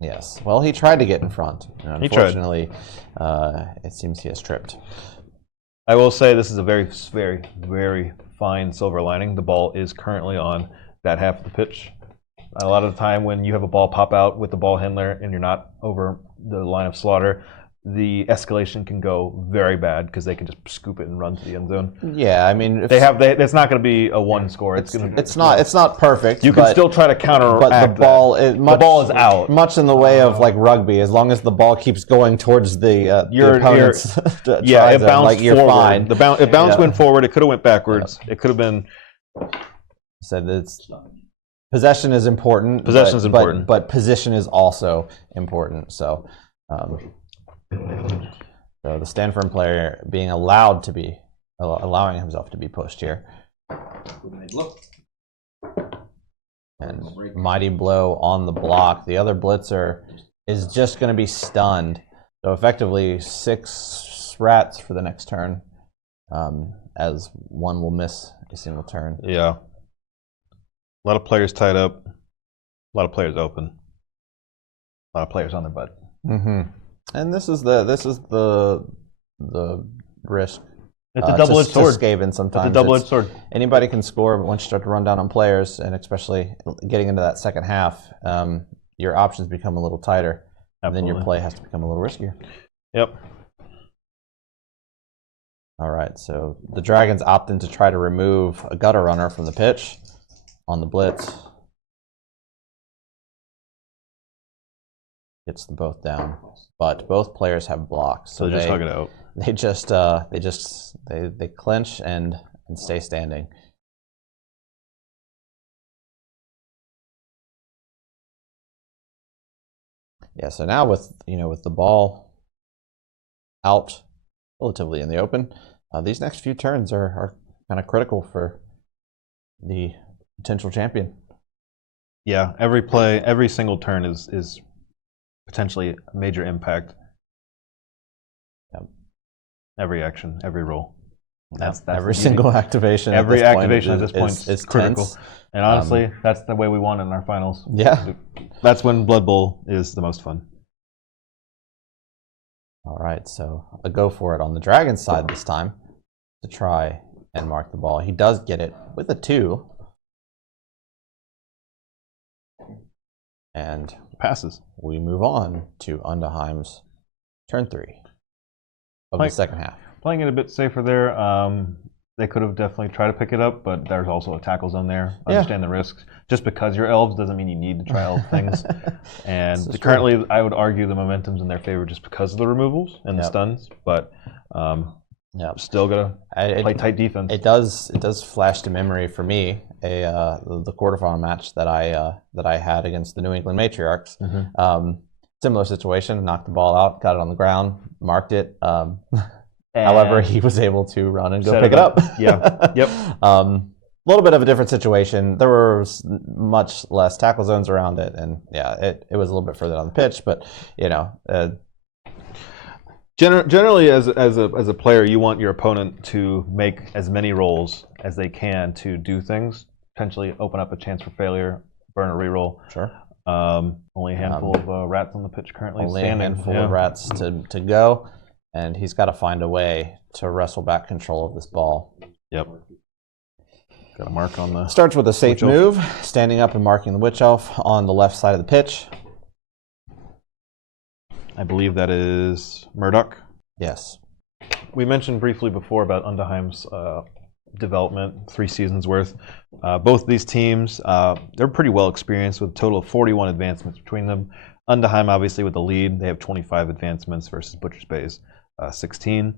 Yes. Well, he tried to get in front. Unfortunately, it seems he has tripped. I will say this is a very, very, very fine silver lining. The ball is currently on that half of the pitch. A lot of the time when you have a ball pop out with the ball handler and you're not over the line of slaughter, the escalation can go very bad because they can just scoop it and run to the end zone. Yeah, I mean, it's not going to be a one score. It's not perfect. You can still try to counteract. But the ball is out. Much in the way of like rugby, as long as the ball keeps going towards the opponent's it bounced you're forward. fine. It bounced went forward. It could have went backwards. It could have been. Said it's possession is important. But position is also important. So. So the stand firm player being allowing himself to be pushed here. And mighty blow on the block. The other blitzer is just going to be stunned. So effectively 6 rats for the next turn, as one will miss a single turn. Yeah. A lot of players tied up. A lot of players open. A lot of players on their butt. Mm-hmm. And this is the risk. It's a double-edged sword. Skaven sometimes. It's a double-edged sword. Anybody can score, but once you start to run down on players, and especially getting into that second half, your options become a little tighter. And then your play has to become a little riskier. Yep. All right, so the Dragons opt in to try to remove a gutter runner from the pitch on the blitz. Gets them both down, but both players have blocks, so they just hug it out. They clinch and stay standing. Yeah. So now with the ball out relatively in the open, these next few turns are kind of critical for the potential champion. Yeah. Every single turn is potentially a major impact. Yep. Every action, every roll. That's every single activation. Every activation at this point is critical. Tense. And honestly, that's the way we won in our finals. Yeah. That's when Blood Bowl is the most fun. All right, so a go for it on the Dragon side this time to try and mark the ball. He does get it with a 2. And passes. We move on to Undaheim's turn 3 of the second half. Playing it a bit safer there. They could have definitely tried to pick it up, but there's also a tackle zone there. Understand the risks. Just because you're elves doesn't mean you need to try elf things. And currently, I would argue the momentum's in their favor just because of the removals and the stuns. But still gotta play tight defense. It does flash to memory for me the quarterfinal match that I had against the New England Matriarchs. Mm-hmm. Similar situation, knocked the ball out, got it on the ground, marked it. However, he was able to run and go pick it up. Yeah. Yep. A little bit of a different situation. There was much less tackle zones around it, and it was a little bit further down the pitch. But Generally, as a player, you want your opponent to make as many rolls as they can to do things, potentially open up a chance for failure, burn a reroll. Sure. Only a handful of rats on the pitch currently. Only a handful of rats to go, and he's got to find a way to wrestle back control of this ball. Yep. Got a mark on the... Starts with a safe move, standing up and marking the Witch Elf on the left side of the pitch. I believe that is Murdoch. Yes. We mentioned briefly before about Undaheim's development, 3 seasons worth. Both these teams, they're pretty well experienced with a total of 41 advancements between them. Undaheim, obviously, with the lead, they have 25 advancements versus Butcher's Bay's 16.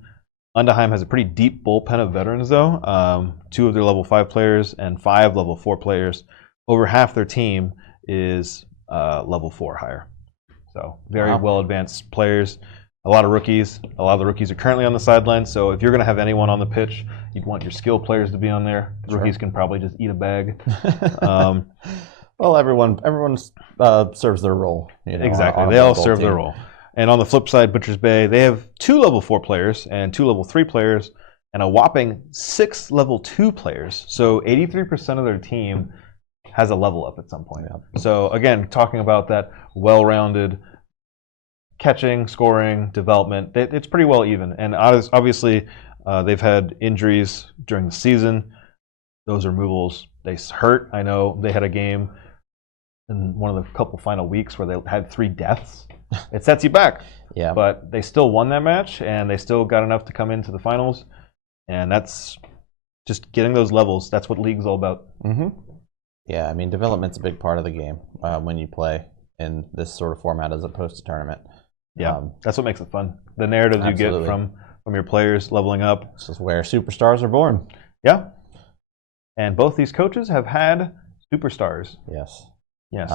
Undaheim has a pretty deep bullpen of veterans, though. 2 of their level 5 players and 5 level 4 players. Over half their team is level 4 higher. So very well advanced players. A lot of rookies. A lot of the rookies are currently on the sidelines. So if you're going to have anyone on the pitch, you'd want your skill players to be on there. The rookies can probably just eat a bag. Well, everyone serves their role. Exactly. They all serve their role. And on the flip side, Butcher's Bay, they have 2 level 4 players and 2 level 3 players and a whopping 6 level 2 players. So 83% of their team has a level up at some point. So again, talking about that well-rounded catching, scoring, development, it's pretty well even. And obviously, they've had injuries during the season. Those removals, they hurt. I know they had a game in one of the couple final weeks where they had 3 deaths. It sets you back. Yeah. But they still won that match, and they still got enough to come into the finals. And that's just getting those levels. That's what League's all about. Mm-hmm. Yeah, I mean, development's a big part of the game when you play in this sort of format as opposed to tournament. Yeah, that's what makes it fun. The narratives you get from your players leveling up. This is where superstars are born. Yeah. And both these coaches have had superstars. Yes. Yes.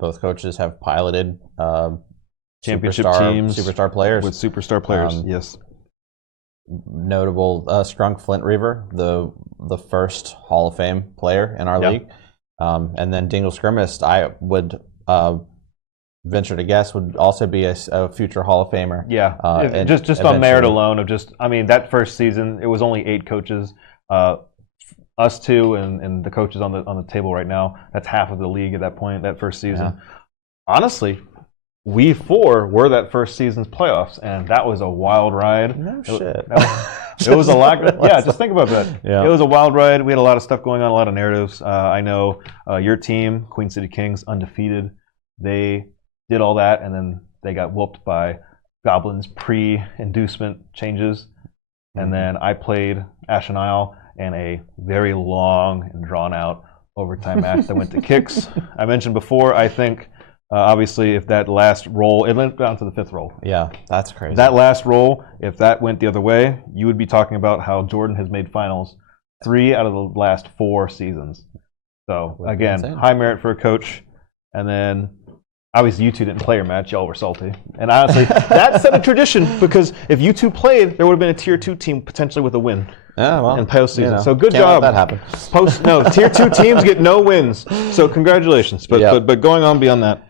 Both coaches have piloted championship teams, superstar players with superstar players. Yes. Notable Strunk Flint Reaver, the first Hall of Fame player in our league, and then Dingle Skirmist, I would venture to guess would also be a future Hall of Famer. Yeah. Just on merit alone of that first season, it was only 8 coaches. Us 2 and the coaches on the table right now. That's half of the league at that point. That first season. Yeah. Honestly, we 4 were that first season's playoffs, and that was a wild ride. No shit. It was a lot. Yeah, just think about that. Yeah. It was a wild ride. We had a lot of stuff going on, a lot of narratives. I know your team, Queen City Kings, undefeated. They did all that, and then they got whooped by Goblins pre-inducement changes. And then I played Ashen Isle in a very long and drawn-out overtime match that went to kicks. I mentioned before, I think, obviously, if that last roll, it went down to the 5th roll. Yeah, that's crazy. That last roll, if that went the other way, you would be talking about how Jordan has made finals 3 out of the last 4 seasons. So, again, high merit for a coach. And then, obviously, you 2 didn't play your match. Y'all were salty. And honestly, that set a tradition, because if you 2 played, there would have been a Tier 2 team potentially with a win. Yeah, well, in postseason. You know, so good job. Let that happen. Tier 2 teams get no wins. So congratulations. But going on beyond that,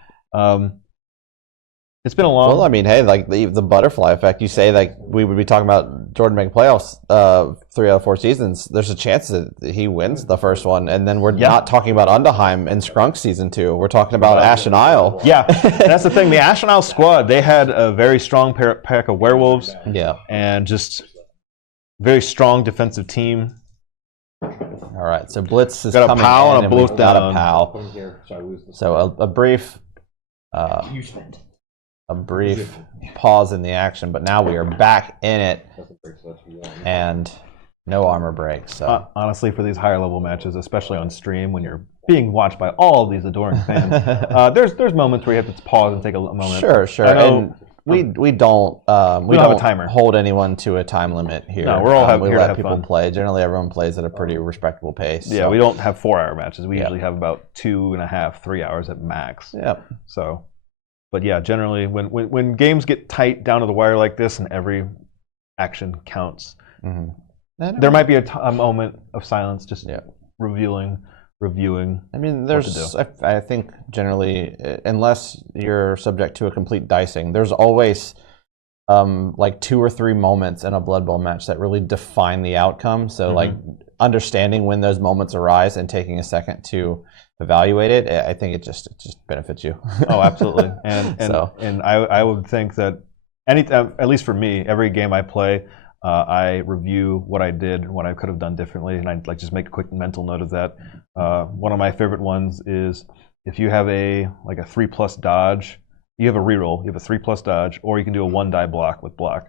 it's been a long. Well, I mean, hey, like the butterfly effect. You say like we would be talking about Jordan making playoffs 3 out of 4 seasons. There's a chance that he wins the first one, and then we're not talking about Undaheim and Skrunk season 2. We're talking about Ashen Isle. Yeah, that's the thing. The Ashen Isle squad, they had a very strong pack of werewolves. Yeah, and just very strong defensive team. All right, so Blitz is got coming a POW in, and a Blue got down. a POW. So a brief. You spent. A brief pause in the action, but now we are back in it, and no armor breaks. So honestly, for these higher level matches, especially on stream when you're being watched by all of these adoring fans, there's moments where you have to pause and take a moment. Sure. And we don't have a timer. Hold anyone to a time limit here. No, we're all we here to let have people fun. play. Generally, everyone plays at a pretty respectable pace. Yeah, we don't have 4-hour matches. We usually have about 2.5, 3 hours at max. Yep. So. But yeah, generally, when games get tight down to the wire like this, and every action counts, there might be a moment of silence, just reviewing. I mean, there's. I think generally, unless you're subject to a complete dicing, there's always like 2 or 3 moments in a Blood Bowl match that really define the outcome. So like understanding when those moments arise and taking a second to evaluate it, I think it just benefits you. Oh, absolutely. And I would think that at least for me, every game I play, I review what I did and what I could have done differently, and I like just make a quick mental note of that. One of my favorite ones is if you have a 3+ dodge, you have a reroll, you have a 3+ dodge, or you can do a 1 die block with block.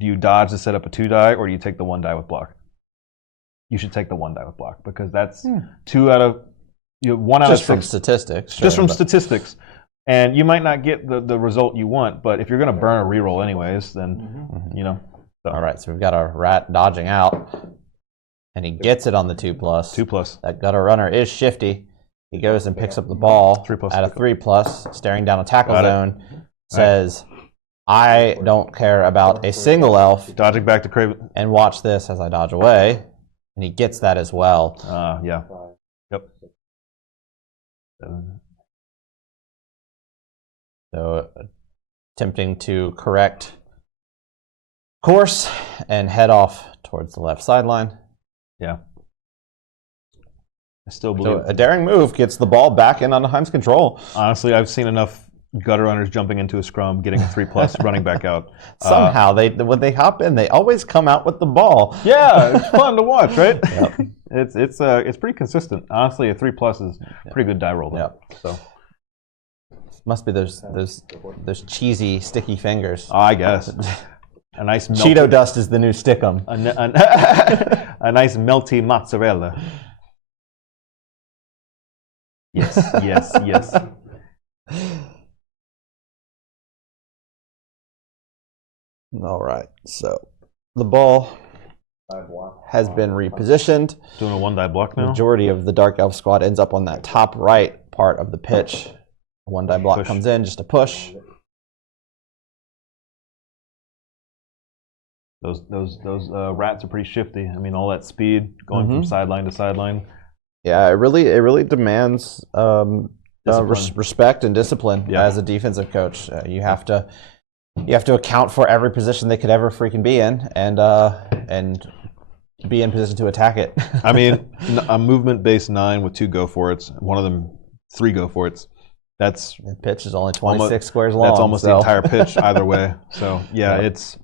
Do you dodge to set up a 2 die, or do you take the 1 die with block? You should take the 1 die with block, because that's 2 out of 1 out of 6. Just from statistics. Just from statistics. And you might not get the result you want, but if you're going to burn a reroll anyways, then, So. All right, so we've got a rat dodging out, and he gets it on the 2+. 2+. That gutter runner is shifty. He goes and picks up the ball 3+. at a 3+, staring down a tackle zone, says, I don't care about a single elf. Dodging back to Craven. And watch this as I dodge away. And he gets that as well. Yeah. Yep. So attempting to correct course and head off towards the left sideline. Yeah. I still believe So a daring move gets the ball back in Undaheim's control. Honestly, I've seen enough gutter runners jumping into a scrum, getting a 3+, running back out. Somehow, when they hop in, they always come out with the ball. Yeah, it's fun to watch, right? Yep. It's pretty consistent. Honestly, a 3+ is pretty good die roll. Yep. So must be those cheesy, sticky fingers. Oh, I guess. A nice Cheeto dust is the new stickum. A nice melty mozzarella. Yes. All right, so the ball has been repositioned. Doing a 1 die block now. Majority of the Dark Elf squad ends up on that top right part of the pitch. 1 die block comes in, just a push. Those rats are pretty shifty. I mean, all that speed going from sideline to sideline. Yeah, it really demands respect and discipline as a defensive coach. You have to account for every position they could ever freaking be in, and be in position to attack it. I mean, a movement-based 9 with 2 go for it's, one of them 3 go for it's. That's the pitch is only 26 squares long. That's almost the entire pitch either way. So yeah, it's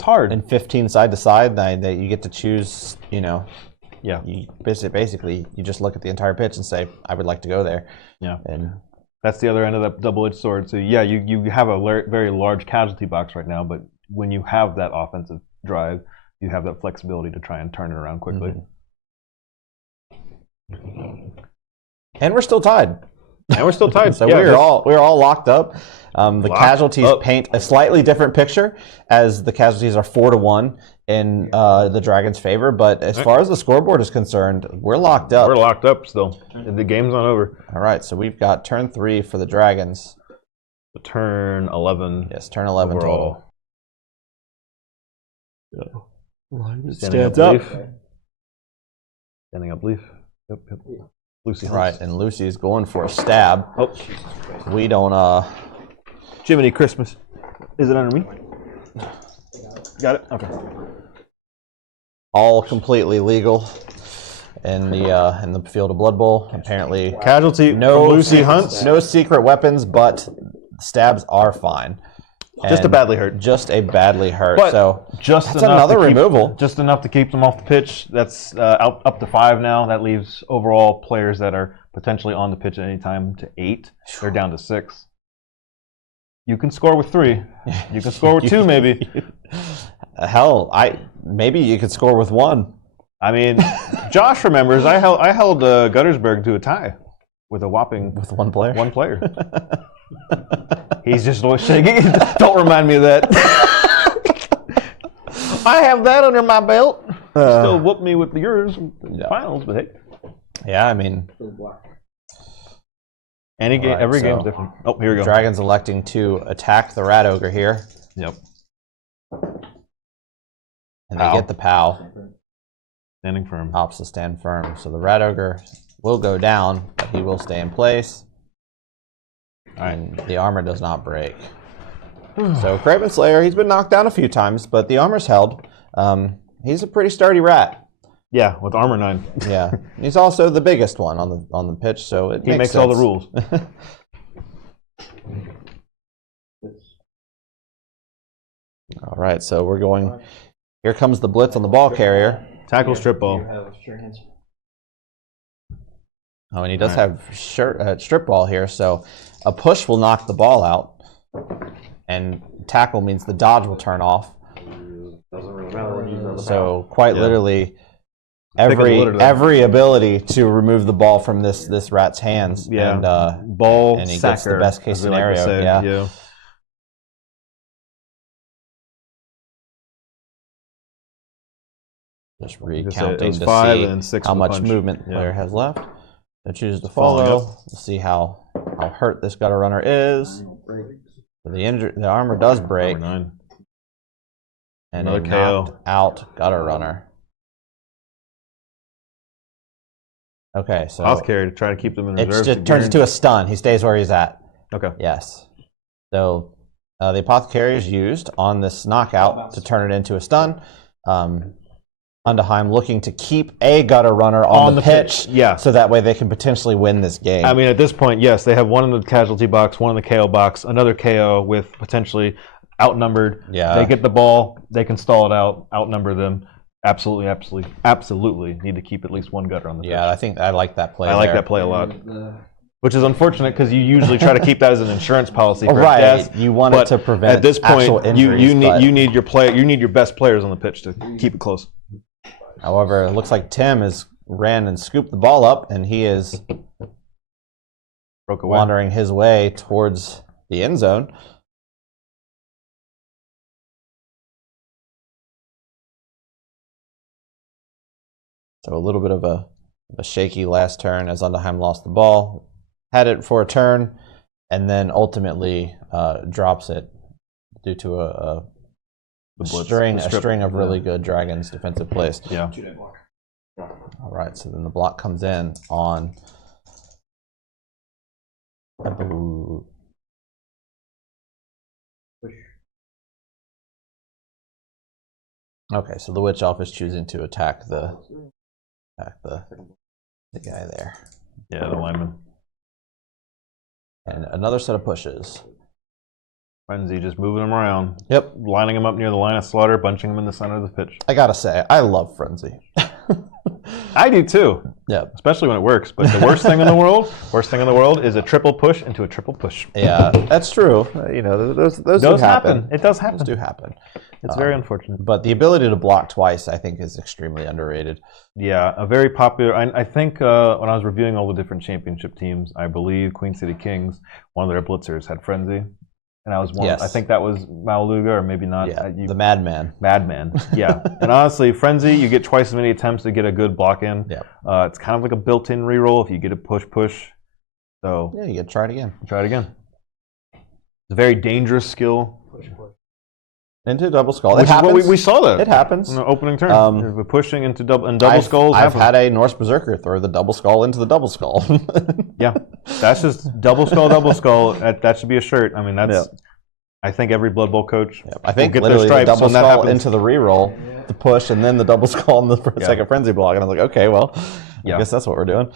hard. And 15 side to side, that you get to choose. Yeah. You basically you just look at the entire pitch and say, I would like to go there. Yeah. And that's the other end of that double-edged sword. So yeah, you have a very large casualty box right now, but when you have that offensive drive, you have that flexibility to try and turn it around quickly. And we're still tied. So yeah, we're all locked up. The casualties paint a slightly different picture, as the casualties are 4-1 in the Dragons' favor. But as far as the scoreboard is concerned, we're locked up. We're locked up still. The game's not over. All right, so we've got turn 3 for the Dragons. Turn 11. Yes, turn 11 overall. total. Yeah. Stands up. Standing up leaf. Yep. Lucy hunts. Right, and Lucy's going for a stab. Oh. We don't, Jiminy Christmas. Is it under me? Got it? Okay. All completely legal in the field of Blood Bowl. Apparently, casualty. No Lucy hunts. No secret weapons, but stabs are fine. Just a badly hurt. Just a badly hurt. But so just that's another removal. Just enough to keep them off the pitch. That's up to 5 now. That leaves overall players that are potentially on the pitch at any time to 8. They're down to 6. You can score with 3. You can score with 2, maybe. Hell, maybe you could score with 1. I mean, Josh remembers I held Guttersburg to a tie with a whopping with 1 player. 1 player. He's just always shaking. Don't remind me of that. I have that under my belt. Still whoop me with yours finals, but hey. Yeah, I mean, every game's different. Oh, here we go. Dragons electing to attack the Rat Ogre here. Yep. And they get the POW. Standing firm. Opts to stand firm. So the Rat Ogre will go down, but he will stay in place. And the armor does not break. So Craven Slayer, he's been knocked down a few times, but the armor's held. He's a pretty sturdy rat. Yeah, with armor 9. Yeah, he's also the biggest one on the pitch, so he makes all the rules. All right, so we're going. Here comes the blitz on the ball carrier. Tackle strip ball. Oh, and he does have strip ball here, so a push will knock the ball out, and tackle means the dodge will turn off. So quite literally, every ability to remove the ball from this rat's hands. Yeah, and ball and he sacker, gets the best case scenario. Like say, yeah. Just recounting to 5 see and 6 how much punch. movement the player has left. So choose to follow. We'll see how hurt this gutter runner is. So the armor does break. Armor 9. And another a KO. knocked out gutter runner. Okay, so Mouth carry to try to keep them in it reserve. just turns into a stun. He stays where he's at. Okay. Yes. So the apothecary is used on this knockout to turn it into a stun. Undaheim looking to keep a gutter runner on the pitch, yeah, so that way they can potentially win this game. I mean, at this point, yes, they have one in the casualty box, one in the KO box, another KO with potentially outnumbered. Yeah. They get the ball, they can stall it out, outnumber them. Absolutely need to keep at least one gutter on the pitch. Yeah, I think I like that play. I like that play a lot. Which is unfortunate because you usually try to keep that as an insurance policy for death. You want it to prevent at this point, actual injuries, you need your best players on the pitch to keep it close. However, it looks like Tim has ran and scooped the ball up, and he is wandering his way towards the end zone. So a little bit of a shaky last turn as Undaheim lost the ball, had it for a turn, and then ultimately drops it due to a string of really good Dragons defensive plays. Yeah. All right, so then the block comes in on. Okay, so the Witch Elf is choosing to attack the guy there. Yeah, the lineman. And another set of pushes. Frenzy just moving him around. Yep. Lining him up near the line of slaughter, bunching him in the center of the pitch. I gotta say, I love Frenzy. I do too. Yeah. Especially when it works. But the worst thing in the world is a triple push into a triple push. Yeah, that's true. You know, those do happen. It does happen. Those do happen. It's very unfortunate. But the ability to block twice, I think, is extremely underrated. Yeah, a very popular. I think when I was reviewing all the different championship teams, I believe Queen City Kings, one of their blitzers had Frenzy. And I was one. Yes. I think that was Maluga, or maybe not. Yeah, the Madman. Madman. Yeah. And honestly, Frenzy, you get twice as many attempts to get a good block in. Yeah. It's kind of like a built-in reroll if you get a push. So yeah, you get to try it again. Try it again. It's a very dangerous skill. Into double skull. Which It happens. is what we saw that. It happens. In the opening turn. We're pushing into double skulls. I've had a Norse Berserker throw the double skull into the double skull. Yeah. That's just double skull. That should be a shirt. I mean, that's. Yeah. I think every Blood Bowl coach. Yeah, I think will get literally their stripes the double when that skull happens. into the reroll, the push, and then the double skull in the second Frenzy block. And I was like, okay, well, I guess that's what we're doing.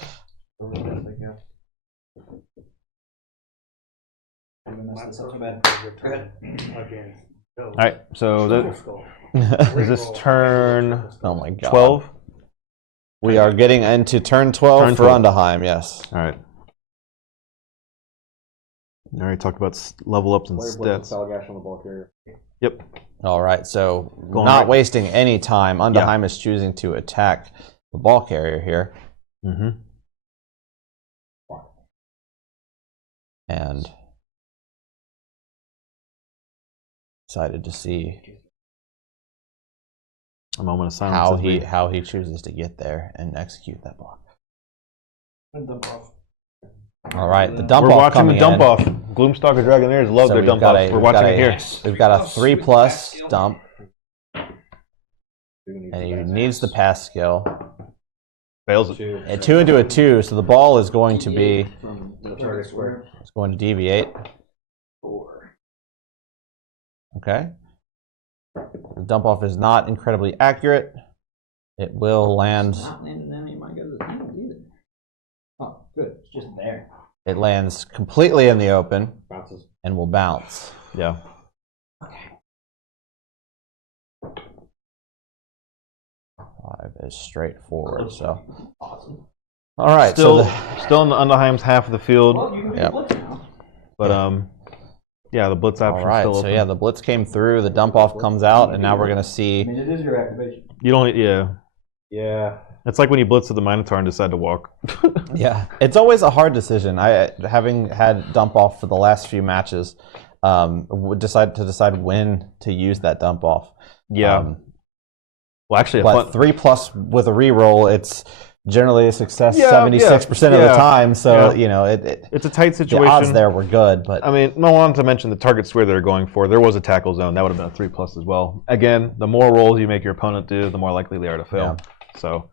All right, so is this turn? Oh my god! 12. We are getting into turn 12 for Undaheim. Yes. All right. I already talked about level ups and stats. Yep. All right, so not wasting any time, Undaheim is choosing to attack the ball carrier here. Mm-hmm. And excited to see a moment of silence how he chooses to get there and execute that block. All right, the dump off. We're watching coming the dump in. off. Gloomstalker Dragonaires love their dump offs. We're watching it here. We've got a 3+ dump, and he needs the pass skill. Fails it. And 2 into a 2, so the ball is going to be. It's going to deviate. Okay. The dump off is not incredibly accurate. It will land. It's not landing any of my guys' hands either. Oh, good. It's just there. It lands completely in the open Bounces. and will bounce. Yeah. Okay. 5 is straightforward. So. Awesome. All right. Still, so still in the Undaheim's half of the field. Well, you can do Yep. blitz now. But yeah, the blitz option all right. still So open. yeah, the blitz came through. The dump off comes out, and now we're gonna I see. mean, it is your activation. You don't. Yeah. Yeah. It's like when you blitz to the Minotaur and decide to walk. Yeah, it's always a hard decision. I, having had dump off for the last few matches, would decide when to use that dump off. Yeah. Well, actually, but 3+ with a reroll, it's generally a success Yeah, 76% of the yeah. time. So Yeah. it's a tight situation. The odds there were good, but I mean, I wanted to mention the target square they're going for. There was a tackle zone that would have been a 3+ as well. Again, the more rolls you make your opponent do, the more likely they are to fail. So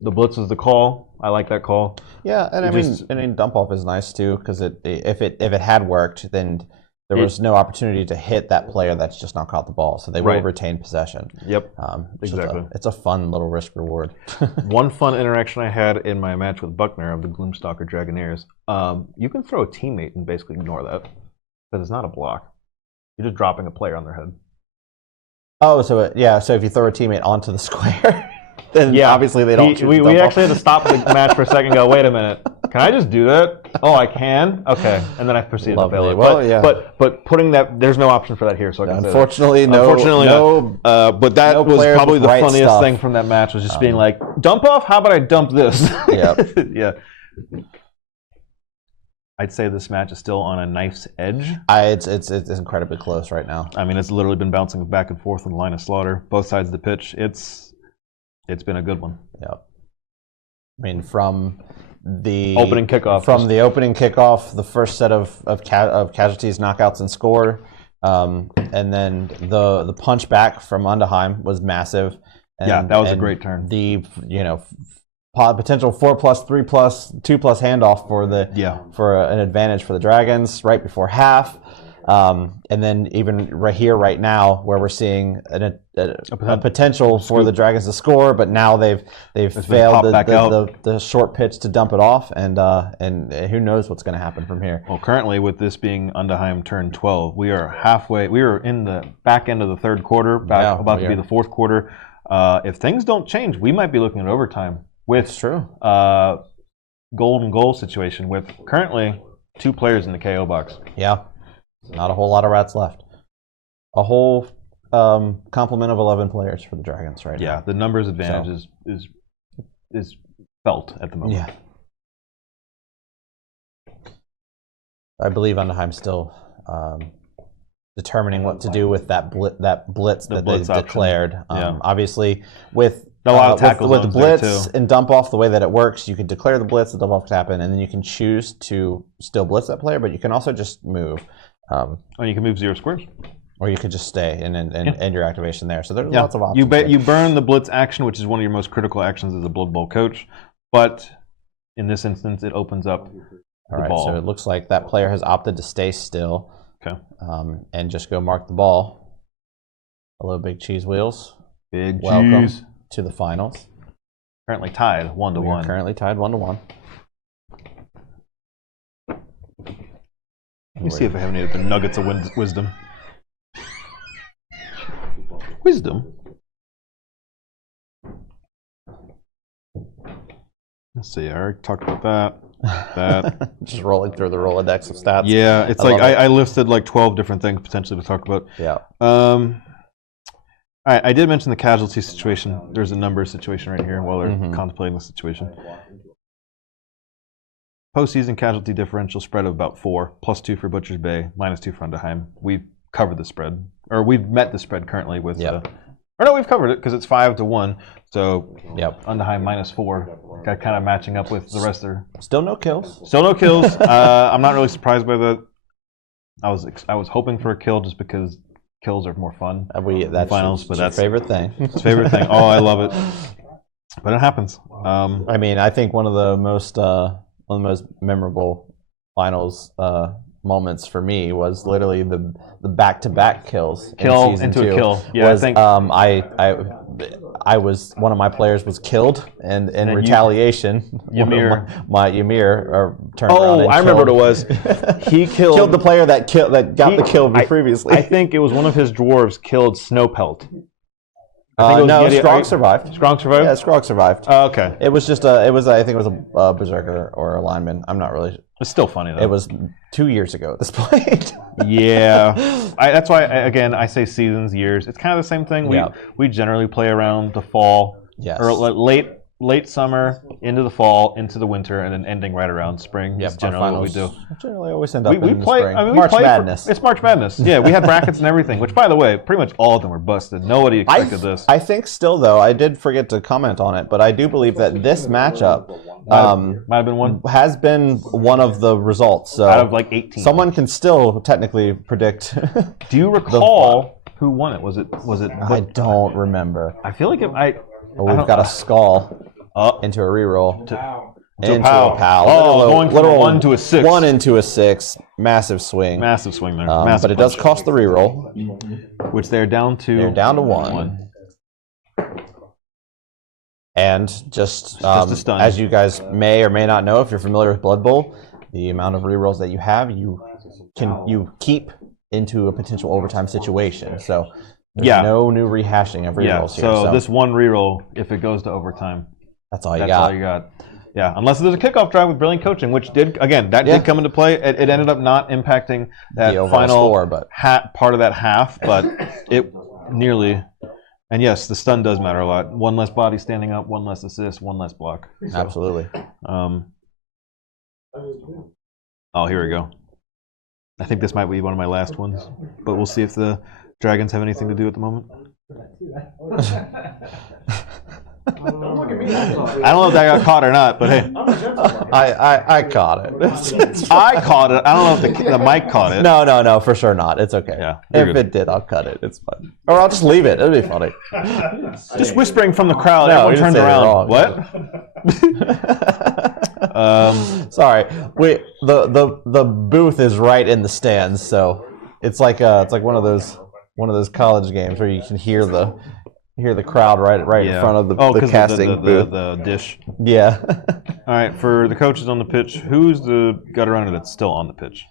the blitz is the call. I like that call. Yeah, and I mean, dump off is nice too because if it had worked, then there was no opportunity to hit that player that's just not caught the ball, so they will retain possession. Yep, exactly. It's a fun little risk reward. One fun interaction I had in my match with Buckner of the Gloomstalker Dragoneers. You can throw a teammate and basically ignore that because it's not a block. You're just dropping a player on their head. Oh, so if you throw a teammate onto the square, then obviously they don't. We actually had to stop the match for a second and go, wait a minute, can I just do that? Oh, I can? Okay. And then I proceeded to fail it. Well, but putting that, there's no option for that here. So I can say unfortunately, that. no. Unfortunately, no. But that no was probably the funniest stuff. thing from that match was just being like, dump off? How about I dump this? Yep. Yeah. I'd say this match is still on a knife's edge. It's incredibly close right now. I mean, it's literally been bouncing back and forth on the line of slaughter, both sides of the pitch. It's been a good one. Yep. I mean, from the opening kickoff, the first set of casualties, knockouts, and score, and then the punch back from Undaheim was massive. And, that was a great turn. The potential 4+, 3+, 2+ handoff for an advantage for the Dragons right before half. And then even right now, where we're seeing a potential for the Dragons to score, but now they've failed the short pitch to dump it off, and who knows what's going to happen from here. Well, currently with this being Undaheim turn 12, we are halfway. We are in the back end of the third quarter, about to be the fourth quarter. If things don't change, we might be looking at overtime with golden goal situation with currently 2 players in the KO box. Yeah. Not a whole lot of rats left. A whole complement of 11 players for the Dragons right now. Yeah, the numbers advantage is felt at the moment. Yeah. I believe Undaheim's still determining what to do with that blitz that they declared. Obviously, with the blitz and dump off, the way that it works, you can declare the blitz, the dump off can happen, and then you can choose to still blitz that player, but you can also just move. Or you can move 0 squares. Or you could just stay and end your activation there. So there's lots of options. You burn the blitz action, which is one of your most critical actions as a Blood Bowl coach, but in this instance, it opens up the ball. So it looks like that player has opted to stay still. Okay. And just go mark the ball. Hello, Big Cheese Wheels. Welcome to the finals. Currently tied 1-1. Currently tied 1-1. Let me see if I have any of the nuggets of wisdom. Wisdom? Let's see, I already talked about that. Just rolling through the Rolodex of stats. Yeah, it's I listed like 12 different things potentially to talk about. Yeah. All right, I did mention the casualty situation. There's a number situation right here while they're contemplating the situation. Postseason casualty differential spread of about 4, +2 for Butcher's Bay, -2 for Undaheim. We've covered the spread, or we've met the spread currently with. Or no, we've covered it because it's 5-1. So Undaheim -4, kind of matching up with the rest of their. Still no kills. Still no kills. I'm not really surprised by that. I was hoping for a kill just because kills are more fun. That's finals, but that's your favorite thing. It's favorite thing. Oh, I love it. But it happens. I mean, I think one of the most memorable finals moments for me was literally the back-to-back kills. Kill in season into 2 a kill. Yeah, was, I think I was one of my players was killed, and in retaliation, Ymir turned around and I remember what it was. He killed the player that got the kill previously. I think it was one of his dwarves killed Snowpelt. No, Skrog survived. Skrog survived? Yeah, Skrog survived. Oh, okay. It was just I think it was a berserker or a lineman. I'm not really. It's still funny though. It was 2 years ago at this point. Yeah, that's why I say seasons, years. It's kind of the same thing. We generally play around the fall, or late summer into the fall, into the winter, and then ending right around spring. Is generally what we do. Generally, always end up in the play. spring. I mean, March Madness. It's March Madness. Yeah, we had brackets and everything. Which, by the way, pretty much all of them were busted. Nobody expected this. I think still though, I did forget to comment on it, but I do believe that this matchup might have been one. Has been one of the results. So out of like 18, someone can still technically predict. Do you recall who won it? Was it? I don't remember. I feel like we've got a skull into a reroll. Into a pal. Going from a 1 to a 6. 1 into a 6. Massive swing. Massive swing there. But it does cost the reroll, which they're down to. They're down to 1. And just a stun. As you guys may or may not know, if you're familiar with Blood Bowl, the amount of rerolls that you have, you keep into a potential overtime situation. So there's no new rehashing of rerolls here. So this one reroll, if it goes to overtime, that's all you got. Yeah, unless there's a kickoff drive with brilliant coaching, which did come into play. It ended up not impacting that final score, but part of that half, but it nearly. And yes, the stun does matter a lot. One less body standing up, one less assist, one less block. So, absolutely. Here we go. I think this might be one of my last ones, but we'll see if the dragons have anything to do at the moment. I don't know if that got caught or not, but hey. I caught it. I caught it. I don't know if the mic caught it. No, for sure not. It's okay. Yeah, if it did, I'll cut it. It's fine. Or I'll just leave it. It'll be funny. Just whispering from the crowd. Everyone turned around. What? Sorry. Wait. The booth is right in the stands, so it's like one of those college games where you can hear the crowd right in front of the casting booth. The dish. Yeah. All right, for the coaches on the pitch, who's the gutter runner that's still on the pitch?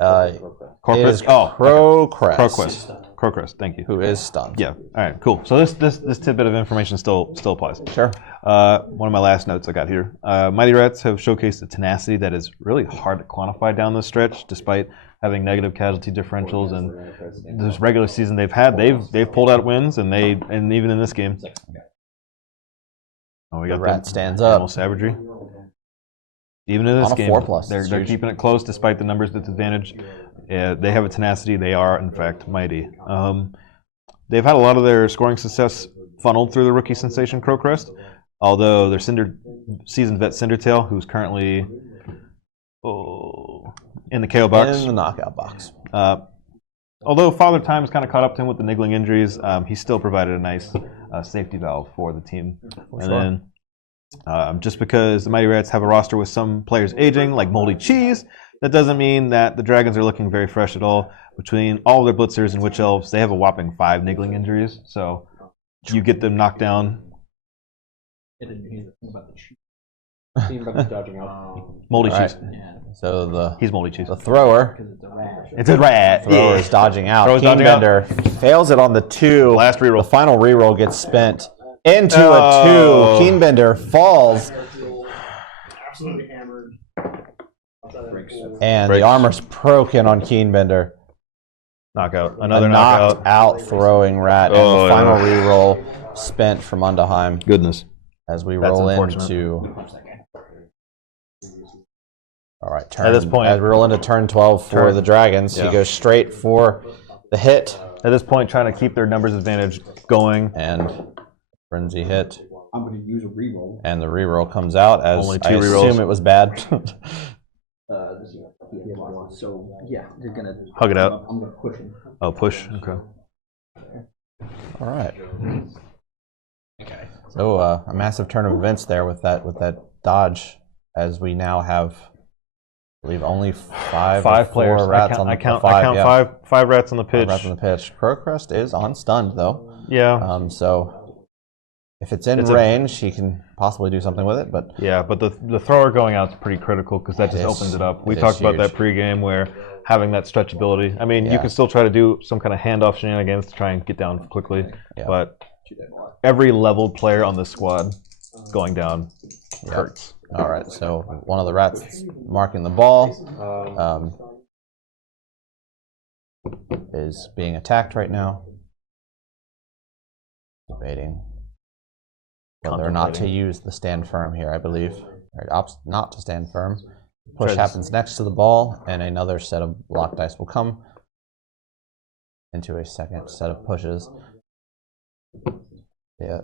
Crowcrest. Crowcrest, thank you. Who is stunned. Yeah, all right, cool. So this tidbit of information still applies. Sure. One of my last notes I got here. Mighty Rats have showcased a tenacity that is really hard to quantify down this stretch, despite having negative casualty differentials, and this regular season they've pulled out wins, and even in this game. Oh, we got the Rat stands up. Savagery. Even in this game, 4+, they're keeping it close despite the numbers disadvantage. They have a tenacity. They are, in fact, mighty. They've had a lot of their scoring success funneled through the rookie sensation Crowcrest, although their seasoned vet Cindertail, who's currently in the KO box. In the knockout box. Although Father Time has kind of caught up to him with the niggling injuries, he still provided a nice safety valve for the team. Then, just because the Mighty Rats have a roster with some players aging, like moldy cheese, that doesn't mean that the Dragons are looking very fresh at all. Between all their blitzers and witch elves, they have a whopping 5 niggling injuries. So you get them knocked down. Moldy cheese. So he's moldy cheese. The thrower. It's a rat. Thrower is dodging out. Keenbender fails it on the 2. Last reroll. The final reroll gets spent into a 2. Keenbender falls. Absolutely hammered. And the armor's broken on Keenbender. Knockout. Another knockout. Knocked out throwing rat. And the final reroll spent from Undaheim. Goodness. As we roll into. All right, at this point, as we roll into turn 12 for the Dragons, he goes straight for the hit. At this point, trying to keep their numbers advantage going. And frenzy hit. I'm going to use a reroll. And the reroll comes out as only 2 I rerolls. assume it was bad. So yeah, you're going to hug it out. I'm going to push him. Oh, push. Okay. All right. Okay. So a massive turn of events there with that dodge, as we now have believe only five players. Rats I count five, five rats on the pitch. 5 rats on the pitch. Crowcrest is on stunned though. Yeah. So if it's in range, he can possibly do something with it. But yeah, but the thrower going out is pretty critical because that just opens it up. We talked about that pregame where having that stretchability. I mean, you can still try to do some kind of handoff shenanigans to try and get down quickly, but every leveled player on this squad going down hurts. All right, so one of the rats that's marking the ball is being attacked right now. Debating whether or not to use the stand firm here, I believe. Or not to stand firm. Push happens next to the ball, and another set of block dice will come into a second set of pushes. Yeah.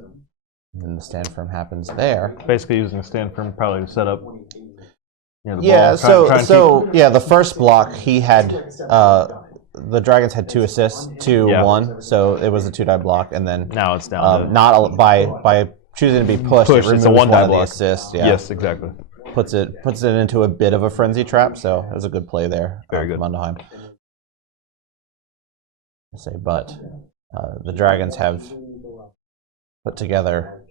And then the stand firm happens there. Basically using the stand firm probably to set up the ball. The first block he had the Dragons had 2 assists to 1, so it was a 2-die block, and then now it's down not by choosing to be pushed, it removes it's a 1-die block. The assist. Yeah. Yes, exactly. Puts it into a bit of a frenzy trap, so it was a good play there. Very good. Undaheim. But the Dragons have put together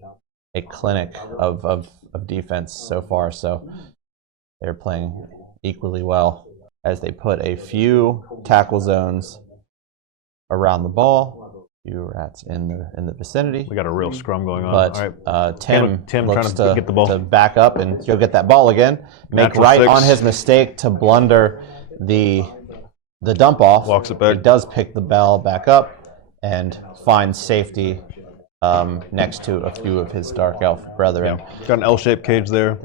a clinic of defense so far, so they're playing equally well as they put a few tackle zones around the ball. Few rats in the vicinity. We got a real scrum going on. But all right. Tim looks trying to get the ball to back up and go get that ball again. Make right on his mistake to blunder the dump off. Walks it back. He does pick the ball back up and finds safety next to a few of his dark elf brethren. Yeah. Got an L-shaped cage there.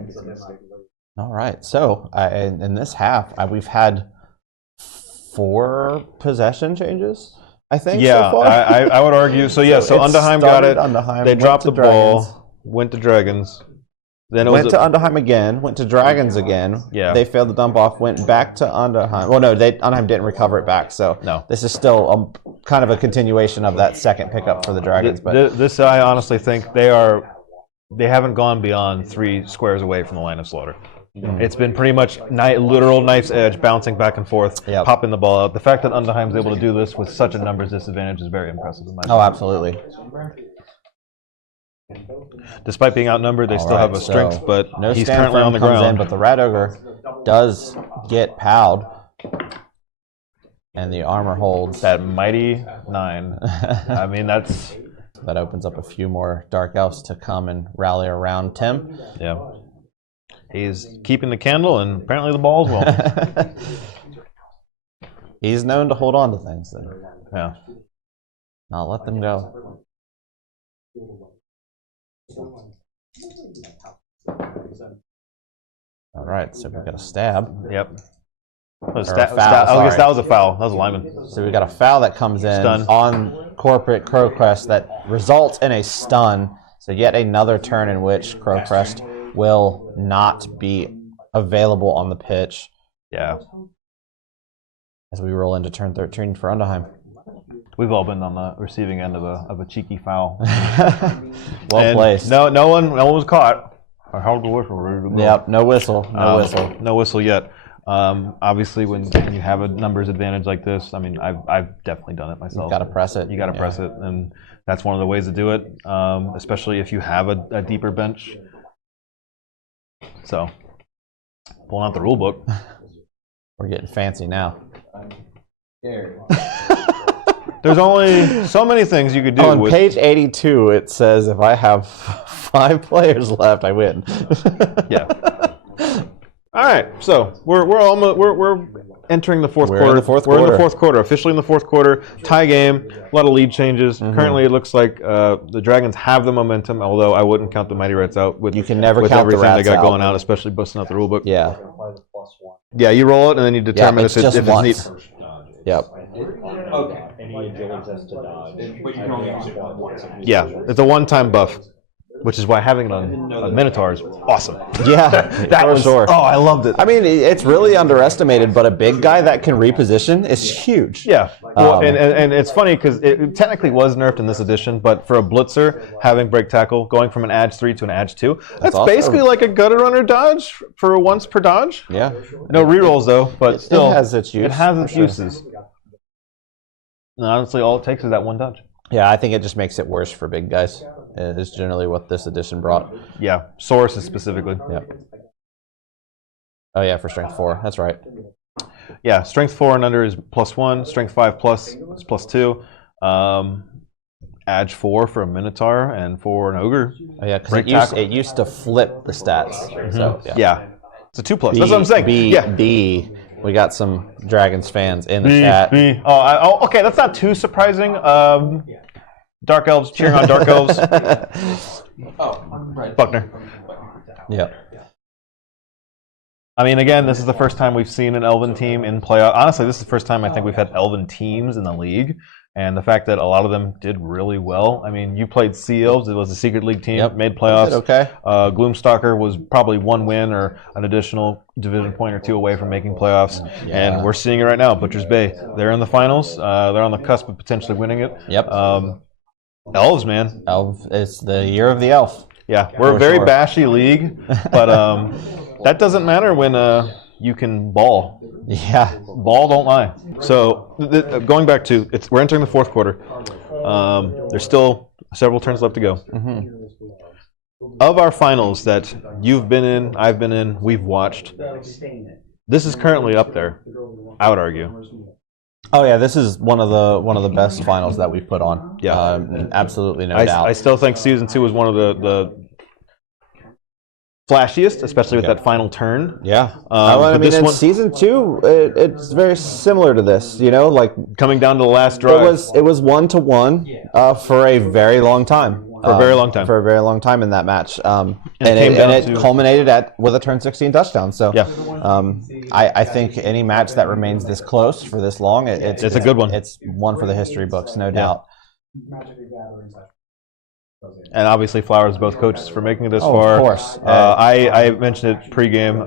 All right. So in this half, we've had 4 possession changes, I think. Yeah, so far. I would argue. So so Undaheim got it. They dropped the ball. Went to Dragons. Then it went to Undaheim again. Went to Dragons again. Yeah. They failed the dump off. Went back to Undaheim. Well, no, Undaheim didn't recover it back. So no. This is still kind of a continuation of that second pickup for the Dragons. But this, I honestly think they haven't gone beyond 3 squares away from the line of slaughter. Mm-hmm. It's been pretty much literal knife's edge, bouncing back and forth, popping the ball out. The fact that Undaheim's able to do this with such a numbers disadvantage is very impressive in my opinion. Oh, absolutely. Despite being outnumbered, they still have a strength, but no he's currently on the ground. In, but the Rat Ogre does get powed, and the armor holds. That mighty 9. I mean, that opens up a few more Dark Elves to come and rally around Tim. Yeah. He's keeping the candle, and apparently the balls won't. He's known to hold on to things. Yeah. Not let them go. All right, so we've got a stab. Yep. I guess that was a foul. That was a lineman. So we've got a foul that comes in on Corporate Crowcrest that results in a stun. So yet another turn in which Crowcrest will not be available on the pitch. Yeah. As we roll into turn 13 for Undaheim. We've all been on the receiving end of a cheeky foul. Well placed. No one was caught. I held the whistle. Yep, no whistle. No whistle yet. Obviously, when you have a numbers advantage like this, I mean, I've definitely done it myself. You got to press it. You got to press it, and that's one of the ways to do it. Especially if you have a deeper bench. So, pulling out the rule book. We're getting fancy now. There's only so many things you could do. On page 82, it says if I have 5 players left, I win. Yeah. All right, so we're entering the fourth quarter. In the fourth we're in the fourth quarter, officially in the fourth quarter. Tie game, a lot of lead changes. Mm-hmm. Currently, it looks like the Dragons have the momentum. Although I wouldn't count the Mighty Rats out with you can never with count everything the Rats they got out. going out, especially busting out the rule book. Yeah. Yeah, you roll it and then you determine if it's once. neat. Yep. Yeah, it's a one-time buff which is why having it on a Minotaur is awesome. Yeah, that was sure. Oh, I loved it. I mean, it's really underestimated, but a big guy that can reposition is huge. Yeah, well, and it's funny because it technically was nerfed in this edition, but for a blitzer, having break tackle, going from an Edge 3 to an Edge 2, that's awesome. Basically like a gutter runner dodge for once per dodge. Yeah. No rerolls though, but still it has its use. It has its uses. And honestly, all it takes is that one dodge. Yeah, I think it just makes it worse for big guys. Is generally what this edition brought. Yeah, sources specifically. Yeah. Oh yeah, for strength 4. That's right. Yeah, strength 4 and under is +1. Strength 5 plus is +2. Edge 4 for a Minotaur and for an Ogre. Oh yeah, because it used to flip the stats. So yeah, it's a 2+. That's what I'm saying. B. We got some Dragons fans in the chat. Oh, okay, that's not too surprising. Dark Elves, cheering on Dark Elves. Buckner. Yeah. I mean, again, this is the first time we've seen an Elven team in playoff. Honestly, this is the first time I think we've had Elven teams in the league. And the fact that a lot of them did really well. I mean, you played Sea Elves. It was a Secret League team, made playoffs. Okay. Gloomstalker was probably one win or an additional division point or two away from making playoffs. Yeah. And we're seeing it right now. Butchers Bay, they're in the finals. They're on the cusp of potentially winning it. Yep. Elves, man. It's the year of the elf. Yeah, we're a very bashy league, but that doesn't matter when you can ball. Yeah, ball don't lie. So going back to we're entering the fourth quarter. There's still several turns left to go. Of our finals that you've been in, I've been in, we've watched, this is currently up there. I would argue. Oh yeah, this is one of the best finals that we've put on. Yeah, absolutely no doubt. I still think season 2 was one of the flashiest, especially with that final turn. Yeah. I mean, in season 2, it's very similar to this. You know, like coming down to the last drive. It was 1-1 for a very long time. For a very long time. For a very long time in that match. And it culminated with a turn 16 touchdown. So yeah. I think any match that remains this close for this long, it's a good one. It's one for the history books, no doubt. And obviously, flowers to both coaches for making it this far. Of course. I mentioned it pregame.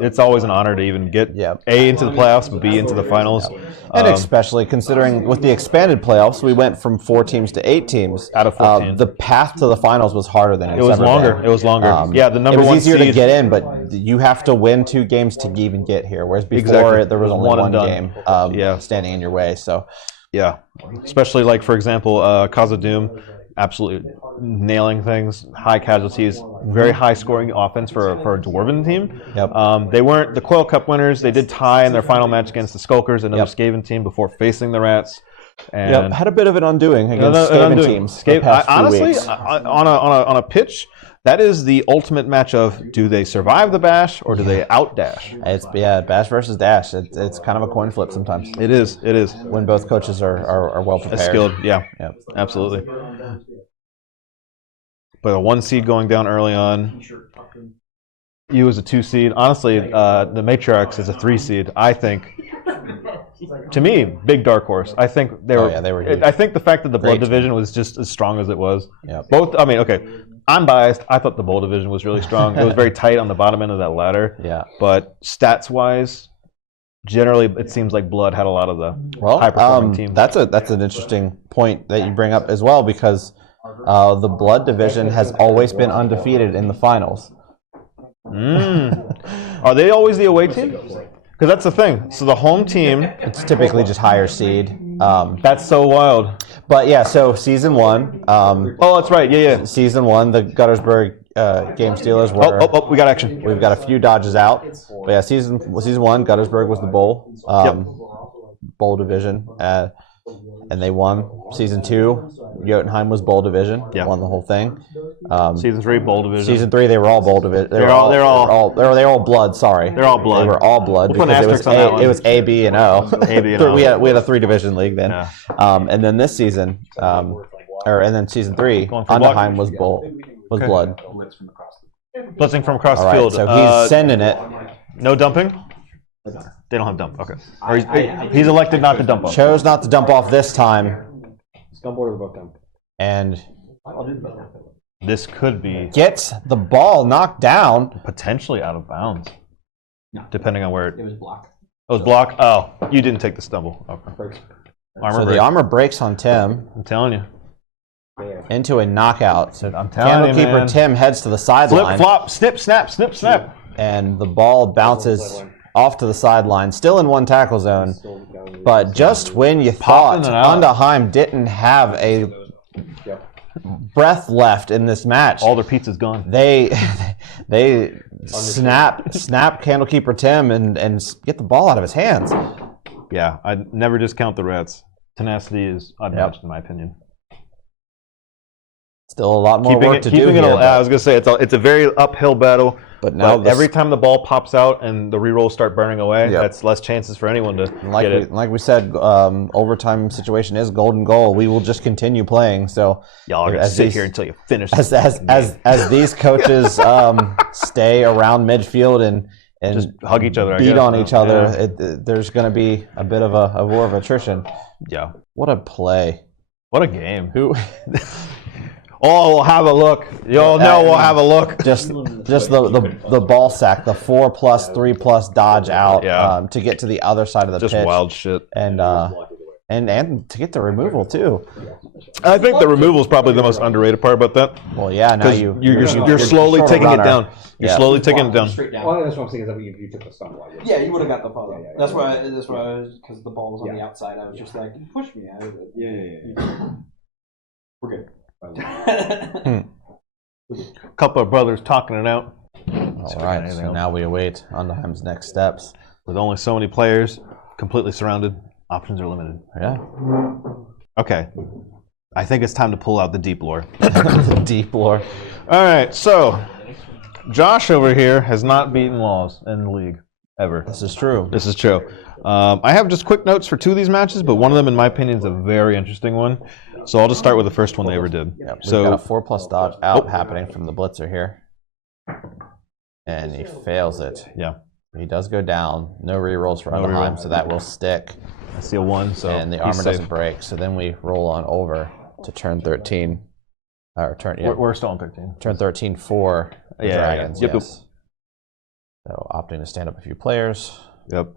It's always an honor to even get A into the playoffs, but B into the finals. And especially considering with the expanded playoffs, we went from 4 teams to 8 teams. Out of 14. The path to the finals was harder than it was longer. Been. It was longer. Yeah, the number 1 It was easier seed, to get in, but you have to win 2 games to even get here. Whereas before, there was only one game standing in your way. So, yeah, especially like for example, Kaza Doom. Absolutely nailing things, high casualties, very high scoring offense for a Dwarven team. Yep. They weren't the Coil Cup winners. They did tie in their final match against the Skulkers, another Skaven team, before facing the Rats. And had a bit of an undoing against Skaven teams. Honestly, on a pitch, that is the ultimate match of do they survive the bash or do they outdash? It's bash versus dash. It's kind of a coin flip sometimes. It is. When both coaches are well prepared. Skilled, yeah. Absolutely. But a 1 seed going down early on. You as a 2 seed. Honestly, the Matriarchs as a 3 seed. I think. To me, big dark horse. I think they were. They were huge. I think the fact that the Blood Division was just as strong as it was. Yeah. Both. I mean, okay. I'm biased. I thought the Bull Division was really strong. It was very tight on the bottom end of that ladder. Yeah. But stats-wise, generally, it seems like Blood had a lot of the high-performing teams. That's an interesting point that you bring up as well, because the Blood Division has always been undefeated in the finals. Are they always the away team? Because that's the thing. So the home team... It's typically just higher seed. That's so wild. But yeah, so season 1... oh, that's right. Yeah. Season 1, the Guttersburg Game Stealers were... Oh, we got action. We've got a few dodges out. But yeah, season 1, Guttersburg was the bowl. Bowl division. And they won. Season 2, Jotunheim was bowl division. Won the whole thing. Season 3, bowl division. Season 3, they were all bowl division. They were all blood. Sorry, they're all blood. They were all blood because it was A, B, and O. A, B, and O. we had a 3-division league then. Yeah. And then this season, and then season 3, Undaheim was blood. Blitzing from across the right, field. So he's sending it. No dumping. They don't have dump. Okay. Or he's elected not to dump off. Chose not to dump off this time. Scumboard or book dump. And This could be Gets the ball knocked down. potentially out of bounds, depending on where It was blocked. it was blocked. Oh, you didn't take the stumble. Okay. Armor So break. the armor breaks on Tim I'm telling you. into a knockout. So I'm telling you, Candlekeeper man. Tim heads to the Flip, sideline. flop, snip, snap, snip, snap. And the ball bounces off to the sideline, still in one tackle zone. But just when you thought Popping it out. Undaheim didn't have a breath left in this match, All their pizza's gone. they snap Candlekeeper Tim and get the ball out of his hands. Yeah, I'd never discount the Rats. Tenacity is unmatched in my opinion. Still a lot more work to do here. I was gonna say it's a very uphill battle. But now every time the ball pops out and the rerolls start burning away, Yep. that's less chances for anyone to get it. Like we said, overtime situation is golden goal. We will just continue playing. So Y'all are gonna as sit these- here until you finish. as these coaches stay around midfield and Just hug each other, I beat guess. on each other, Yeah. there's going to be a bit of a war of attrition. Yeah. What a play! What a game. Who? Oh, we'll have a look. You'll know we'll have a look. Just the ball sack, the 4+, 3+ dodge out to get to the other side of the Just pitch. wild shit. And to get the removal too. I think the removal is probably the most underrated part about that. Well, yeah, now you're slowly short taking it runner. down. You're Yeah. slowly taking it down. Well, that's what I'm saying is that you took the stumble. I guess. Yeah, you would have got the follow. Yeah. That's why I was, because the ball was on the outside. I was just like, push me out of it. Yeah. We're good. Couple of brothers talking it out. All right, so now we await Undaheim's next steps. With only so many players, completely surrounded, options are limited. Yeah. Okay. I think it's time to pull out the deep lore. The deep lore. All right, so Josh over here has not beaten Laws in the league ever. This is true. This is true. I have just quick notes for two of these matches, but one of them, in my opinion, is a very interesting one. So I'll just start with the first one they ever did. Yep, So we've got a 4+ dodge out happening from the blitzer here. And he fails it. Yeah. He does go down. No rerolls for No Undaheim, reroll. so that will stick. I see a 1, so And the he's armor safe. doesn't break. So then we roll on over to turn 13. Or turn, yeah, We're still on 13. turn 13 for the Yeah, Dragons. Yep, Yes. So opting to stand up a few players. Yep.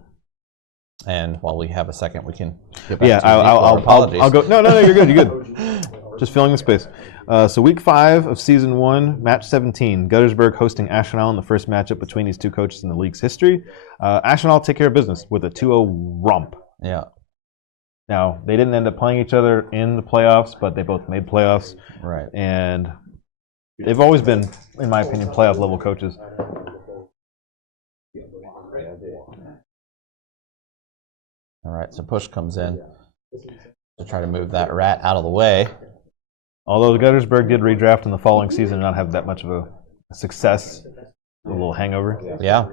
And while we have a second, we can get back Yeah, to the apologies. I'll go. No, you're good. You're good. Just filling the space. So week 5 of season 1, match 17. Guttersburg hosting Ashenall in the first matchup between these two coaches in the league's history. Ashenall take care of business with a 2-0 romp. Yeah. Now, they didn't end up playing each other in the playoffs, but they both made playoffs. Right. And they've always been, in my opinion, playoff level coaches. All right, so push comes in to try to move that rat out of the way. Although Guttersburg did redraft in the following season and not have that much of a success, a little hangover. Yeah.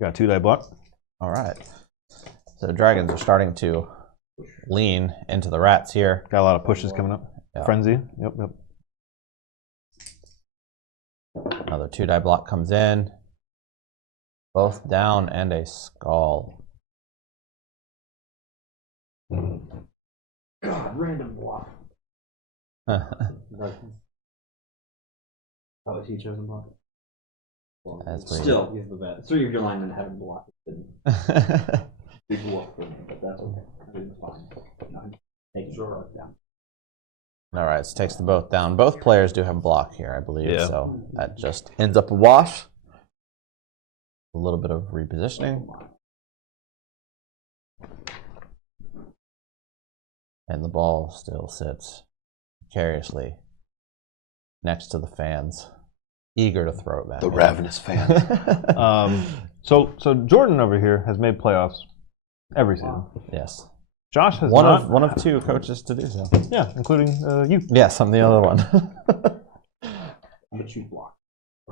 Got a 2-die block. All right. So the Dragons are starting to lean into the rats here. Got a lot of pushes coming up. Yeah. Frenzy. Yep. Another 2-die block comes in. Both down and a skull. God, random block. That was he chosen block. That's pretty Still, he's the best. 3 of your linemen haven't blocked. Big wolf for me, but that's okay. I mean, it's fine. No, I'm taking sure down. All right, so takes the both down. Both players do have block here, I believe. Yeah. So that just ends up a wash. A little bit of repositioning. And the ball still sits precariously next to the fans, eager to throw it back. The in. ravenous fans. So Jordan over here has made playoffs every season. Yes. Josh has one not. of 2 coaches to do so. Yeah, including you. Yes, I'm the other one. I'm a cheap block.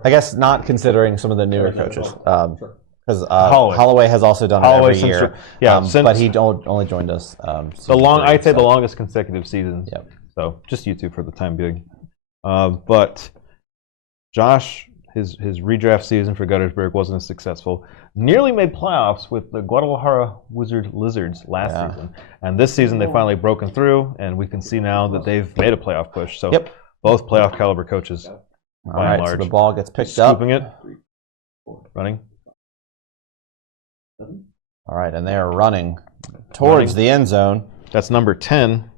I guess not considering some of the newer coaches. Because Holloway. Holloway has also done Holloway it every year. since- but he only joined us. I'd say the longest consecutive seasons. Yep. So just you two for the time being. But Josh, his redraft season for Guttersburg wasn't as successful. Nearly made playoffs with the Guadalajara Lizards last season. And this season they finally broken through, and we can see now that they've made a playoff push. So Yep. Both playoff caliber coaches. All by right, and so large. the ball gets picked up. Scooping it. Running. All right, and they are running towards the end zone. That's number 10.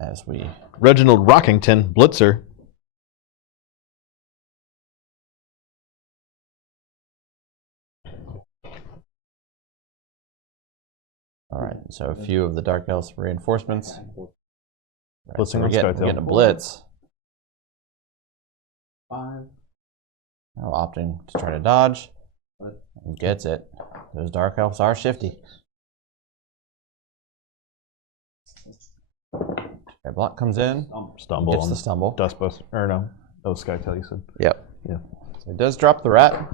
As we Reginald Rockington, blitzer. All right, so a few of the Dark Elves reinforcements. Right, Blitzing so we're on getting Skytail. a blitz. 5. Oh, opting to try to dodge. And gets it. Those Dark Elves are shifty. Okay, block comes in. Stumble. Gets the stumble. Dust bust. Or no. That was Skytail, you said. Yep. Yeah. So he does drop the rat.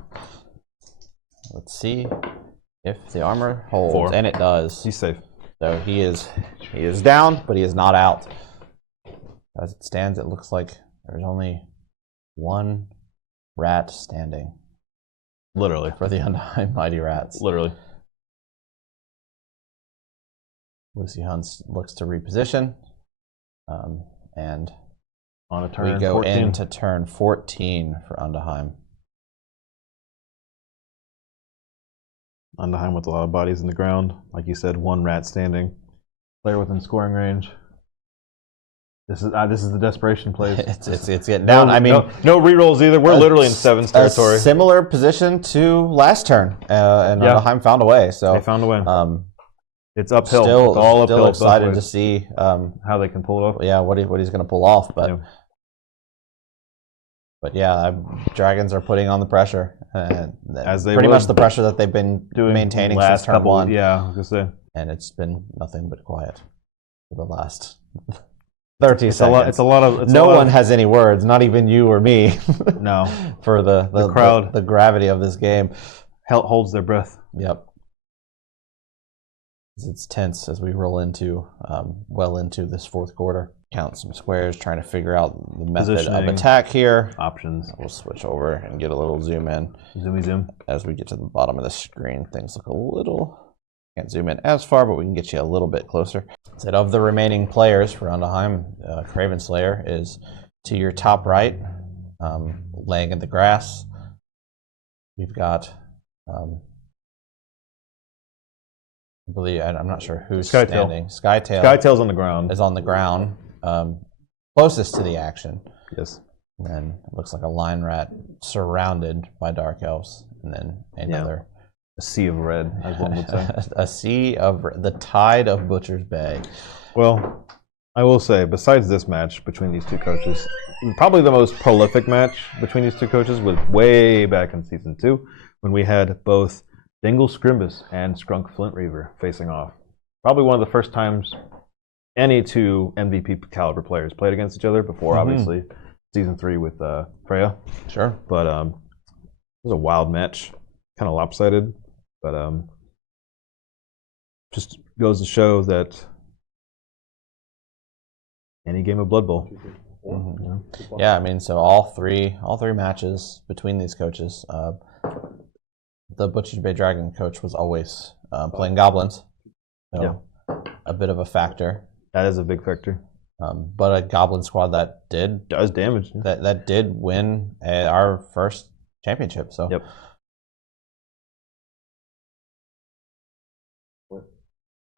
Let's see if the armor holds. 4. And it does. He's safe. So he is down, but he is not out. As it stands, it looks like there's only one rat standing. Literally. For the Undaheim Mighty Rats. Literally. Lucy Hunt looks to reposition. And on a turn, we go 14. into turn 14 for Undaheim. Undaheim with a lot of bodies in the ground. Like you said, one rat standing. Player within scoring range. This is the desperation plays. It's getting down. I mean, no rerolls either. We're literally in sevens territory. A similar position to last turn, and Undaheim found a way. So they found a way. It's uphill. Still, it's all uphill. Still excited to see how they can pull it off. Yeah, what he's going to pull off, but Dragons are putting on the pressure, as they pretty much the pressure that they've been maintaining since turn 1. Yeah, I was gonna say. And it's been nothing but quiet for the last 30 seconds. It's a lot of. No one has any words, not even you or me. No. For the crowd, the gravity of this game, holds their breath. Yep. It's tense as we roll into well into this fourth quarter. Count some squares, trying to figure out the method of attack here. Options. We'll switch over and get a little zoom in. Zoomy zoom. As we get to the bottom of the screen, things look a little. Can't zoom in as far, but we can get you a little bit closer. Said of the remaining players for Undaheim, Craven Slayer is to your top right, laying in the grass. We've got. I believe I'm not sure who's standing. Skytail's on the ground. Is on the ground, closest to the action. Yes. And then it looks like a line rat surrounded by dark elves, and then another a sea of red, as one would say. A sea of the tide of Butcher's Bay. Well, I will say, besides this match between these two coaches, probably the most prolific match between these two coaches was way back in season 2, when we had both Dingle Scrimbus and Skrunk Flint Reaver facing off. Probably one of the first times any two MVP caliber players played against each other before, obviously, season 3 with Freya. Sure. But it was a wild match, kind of lopsided, but just goes to show that any game of Blood Bowl. Yeah, I mean, so all three matches between these coaches. The Butcher's Bay Dragon coach was always playing goblins, so a bit of a factor. That is a big factor. But a goblin squad that does damage. That did win our first championship. So yep.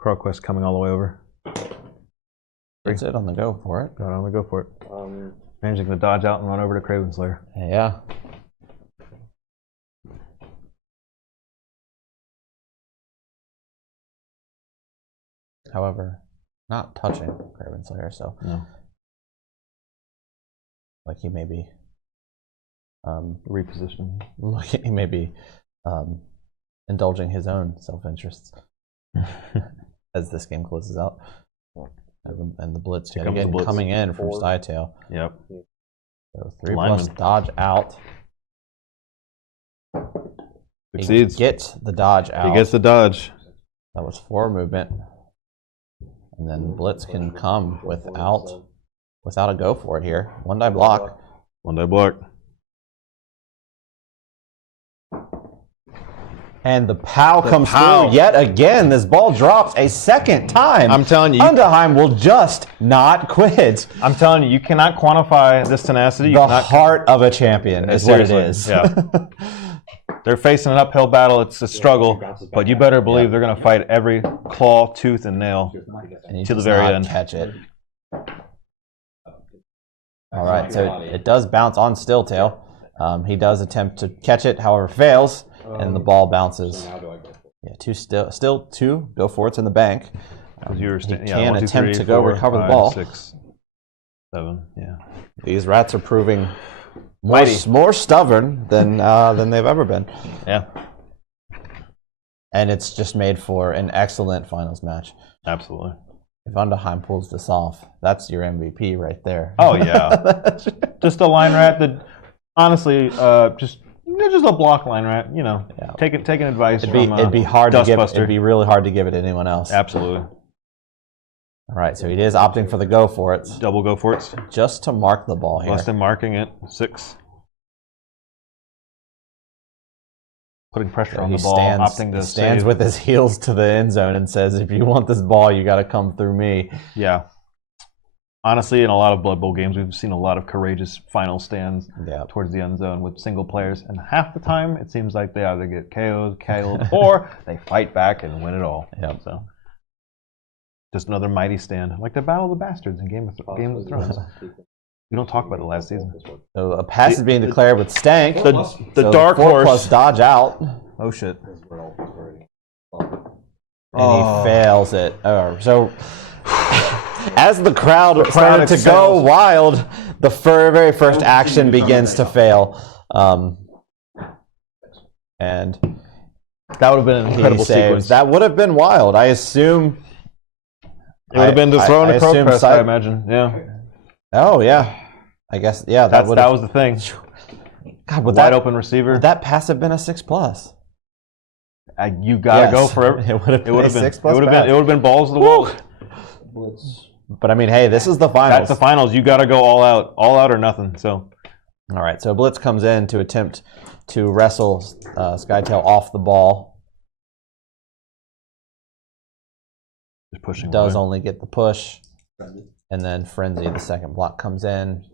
CrawQuest coming all the way over. That's it on the go for it. Got on the go for it. Managing to dodge out and run over to Craven Slayer. Yeah. However, not touching Craven Slayer, so no. Like he may be repositioning. Like he may be indulging his own self-interests as this game closes out. And the blitz yet again coming in from Skytail. Yep. So 3+ dodge out. Succeeds. He gets the dodge out. He gets the dodge. That was 4 movement. And then blitz can come without a go for it here. 1 die block. 1 die block. And the POW comes through yet again. This ball drops a second time. I'm telling you. Undaheim will just not quit. I'm telling you, you cannot quantify this tenacity. The heart of a champion is what it is. Yeah. They're facing an uphill battle. It's a struggle, but you better believe they're going to fight every claw, tooth, and nail to the very end. Catch it. All right, so it does bounce on Stilltail. He does attempt to catch it, however, fails, and the ball bounces. Yeah, still two go for it's in the bank. He can attempt to go recover the ball. 6, 7, yeah. These rats are proving more stubborn than they've ever been. Yeah. And it's just made for an excellent finals match. Absolutely. If Undaheim pulls this off, that's your MVP right there. Oh yeah. Just a line rat that, honestly, just a block line rat. You know, taking advice it'd be hard to give. It'd be really hard to give it to anyone else. Absolutely. All right, so he is opting for the go for it. Double go for it. Just to mark the ball here. Less than marking it. 6. Putting pressure on the ball, opting to stands with his heels to the end zone and says, if you want this ball, you got to come through me. Yeah. Honestly, in a lot of Blood Bowl games, we've seen a lot of courageous final stands towards the end zone with single players, and half the time, it seems like they either get KO'd, or they fight back and win it all. Yep. So, just another mighty stand, like the Battle of the Bastards in Game of Thrones. We don't talk about it last season. So a pass is being declared with Stank. The dark horse. 4+ dodge out. Oh shit. And he fails it. So as the crowd started to go wild, the very first action begins to fail. And that would have been an incredible sequence. That would have been wild. I assume it would have been to throw in a crow press, I imagine. Yeah. Oh yeah, I guess that was the thing. God, would wide open receiver. Would that pass have been a 6+? You gotta go for it. It would have been a 6+. It would have been balls to the wall. But I mean, hey, this is the finals. That's the finals. You gotta go all out or nothing. So, all right. So Blitz comes in to attempt to wrestle Skytail off the ball. Just pushing. Does only get the push. And then Frenzy, the second block, comes in,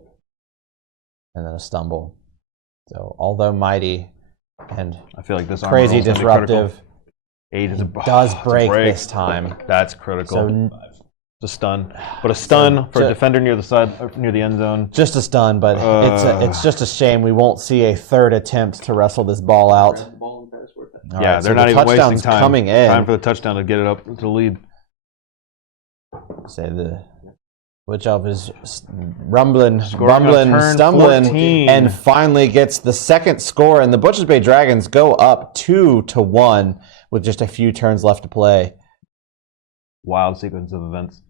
and then a stumble. So although mighty and I feel like this crazy disruptive, does break this time. That's critical. So, it's a stun, but a stun for a defender near the side, near the end zone. Just a stun, but it's just a shame we won't see a third attempt to wrestle this ball out. Yeah, they're not even wasting time. Coming in. Time for the touchdown to get it up to the lead. Say which of is rumbling, stumbling, 14. and finally gets the second score. And the Butchers Bay Dragons go up 2-1 with just a few turns left to play. Wild sequence of events.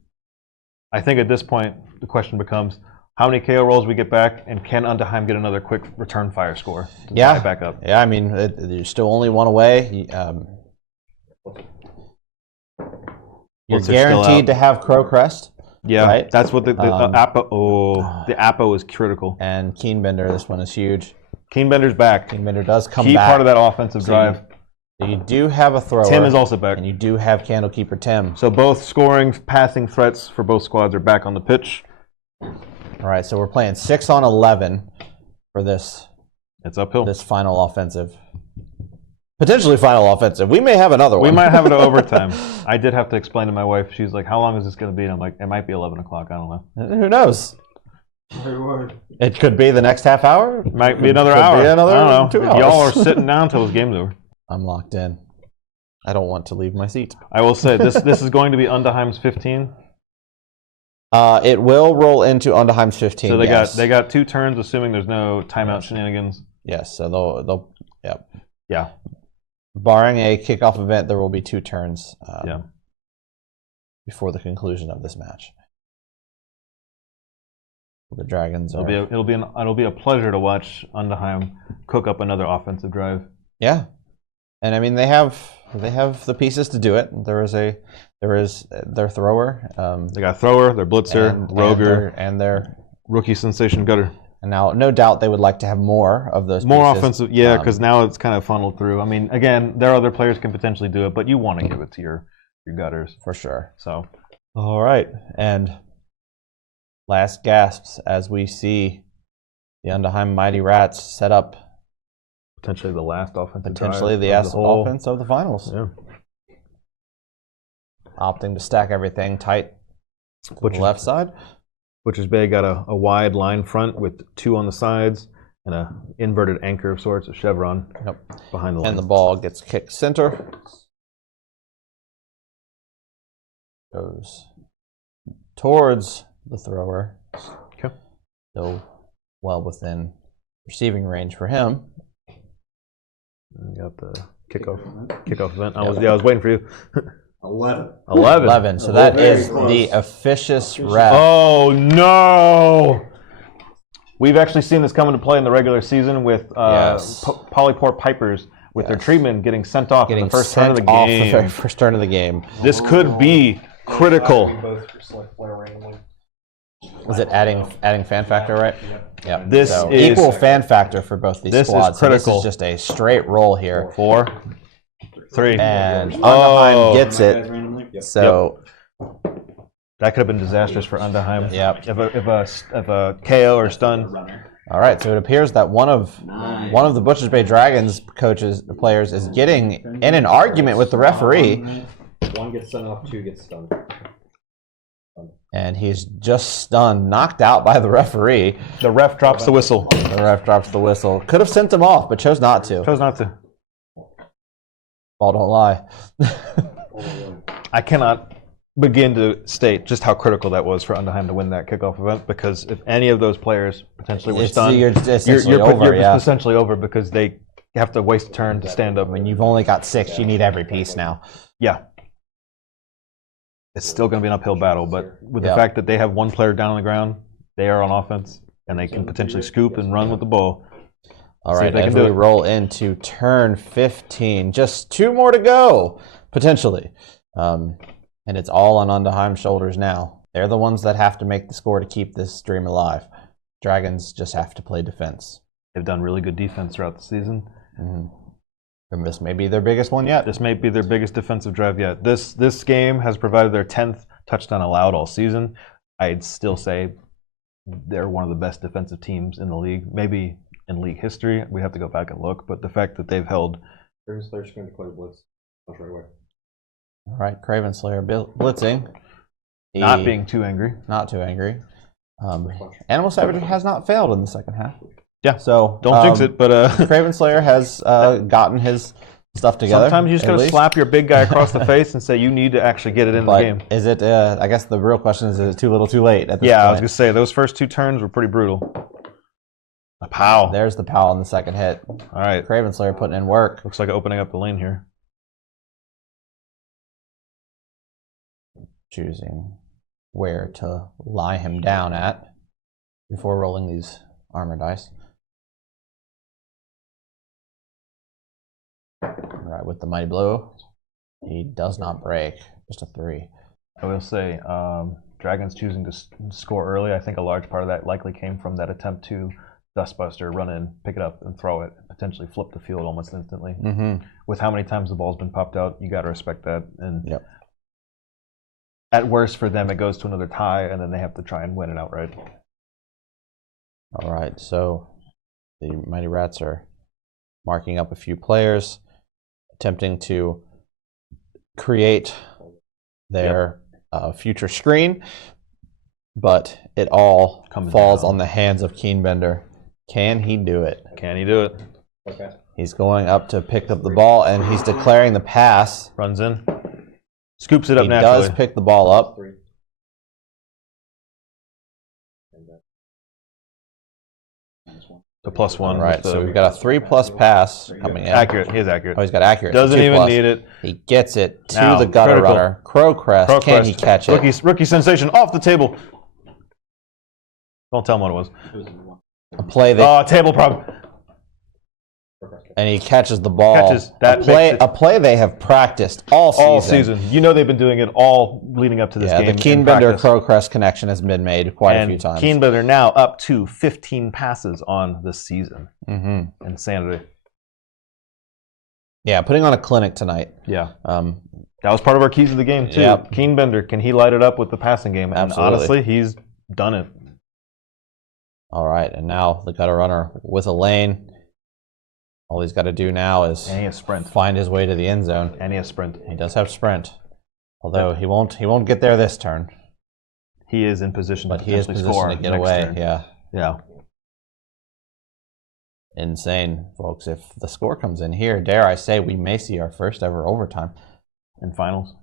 I think at this point the question becomes how many KO rolls we get back, and can Undaheim get another quick return fire score to tie it back up? Yeah, I mean you're still only one away. You're guaranteed to have Crow Crest. Yeah, right? That's what the Apo. The Apo is critical. And Keenbender, this one is huge. Keenbender's back. Keenbender does come back. Key part of that offensive drive. So you do have a thrower. Tim is also back. And you do have Candlekeeper Tim. So both scoring, passing threats for both squads are back on the pitch. All right, so we're playing 6-on-11 for this. It's uphill. This final offensive. Potentially final offensive. We may have another one. We might have it to overtime. I did have to explain to my wife. She's like, how long is this going to be? And I'm like, it might be 11 o'clock. I don't know. Who knows? It could be the next half hour. Might be another hour. I don't know. 2 hours. Y'all are sitting down until this game's over. I'm locked in. I don't want to leave my seat. I will say, this is going to be Undaheim's 15. It will roll into Undaheim's 15. So they got 2 turns, assuming there's no timeout shenanigans. Yes, so they'll yeah. Barring a kickoff event, there will be 2 turns yeah. before the conclusion of this match. The Dragons it'll be a pleasure to watch Undaheim cook up another offensive drive. Yeah, and I mean they have the pieces to do it. There is their thrower. They got thrower, their blitzer, Roger, and their rookie sensation Gutter. And now, no doubt, they would like to have more of those. More pieces. offensive, yeah, because now it's kind of funneled through. I mean, again, there are other players can potentially do it, but you want to give it to your gutters for sure. So, all right, and last gasps as we see the Undaheim Mighty Rats set up potentially the last offensive potentially drive the of the whole offense of the finals. Yeah. Opting to stack everything tight to the left side. Butcher's Bay got a wide line front with 2 on the sides and a inverted anchor of sorts, a chevron behind the line. And the ball gets kicked center. Goes towards the thrower. Okay. So well within receiving range for him. You got the kickoff event. I was waiting for you. 11. So that is the officious ref. Oh no! We've actually seen this come into play in the regular season with Polypore Pipers with their treatment getting sent off in the first turn of the game. The very first turn of the game. This could be critical. Was it adding fan factor, right? Yeah. This so is equal fan factor for both these squads. Is critical. So this is just a straight roll here. 4, 3, and Undaheim gets it. So that could have been disastrous for Undaheim. Yep. If a KO or stun. All right. So it appears that one of the Butchers Bay Dragons players is getting in an argument with the referee. 1 gets sent off, 2 gets stunned. And he's just stunned, knocked out by the referee. The ref drops the whistle. The ref drops the whistle. Could have sent him off, but chose not to. Ball don't lie. I cannot begin to state just how critical that was for Undaheim to win that kickoff event, because if any of those players potentially were stunned, you're essentially over because they have to waste a turn to stand up. I mean, you've only got 6. You need every piece now. Yeah. It's still going to be an uphill battle, but with the fact that they have 1 player down on the ground, they are on offense, and they can potentially scoop and run with the ball. All right, as we roll into turn 15, just 2 more to go, potentially. And it's all on Undaheim's shoulders now. They're the ones that have to make the score to keep this dream alive. Dragons just have to play defense. They've done really good defense throughout the season. Mm-hmm. And this may be their biggest one yet. This may be their biggest defensive drive yet. This game has provided their 10th touchdown allowed all season. I'd still say they're one of the best defensive teams in the league. Maybe in league history. We have to go back and look. But the fact that they've held... They're just going to declare blitz. Right away. All right, Craven Slayer blitzing. Not being too angry. Not too angry. Animal Savage has not failed in the second half. Yeah. So don't jinx it, but Craven Slayer has gotten his stuff together. Sometimes you just gotta slap your big guy across the face and say you need to actually get it in the game. Is it? I guess the real question is it too little, too late? At this point? I was gonna say those first 2 turns were pretty brutal. A pow. There's the pow on the second hit. All right. Craven Slayer putting in work. Looks like opening up the lane here. Choosing where to lie him down at before rolling these armor dice. All right, with the mighty blow, he does not break. Just a 3. I will say, Dragons choosing to score early. I think a large part of that likely came from that attempt to Dustbuster, run in, pick it up, and throw it, potentially flip the field almost instantly. Mm-hmm. With how many times the ball's been popped out, you got to respect that. And at worst for them, it goes to another tie, and then they have to try and win it outright. All right, so the Mighty Rats are marking up a few players, attempting to create their future screen, but it all falls on the hands of Keenbender. Can he do it? Can he do it? Okay. He's going up to pick up the ball, and he's declaring the pass. Runs in. Scoops it up naturally. He does pick the ball up. The +1. Right, so we've got a 3+ pass coming in. Accurate. He is accurate. Oh, he's got accurate. Doesn't even need it. He gets it to the gutter runner. Crowcrest. Can he catch it? Rookie sensation off the table. Don't tell him what it was. A play that... Oh, table prop. and he catches the ball. A play they have practiced all season. You know they've been doing it all leading up to this game. The Keenbender-Crowcrest connection has been made quite a few times. Keenbender now up to 15 passes on this season. Mm-hmm. Insanity. Yeah, putting on a clinic tonight. Yeah. That was part of our keys of the game, too. Yep. Keenbender, can he light it up with the passing game? And honestly, he's done it. All right, and now the gutter runner with a lane. All he's got to do now is find his way to the end zone. And he has sprint. He does have sprint, although he won't get there this turn. He is in position to get away. Turn. Yeah. Insane, folks. If the score comes in here, dare I say, we may see our first ever overtime. In finals?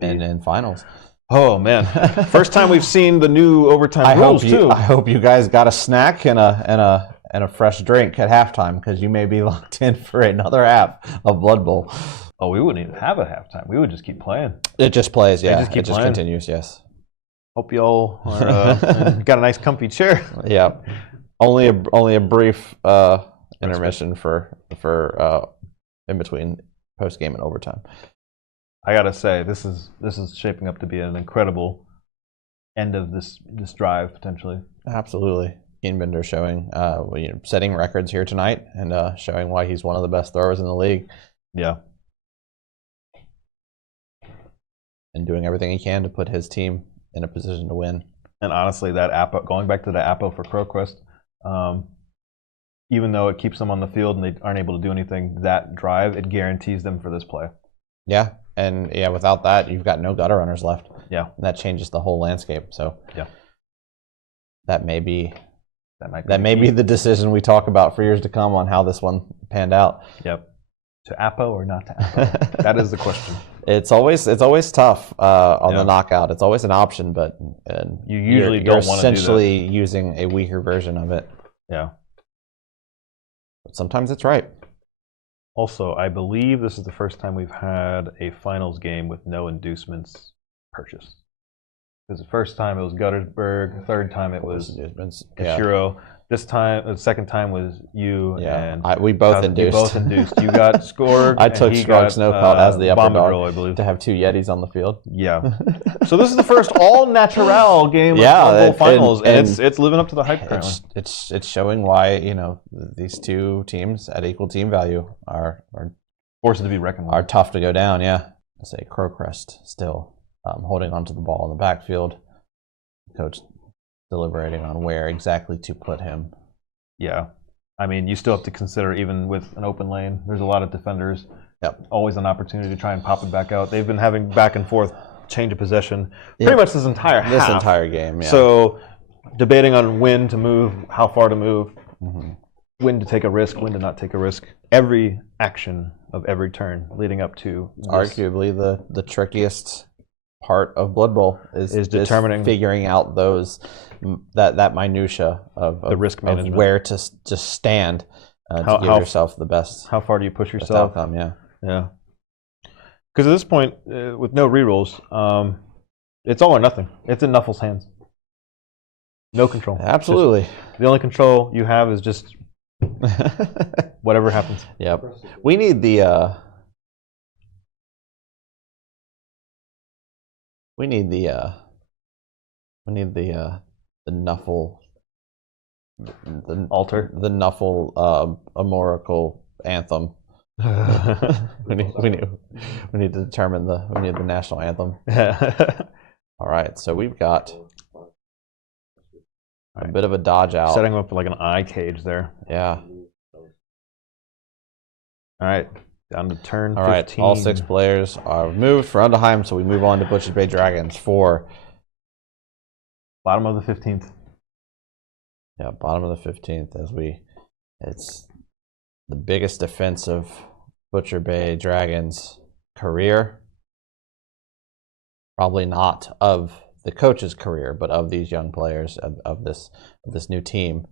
In finals. Oh, man. First time we've seen the new overtime rules, too. I hope you guys got a snack and a fresh drink at halftime, because you may be locked in for another half of Blood Bowl. Oh, we wouldn't even have a halftime. We would just keep playing. It just plays, yeah. It just continues, yes. Hope you all got a nice comfy chair. Yeah. Only a brief intermission for in between post game and overtime. I gotta say, this is shaping up to be an incredible end of this drive potentially. Absolutely, Keenbender showing setting records here tonight and showing why he's one of the best throwers in the league. Yeah, and doing everything he can to put his team in a position to win. And honestly, that Apo, going back to the Apo for Crowcrest, even though it keeps them on the field and they aren't able to do anything, that drive, it guarantees them for this play. Yeah, and without that, you've got no gutter runners left. Yeah, and that changes the whole landscape. So yeah, that may be the decision we talk about for years to come on how this one panned out. Yep. To Apo or not to Apo? That is the question. It's always tough on the knockout. It's always an option, but you usually don't want to do that. You're essentially using a weaker version of it. Yeah. But sometimes it's right. Also, I believe this is the first time we've had a finals game with no inducements purchased. Because the first time it was Guttersburg, the third time it was Kashiro. This time, the second time was you and we both induced. We both induced. You got Skorg. I took Skorg Snowpelt as the upper dog, I believe, to have two Yetis on the field. Yeah. So this is the first all natural game of the finals, and it's living up to the hype. Apparently, it's showing why these two teams at equal team value are forces to be reckoned with. Are tough to go down. Yeah, I say Crowcrest still holding onto the ball in the backfield. Coach deliberating on where exactly to put him. Yeah. I mean, you still have to consider, even with an open lane, there's a lot of defenders. Yep. Always an opportunity to try and pop it back out. They've been having back and forth change of possession pretty much this entire half. This entire game, yeah. So debating on when to move, how far to move, when to take a risk, when to not take a risk. Every action of every turn leading up to arguably the trickiest part of Blood Bowl is determining, figuring out that minutia of the risk management, of where to just stand to give yourself the best. How far do you push yourself? Outcome, yeah. Because at this point, with no rerolls, it's all or nothing. It's in Nuffle's hands. No control. Absolutely. The only control you have is just whatever happens. Yep. We need the. We need the Nuffle, the altar, the Nuffle Amorical anthem. we need to determine the national anthem. All right, so we've got a bit of a dodge out, setting up like an eye cage there. Yeah. All right. Down to turn 15. All right, all 6 players are moved for Undaheim, so we move on to Butchers Bay Dragons for bottom of the 15th. Yeah, bottom of the 15th it's the biggest defense of Butcher Bay Dragons' career. Probably not of the coach's career, but of these young players of this new team.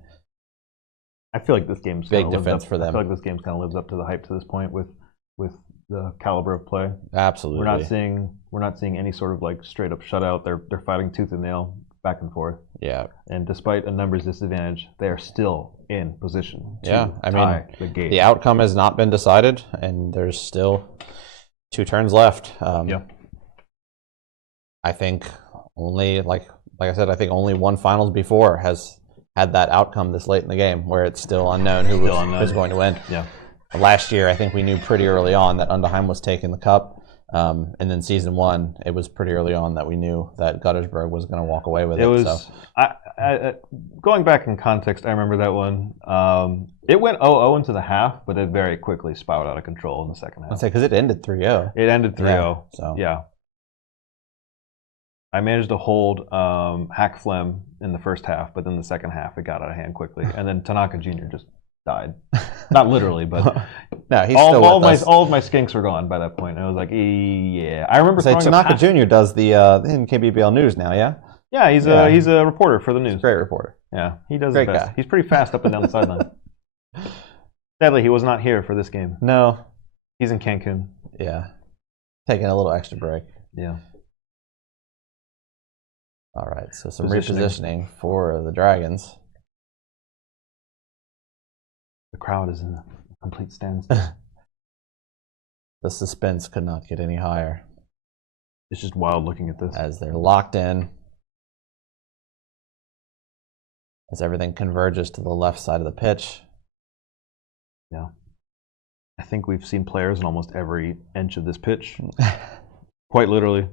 I feel like this game's big defense for them. I feel like this game kind of lives up to the hype to this point with the caliber of play. Absolutely. We're not seeing any sort of like straight up shutout. They're fighting tooth and nail back and forth. Yeah. And despite a numbers disadvantage, they are still in position to I tie mean, the game. The outcome has not been decided, and there's still 2 turns left. I think only, like I said, I think only one finals before has had that outcome this late in the game, where it's still unknown who was going to win. Yeah. Last year, I think we knew pretty early on that Undaheim was taking the cup. And then season 1, it was pretty early on that we knew that Guttersburg was going to walk away with it. It was, I, going back in context, I remember that one. It went 0-0 into the half, but it very quickly spiraled out of control in the second half. I'd say because it ended 3-0. It ended 3-0. Yeah, so. Yeah. I managed to hold Hack Flem in the first half, but then the second half, it got out of hand quickly. And then Tanaka Jr. just died. Not literally, but no, he's all of my skinks were gone by that point. And I was like, yeah. I remember Tanaka Jr. does the NKBBL news now, yeah? Yeah, he's a reporter for the news. Great reporter. Yeah, he does his best. Guy. He's pretty fast up and down the sideline. Sadly, he was not here for this game. No. He's in Cancun. Yeah. Taking a little extra break. Yeah. All right, so some repositioning for the Dragons. The crowd is in a complete standstill. The suspense could not get any higher. It's just wild looking at this. As they're locked in. As everything converges to the left side of the pitch. Yeah. I think we've seen players in almost every inch of this pitch. Quite literally.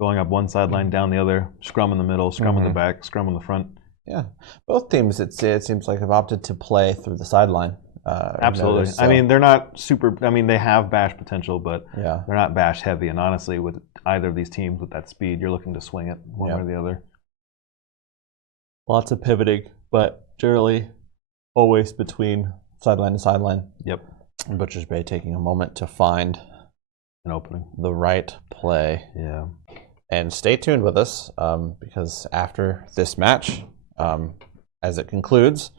Going up one sideline, down the other, scrum in the middle, scrum in the back, scrum in the front. Yeah, both teams, it seems like, have opted to play through the sideline. Absolutely. Noticed, so. I mean, they're not super. I mean, they have bash potential, but yeah, they're not bash heavy. And honestly, with either of these teams with that speed, you're looking to swing it one way or the other. Lots of pivoting, but generally always between sideline to sideline. Yep. And Butchers Bay taking a moment to find an opening, the right play. Yeah. And stay tuned with us because after this match, as it concludes,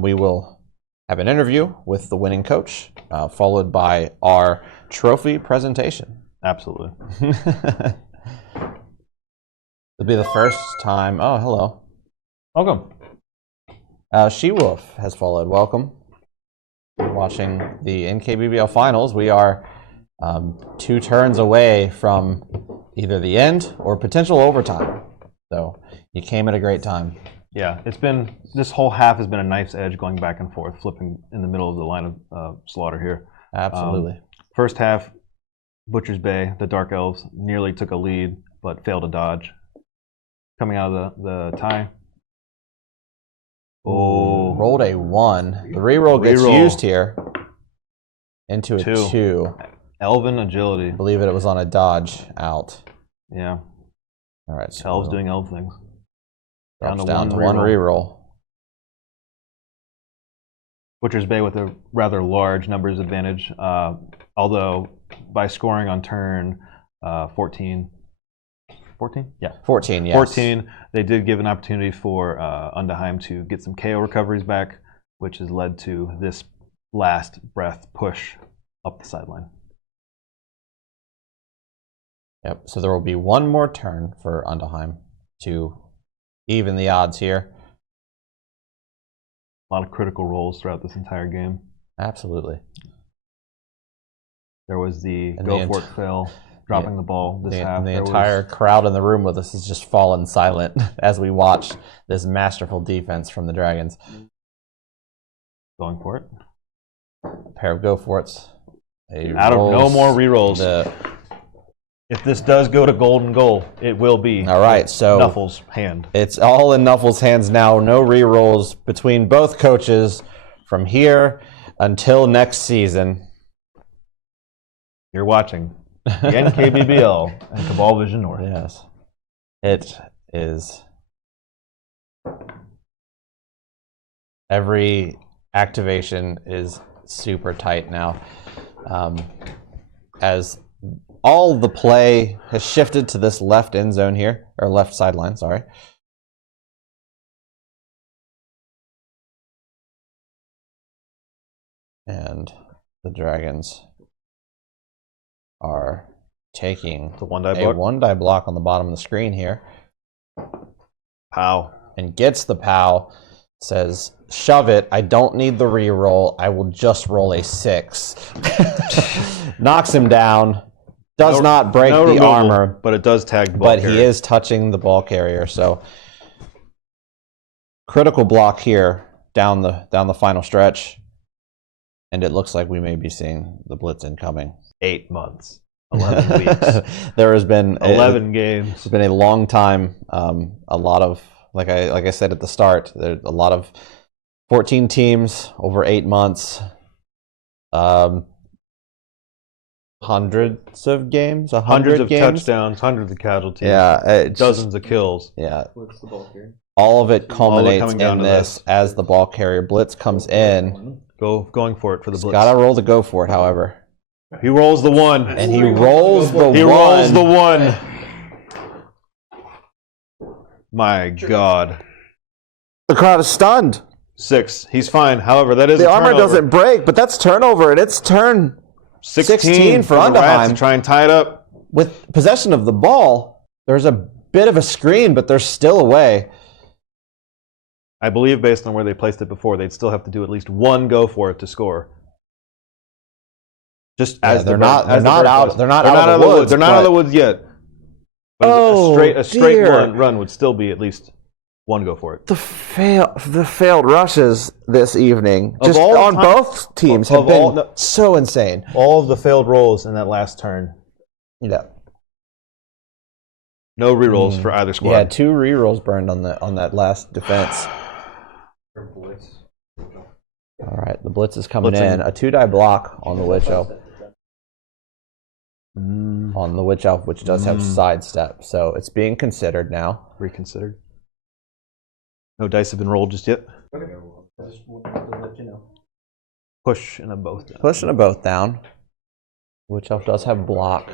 we will have an interview with the winning coach, followed by our trophy presentation. Absolutely. It'll be the first time. Oh, hello. Welcome. She-Wolf has followed. Welcome. You're watching the NKBBL finals. We are 2 turns away from either the end or potential overtime. So you came at a great time. Yeah, it's been, this whole half has been a knife's edge going back and forth, flipping in the middle of the line of slaughter here. Absolutely. First half, Butchers Bay, the Dark Elves, nearly took a lead, but failed to dodge. Coming out of the tie. Oh, rolled a 1. The reroll gets used here into a 2. Elven agility. I believe it was on a dodge out. Yeah. All right. So Elves doing elf things. Down to one reroll. Butchers Bay with a rather large numbers advantage, although by scoring on turn 14. 14? Yeah. 14, yes. 14, they did give an opportunity for Undaheim to get some KO recoveries back, which has led to this last breath push up the sideline. Yep, so there will be one more turn for Undaheim to even the odds here. A lot of critical roles throughout this entire game. Absolutely. There was the go for it fail, dropping the ball this half. The entire crowd in the room with us has just fallen silent as we watch this masterful defense from the Dragons. Going for it. A pair of go for it's. Out of no more rerolls. If this does go to golden goal, it will be. All right, so Nuffle's hand. It's all in Nuffle's hands now. No re-rolls between both coaches from here until next season. You're watching the NKBBL and Cabal Vision North. Yes, it is. Every activation is super tight now, as all the play has shifted to this left end zone here, or left sideline, sorry. And the Dragons are taking the one-die block on the bottom of the screen here. Pow. And gets the POW. Says, shove it. I don't need the reroll. I will just roll a 6. Knocks him down. Does not break the removal, armor. But it does tag the ball But carrier. he is touching the ball carrier. So critical block here down the final stretch. And it looks like we may be seeing the blitz incoming. 8 months. 11 weeks. There has been 11 games. It's been a long time. A lot of like I said at the start, there's a lot of 14 teams over 8 months. Hundreds of games, hundreds of games? touchdowns, hundreds of casualties. Yeah, dozens of kills. Yeah. What's the ball carrier? All of it culminates down in to this as the ball carrier blitz comes in. Going for it for the blitz. Got to roll to go for it, however. He rolls the 1. And he rolls the 1. He rolls the 1. My God. The crowd is stunned. 6. He's fine. However, that is the a armor turnover. doesn't break, but that's turnover, and it's turn 16 for the Rats Undaheim. to try and tie it up. With possession of the ball, there's a bit of a screen, but they're still away. I believe based on where they placed it before, they'd still have to do at least 1 go for it to score. Just as they're not out of the woods. They're not out of the woods yet. But a straight run would still be at least 1 go for it. The failed rushes this evening, Of just all on time- both teams, have of all- been so insane. All of the failed rolls in that last turn. Yeah. No rerolls for either squad. Yeah, 2 rerolls burned on that last defense. All right, the blitz is coming in. A 2-die block on the Witch Elf. On the Witch Elf, which does have sidestep, so it's being considered now. Reconsidered. No dice have been rolled just yet. Okay. I just wanted to let you know. Push and a both down. Pushing them both down. Witch Elf does have block.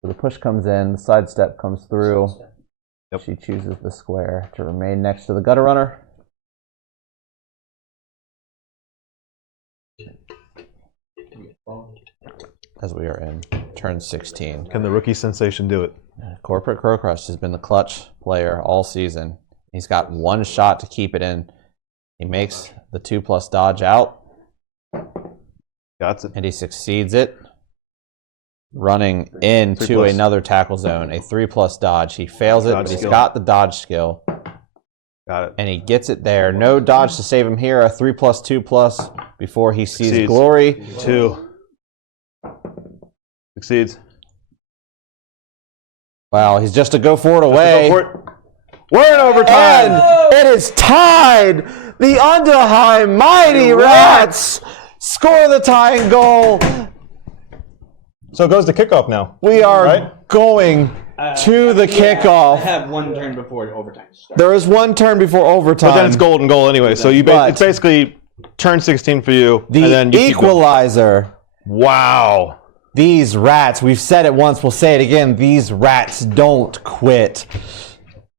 So the push comes in, the sidestep comes through. Yep. She chooses the square to remain next to the gutter runner. As we are in turn 16. Can the rookie sensation do it? Corporate Crow Crush has been the clutch player all season. He's got 1 shot to keep it in. He makes the 2+ dodge out. Got it. And he succeeds it. Running into 3+. another tackle zone, a 3+ dodge. He fails it, but he's got the dodge skill. Got it. And he gets it there. No dodge to save him here. A 3+, 2+ before he sees Succeeds. glory. 2. Succeeds. Wow, he's just a go for it away. Go for it. We're in overtime. And it is tied. The Undaheim Mighty Rats score the tying goal. So it goes to kickoff now. We are going to the kickoff. I have 1 turn before overtime starts. There is 1 turn before overtime. But then it's golden goal anyway. So it's basically turn 16 for you. The and then you equalizer. Wow. These rats, we've said it once, we'll say it again. These rats don't quit.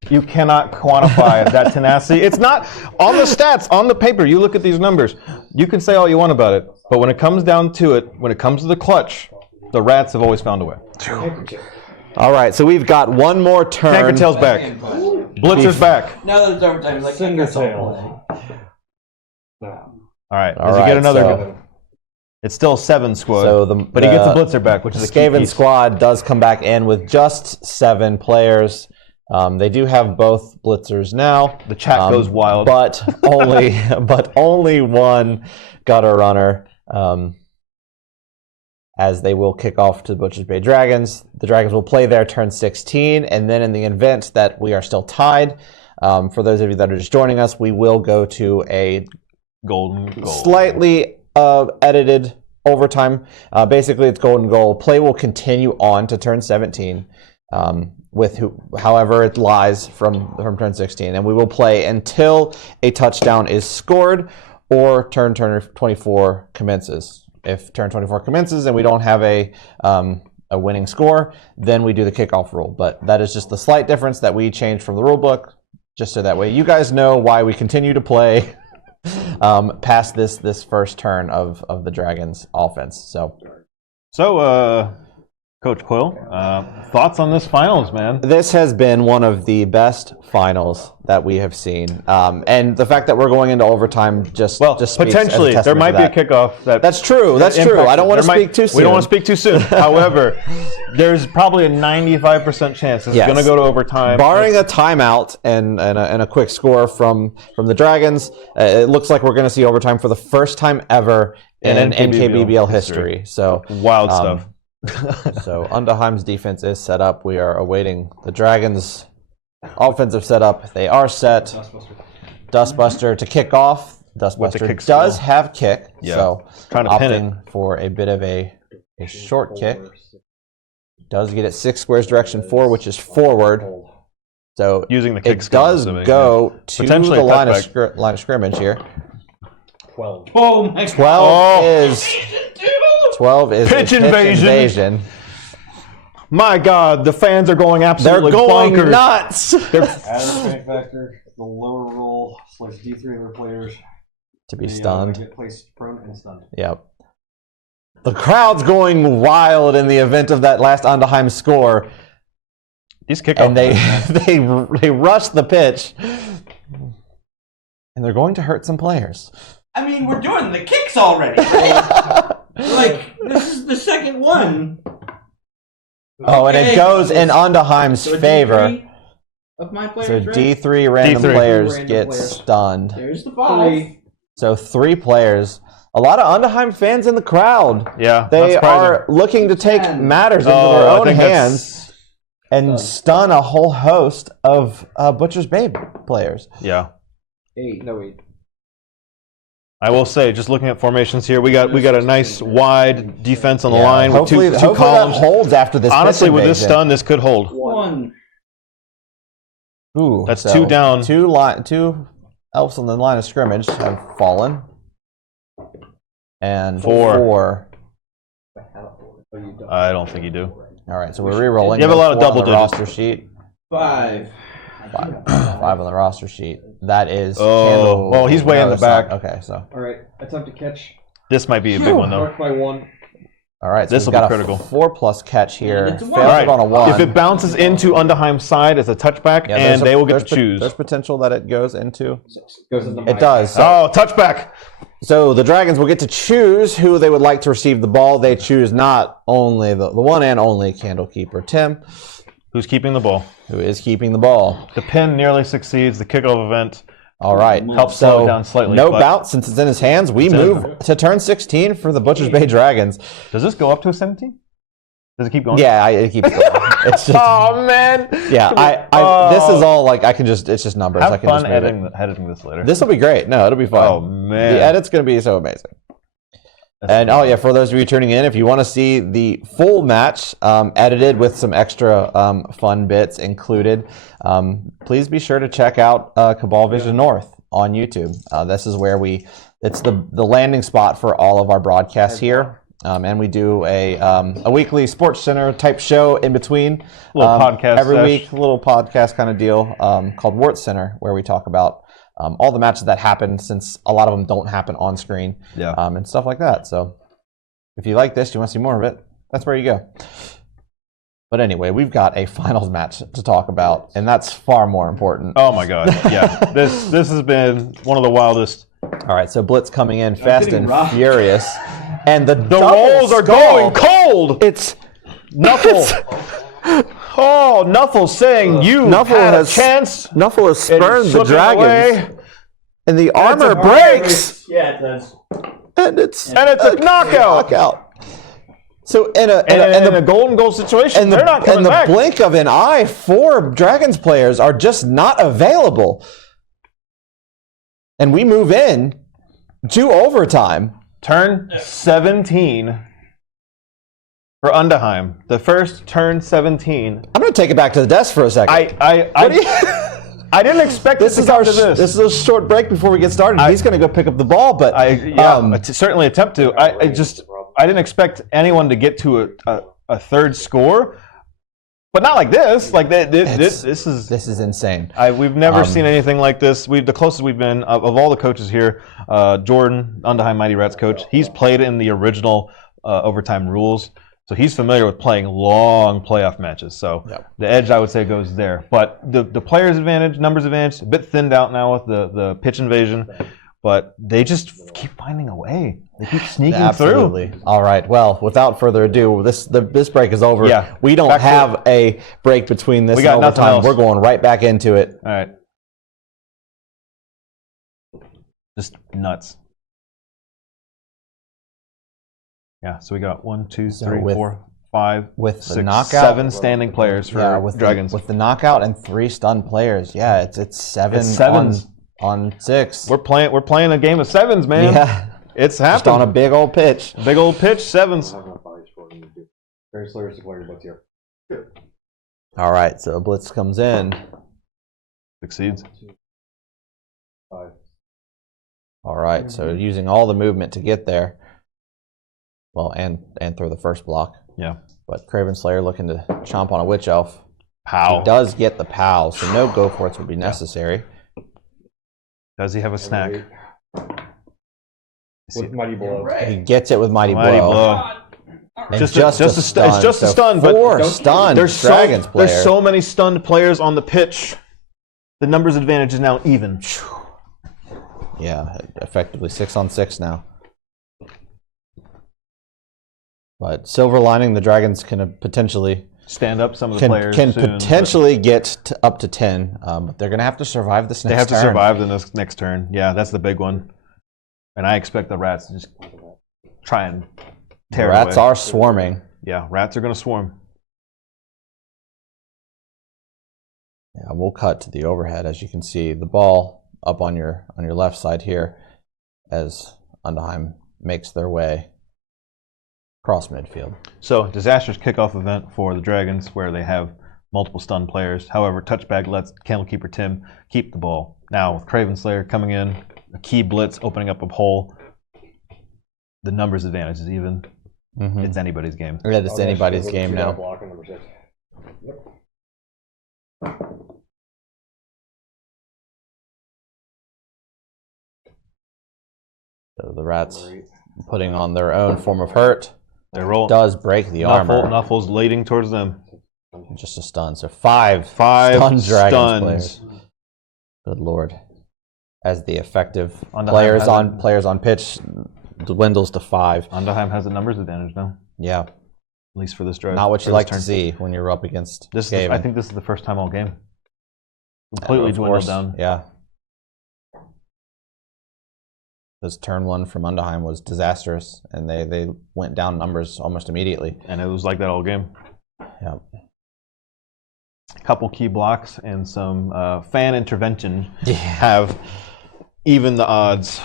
You cannot quantify that tenacity. It's not on the stats, on the paper. You look at these numbers. You can say all you want about it. But when it comes down to it, when it comes to the clutch, the Rats have always found a way. All right, so we've got 1 more turn. Tankertail's back. Blitzer's back. Now that it's overtime, it's like Fingertail. All right. All Does he right, get another? so- It's still 7 squad. So but he gets a blitzer back, which is a key Skaven piece. squad does come back in with just 7 players. They do have both blitzers now. The chat goes wild. But only 1 gutter runner. As they will kick off to the Butchers Bay Dragons. The Dragons will play their turn 16, and then in the event that we are still tied, for those of you that are just joining us, we will go to a golden goal. Slightly edited overtime. Basically, it's golden goal. Play will continue on to turn 17, however it lies from turn 16, and we will play until a touchdown is scored or turn 24 commences. If turn 24 commences and we don't have a winning score, then we do the kickoff rule. But that is just the slight difference that we changed from the rule book, just so that way you guys know why we continue to play past this first turn of the Dragons offense. So Coach Quill, thoughts on this finals, man? This has been one of the best finals that we have seen, and the fact that we're going into overtime just potentially there might be a kickoff. That's true. That's true. I don't want to speak too soon. We don't want to speak too soon. However, there's probably a 95% chance this is going to go to overtime, barring a timeout and a quick score from the Dragons. It looks like we're going to see overtime for the first time ever in NKBBL history. So wild stuff. So Undaheim's defense is set up. We are awaiting the Dragons' offensive setup. They are set. Dustbuster to kick off. Dustbuster does have kick, so trying to pin opting for a bit of a short kick. Does get it 6 squares direction 4, which is forward. So using the kick it does go to the line of scrimmage here. 12. Oh my God. 12 is pitch invasion. My God, the fans are going absolutely bonkers. They're going nuts. Add a factor, the lower roll / D3 of their players to be stunned. Get placed prone and stunned. Yep. The crowd's going wild in the event of that last Undaheim score. These kickoffs. And they rush the pitch. And they're going to hurt some players. I mean, we're doing the kicks already. Like, this is the second one. Oh, and it goes in Undaheim's favor. Of my players, so D3 random players get stunned. There's the 5. So 3 players. A lot of Undaheim fans in the crowd. Yeah, they are looking to take matters into their own hands and stun a whole host of Butcher's Bay players. Yeah. 8. No 8. I will say, just looking at formations here, we got a nice wide defense on the line with two columns. That holds after this. Honestly, with this stun, this could hold. 1. Ooh, that's 2 down. 2 elves on the line of scrimmage have fallen, and 4. I don't think you do. All right, so we're re-rolling. You have a lot of double digits. Roster sheet. 5. 5 on the roster sheet. That is. Well, he's way in the back. Okay, so. All right, attempt to catch. This might be a big one though. Marked by 1. All right, so this will be critical. 4+ catch here. All right. On a 1. If it bounces into Undaheim's side, it's a touchback, and they will get to choose. There's potential that it goes into. It does. So. Touchback. So the Dragons will get to choose who they would like to receive the ball. They choose not only the one and only Candlekeeper Tim, who's keeping the ball. Who is keeping the ball. The pin nearly succeeds. The kickoff event. All right. Helps slow it down slightly. No bounce since it's in his hands. We move to turn 16 for the Butcher's Bay Dragons. Does this go up to a 17? Does it keep going? Yeah, it keeps going. It's just, oh man. Yeah, this is all like it's just numbers. Have I can fun just editing this later. This will be great. No, it'll be fun. Oh man. The edit's going to be so amazing. And for those of you tuning in, if you want to see the full match edited with some extra fun bits included, please be sure to check out Cabal Vision North on YouTube. This is where it's the landing spot for all of our broadcasts here. And we do a weekly Sports Center type show in between. Little podcast every week, a little podcast kind of deal called Wart Center, where we talk about all the matches that happen, since a lot of them don't happen on screen, and stuff like that. So if you like this, you want to see more of it, that's where you go. But anyway, we've got a finals match to talk about, and that's far more important. Oh my God, yeah. This has been one of the wildest. All right, so Blitz coming in fast and furious. And the rolls are going cold. It's Nuffle. Oh, Nuffle saying you had a chance. Nuffle has spurned the Dragons. And the armor breaks. Yeah, it does. And it's a knockout. So in a golden goal situation, they're not coming back. In the blink of an eye, 4 Dragons players are just not available. And we move in to overtime. Turn 17 for Undaheim. The first turn 17. I'm going to take it back to the desk for a second. I didn't expect this is This is a short break before we get started. He's going to go pick up the ball, but certainly attempt to. I didn't expect anyone to get to a third score. But not like this. Like this is insane. We've never seen anything like this. The closest we've been of all the coaches here, Jordan, Undaheim Mighty Rats coach. He's played in the original overtime rules. So he's familiar with playing long playoff matches. So the edge, I would say, goes there. But the players' advantage, numbers advantage, a bit thinned out now with the pitch invasion. But they just keep finding a way. They keep sneaking Absolutely. through. All right. Well, without further ado, this break is over. Yeah. We don't have a break between this We got and nothing overtime. else. We're going right back into it. All right. Just nuts. Yeah, so we got 1, 2, 3, 4, 5, with the 6, knockout, 7 standing players for with Dragons. with the knockout and 3 stunned players. Yeah, it's 7 sevens. on 6. We're playing a game of 7s, man. Yeah. It's happening. Just on a big old pitch. Big old pitch, 7s. Very Slayers to play your butts here. All right, so a blitz comes in. Succeeds. 5. All right, so using all the movement to get there. Well, and throw the first block. Yeah. But Craven Slayer looking to chomp on a Witch Elf. Pow. He does get the POW, so no go for it would be necessary. Does he have a snack? With Mighty Blow. He gets it with Mighty Mighty Blow. Blow. And Just just a stun. It's just a stun, but 4 stunned Dragons players. There's so many stunned players on the pitch. The numbers advantage is now even. Yeah, effectively 6 on 6 now. But silver lining, the Dragons can potentially stand up some of the players. Can soon, potentially get up to 10, but they're going to have to survive this next turn. They have to survive the next turn. Yeah, that's the big one. And I expect the Rats to just try and tear it away. Rats are swarming. Yeah, Rats are going to swarm. Yeah, we'll cut to the overhead. As you can see, the ball up on your left side here as Undaheim makes their way across midfield. So, disastrous kickoff event for the Dragons where they have multiple stunned players. However, Touchbag lets Candlekeeper Tim keep the ball. Now, with Craven Slayer coming in, a key blitz opening up a hole, the numbers advantage is even. Mm-hmm. It's anybody's game. Yeah, it's anybody's game now. So the Rats putting on their own form of hurt. They roll. Does break the armor. Nuffle's leading towards them. Just a stun. So 5 stunned Dragons players. Good lord. As the effective players on pitch dwindles to 5. Undaheim has a numbers advantage now. Yeah. At least for this drive. Not what you like to see when you're up against Skaven. I think this is the first time all game. Completely dwindled down. Yeah. This turn 1 from Undaheim was disastrous, and they went down numbers almost immediately. And it was like that all game. Yeah. A couple key blocks and some fan intervention have even the odds.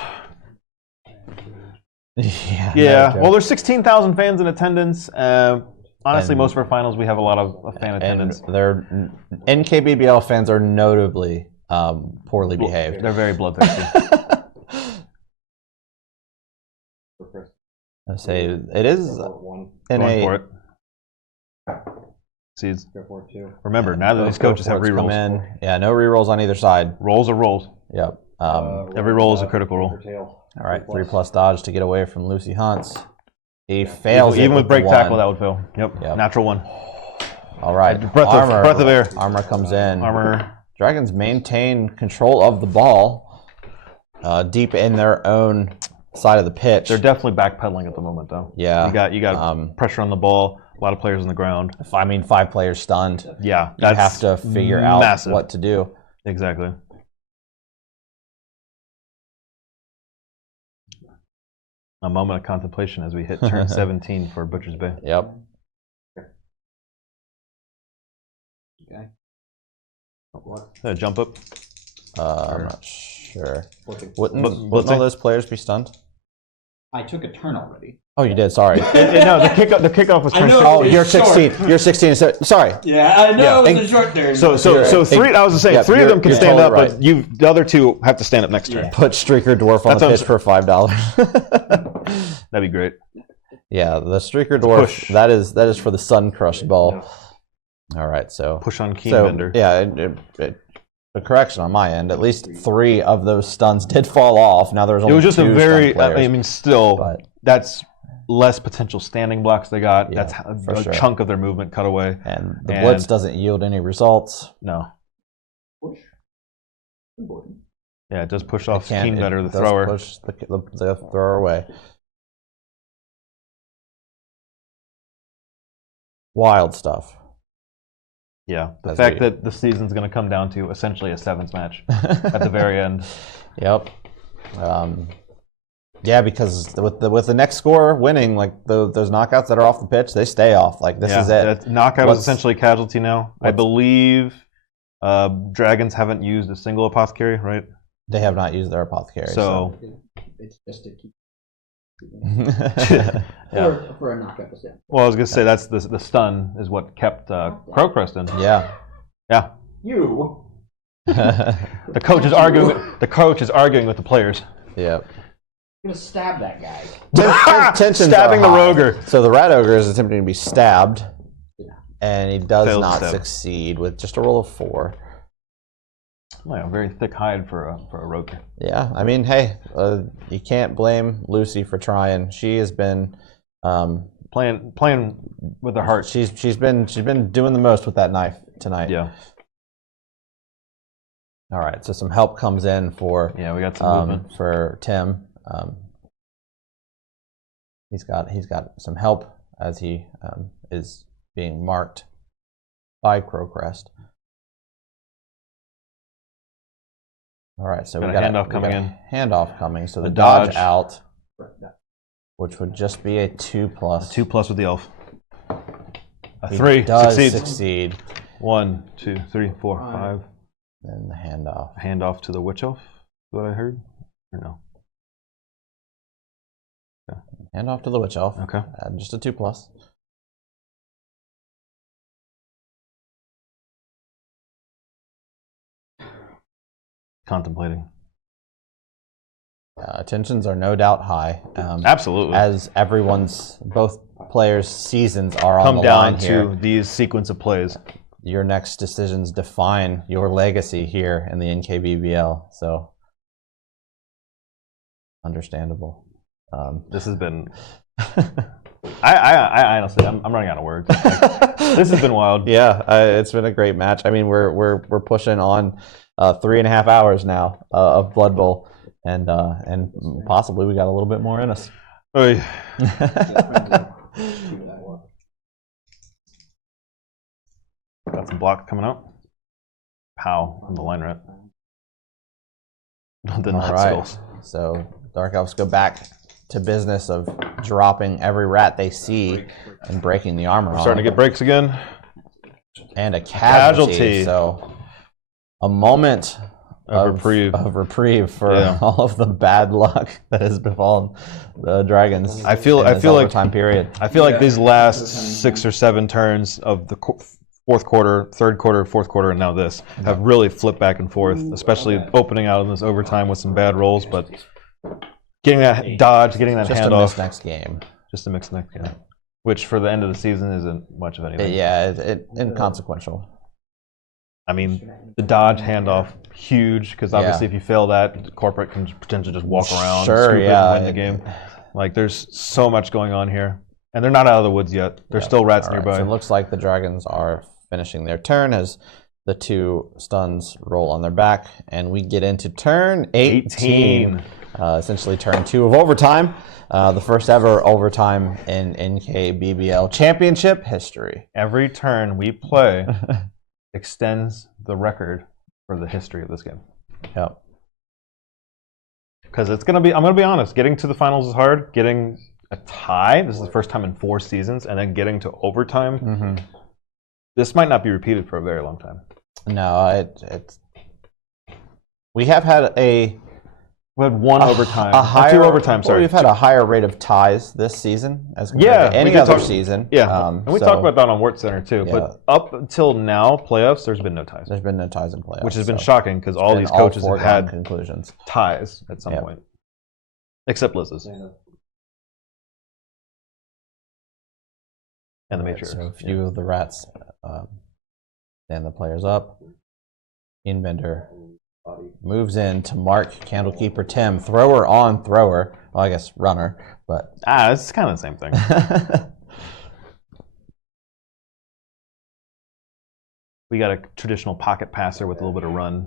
Yeah. Well, there's 16,000 fans in attendance. Honestly, most of our finals we have a lot of fan attendance. Their NKBBL fans are notably poorly behaved. They're very bloodthirsty. I say it is in Going a. for it. Seeds. Remember, neither of these coaches have rerolls. Yeah, no rerolls on either side. Rolls are rolls. Yep. Every roll is a critical roll. All right, 3+ dodge to get away from Lucy Hunts. He fails. Even with break 1. tackle, that would fail. Yep. Natural 1. All right. Breath of air. Armor comes in. Armor. Dragons maintain control of the ball deep in their own side of the pitch. They're definitely backpedaling at the moment, though. Yeah. You got pressure on the ball. A lot of players on the ground. 5 players stunned. Yeah, you have to figure out what to do. Exactly. A moment of contemplation as we hit turn 17 for Butcher's Bay. Yep. Okay. Jump up. I'm not sure. Wouldn't all those players be stunned? I took a turn already. Oh, you did. Sorry. No, the kickoff was turn 16. Oh, you're 16. You're 16. So, sorry. Yeah, I know it was a short turn. So 3. I was saying 3 of them can stand totally up, but the other 2 have to stand up next turn. Put Streaker Dwarf on the pitch for $5. That'd be great. Yeah, the Streaker Dwarf. That is for the Sun Crush ball. All right, so push on Keen Bender. Yeah, a correction on my end. At least 3 of those stuns did fall off. Now there's only 2 It was just a very. stun players, still, that's less potential standing blocks they got. Yeah, That's for a sure. chunk of their movement cut away. And the blitz doesn't yield any results. No. Push. Important. Yeah, it does push It off can't- Keenbetter, the it does thrower. push the thrower away. Wild stuff. Yeah, the As fact we- that the season's going to come down to essentially a sevens match at the very end. Yep. Yeah, because with the next score winning, like those knockouts that are off the pitch, they stay off. Like this is it. Knockout is essentially casualty now. I believe Dragons haven't used a single apothecary, right? They have not used their apothecary. So It's just to keep. Yeah. For a knockout percent. Well, I was gonna say that's the stun is what kept Crowcrest in. Yeah. Yeah. You. The coach is arguing. The coach is arguing with the players. Yep. I'm gonna stab that guy. Tensions Stabbing are the high. Roger. So the Rat Ogre is attempting to be stabbed, and he does Fails to not stab. succeed with just a roll of 4. Well, a very thick hide for a Roger. Yeah, I mean, hey, you can't blame Lucy for trying. She has been playing with her heart. She's been doing the most with that knife tonight. Yeah. All right, so some help comes in for we got some movement for Tim. He's got some help as he is being marked by Crowcrest. All right, so Got we a got handoff coming in. Handoff coming. So A the dodge dodge. out, which would just be a 2+. 2+ with the elf. A He 3 does succeeds. succeed. 1, 2, 3, 4, 5. Then the handoff. Handoff to the witch elf. Is what I heard, or no? Handoff to the witch elf. Okay. And just a 2+. Contemplating. Tensions are no doubt high. Absolutely. As both players' seasons are on Come the down line to here. these sequence of plays. Your next decisions define your legacy here in the NKBBL. So, understandable. This has been. I honestly, I'm running out of words. Like, this has been wild. Yeah, it's been a great match. I mean, we're pushing on 3.5 hours now of Blood Bowl, and possibly we got a little bit more in us. Oy. Got some block coming up. Pow on the line rat. The All not right. skulls. So Dark Elves go back to business of dropping every rat they see and breaking the armor. We're starting to get breaks again. And a casualty. Casualty. So a moment Of reprieve. for Yeah. all of the bad luck that has befallen the Dragons. I feel in this like overtime period. I feel like these last 6 or 7 turns of the fourth quarter, third quarter, fourth quarter, and now this have really flipped back and forth, especially opening out in this overtime with some bad rolls, but getting that dodge, getting that Just a handoff. miss next game. Just a mix next game. Which for the end of the season isn't much of anything. It inconsequential. I mean, the dodge handoff, huge, because obviously if you fail that, corporate can potentially just walk around, Sure, scoop it, yeah. and win the game. Like, there's so much going on here. And they're not out of the woods yet. There's still rats All right, nearby. so it looks like the Dragons are finishing their turn as the 2 stuns roll on their back, and we get into turn 18. Essentially turn 2 of overtime. The first ever overtime in NKBBL championship history. Every turn we play extends the record for the history of this game. Yep. Because I'm gonna be honest, getting to the finals is hard. Getting a tie, this is the first time in 4 seasons, and then getting to overtime, this might not be repeated for a very long time. No, it's. We have had We had 1 overtime. a higher 2 overtime, sorry. We've had a higher rate of ties this season as compared to any we could other talk- season. Yeah, and we talked about that on Wart Center too. Yeah. But up until now, playoffs, there's been no ties. There's been no ties in playoffs, Which has been so shocking because all it's these been coaches have foregone had conclusions. ties at some Yep. point. Except Liz's. And the Matrix. So a few of the rats stand the players up. Inbender Moves in to mark Candlekeeper Tim. Thrower on thrower. Well, I guess runner, but it's kind of the same thing. We got a traditional pocket passer with a little bit of run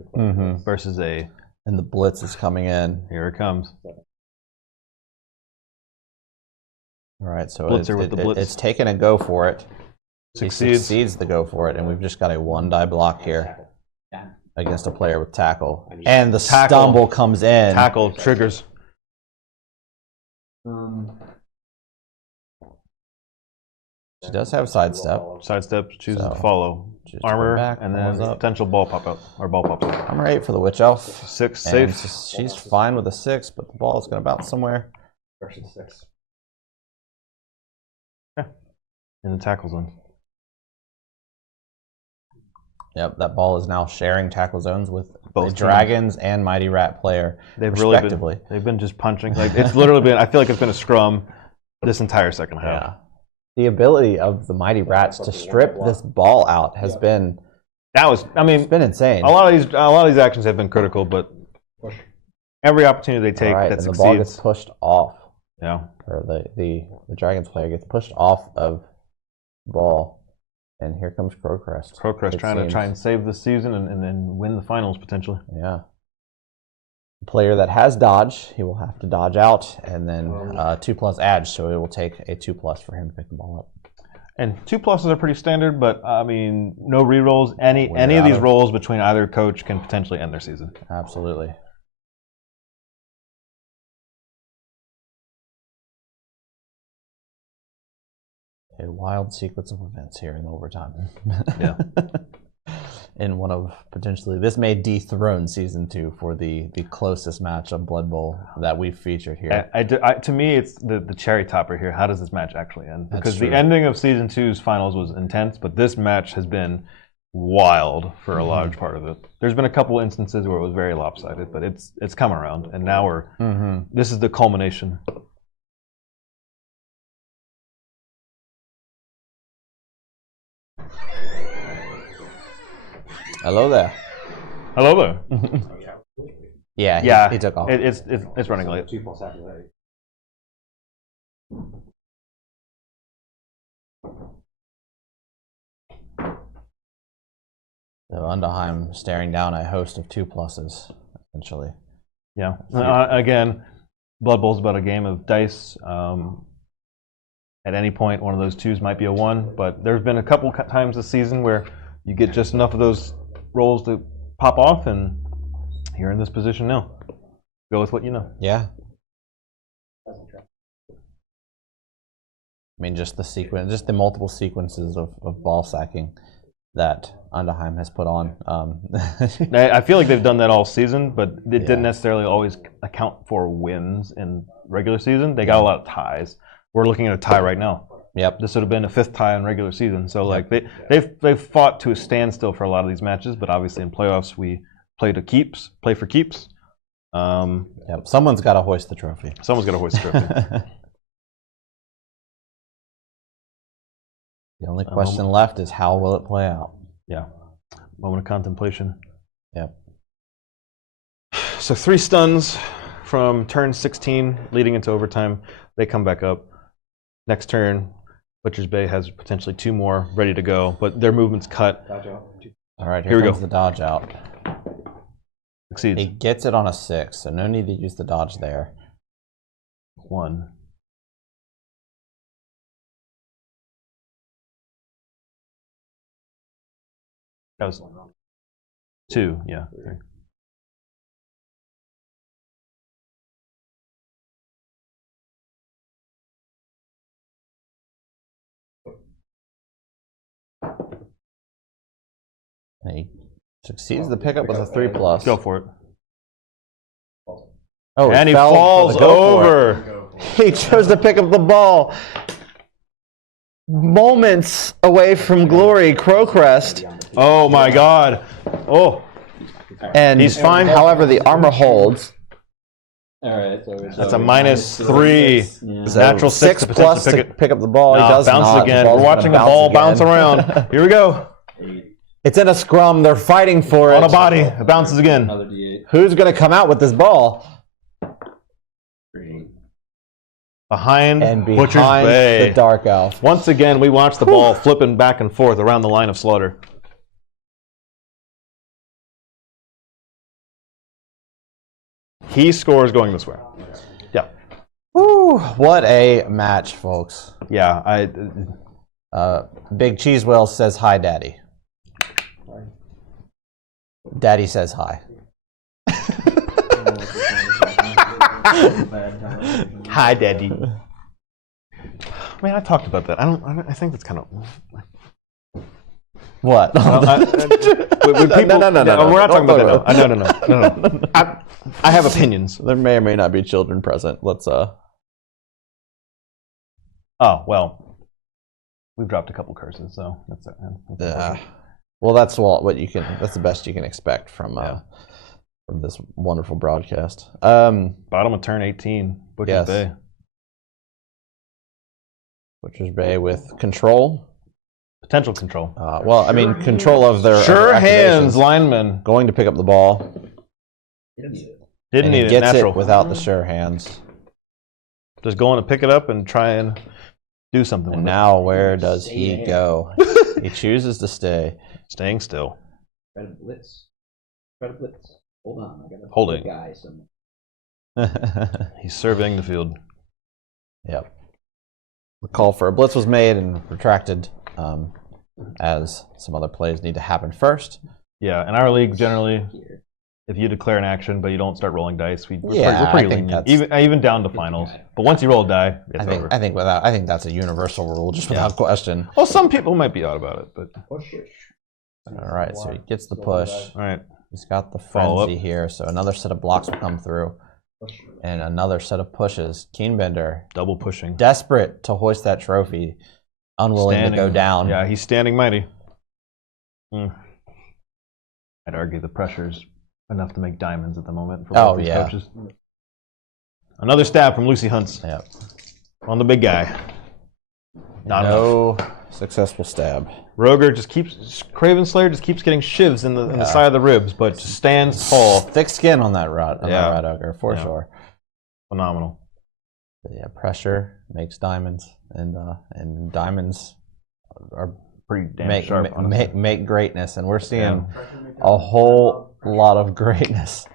versus a. And the blitz is coming in. Here it comes. All right, so Blitzer with the blitz. it's taken a go for it. Succeeds. He succeeds the go for it, and we've just got a 1-die block here against a player with tackle. And the stumble comes in. Tackle triggers. She does have sidestep. Sidestep, chooses to follow. Armor, back, and then up. potential ball pop out. Or ball pops out. Armor 8 for the Witch Elf. 6, And safe. she's fine with a 6, but the ball is going to bounce somewhere. Versus 6. In the tackle zone. Yep, that ball is now sharing tackle zones with Both the Dragons and Mighty Rat player, respectively. They've been just punching. Like it's literally been. I feel like it's been a scrum this entire second half. Yeah. The ability of the Mighty Rats to strip this ball out has been. It's been insane. A lot of these actions have been critical, but every opportunity they take that and succeeds. the ball gets pushed off. Yeah. Or the Dragons player gets pushed off of the ball, and here comes Crowcrest. Crowcrest trying to save this season and then win the finals potentially. Yeah. The player that has dodge, he will have to dodge out, and then 2+ edge, so it will take a 2+ for him to pick the ball up. And 2+ are pretty standard, but no re-rolls. Any of these rolls between either coach can potentially end their season. Absolutely. A wild sequence of events here in overtime. Yeah. In one of potentially, this may dethrone season 2 for the closest match of Blood Bowl that we've featured here. To me, it's the cherry topper here. How does this match actually end? That's Because true. the ending of season 2's finals was intense, but this match has been wild for a large part of it. There's been a couple instances where it was very lopsided, but it's come around, and now this is the culmination. Hello there. Hello there. Yeah, he took off. It's running late. 2+ happy late. So Undaheim staring down a host of 2+, essentially. Yeah. Again, Blood Bowl's about a game of dice. At any point, one of those 2s might be a 1, but there's been a couple times this season where you get just enough of those rolls to pop off, and you're in this position now. Go with what you know. Yeah. I mean, just the multiple sequences of ball sacking that Undaheim has put on. I feel like they've done that all season, but it didn't necessarily always account for wins in regular season. They got a lot of ties. We're looking at a tie right now. Yep. This would have been a 5th tie in regular season. So like they've fought to a standstill for a lot of these matches, but obviously in playoffs we play for keeps. Yep. Someone's got to hoist the trophy. Someone's got to hoist the trophy. The only question left is how will it play out? Yeah. Moment of contemplation. Yep. So 3 stuns from turn 16 leading into overtime. They come back up. Next turn, Butcher's Bay has potentially 2 more ready to go, but their movement's cut. All right, here comes the dodge out. Succeeds. He gets it on a 6, so no need to use the dodge there. 1. That was 2, yeah. 3. And he succeeds the pickup with a 3+. Go for it. Oh, and he fell falls for the go over. For it. He chose to pick up the ball. Moments away from glory, Crowcrest. Oh my God. Oh. And he's fine. However, the armor holds. Alright, that's a -3. So Natural 6 plus to pick up the ball. He does bounce not. again. We're watching the ball bounce around. Here we go. It's in a scrum. They're fighting for it. On a body. It bounces again. Another D8. Who's going to come out with this ball? Behind And Butcher's behind Bay. the Dark Elf. Once again, we watch the ball flipping back and forth around the line of slaughter. He scores going this way. Yeah. Woo, what a match, folks. Yeah, Big Cheese Whale says hi, Daddy. Daddy says hi. Hi, Daddy. I mean, I talked about that. I think that's kind of. What? No, no. We're not talking about that. No. I have opinions. There may or may not be children present. Let's Oh well, we've dropped a couple curses, so that's it. Well, that's what you can. That's the best you can expect from this wonderful broadcast. Bottom of turn 18, Butcher's Bay. Butcher's Bay with control. Potential control. Well, I mean, control of their sure activations. hands lineman Going to pick up the ball. Didn't need it. Gets Natural. it without the sure hands. Just going to pick it up and try and do something with And it. now where does he go? He chooses to stay. Staying still. Try to blitz. Hold on, I got a Holding. guy somewhere. He's surveying the field. Yep. The call for a blitz was made and retracted, as some other plays need to happen first. Yeah, in our league, generally, if you declare an action but you don't start rolling dice, we're I pretty think lenient. that's- Even down to finals. But once you roll a die, it's over. I think that's a universal rule, just without question. Well, some people might be out about it, but All right, so he gets the push. all right. He's got the Follow frenzy here, so another set of blocks will come through. And another set of pushes. Keenbender, Double pushing. desperate to hoist that trophy, unwilling to go down. Yeah, he's standing mighty. I'd argue the pressure's enough to make diamonds at the moment for both these coaches. Another stab from Lucy Hunts. Yep. On the big guy. No successful stab. Roger just keeps, Craven Slayer just keeps getting shivs in the side of the ribs, but just stands tall. Thick skin on that rat ogre, for sure. Phenomenal. But yeah, pressure makes diamonds, and diamonds are pretty damn sharp. make greatness, and we're seeing a whole lot of greatness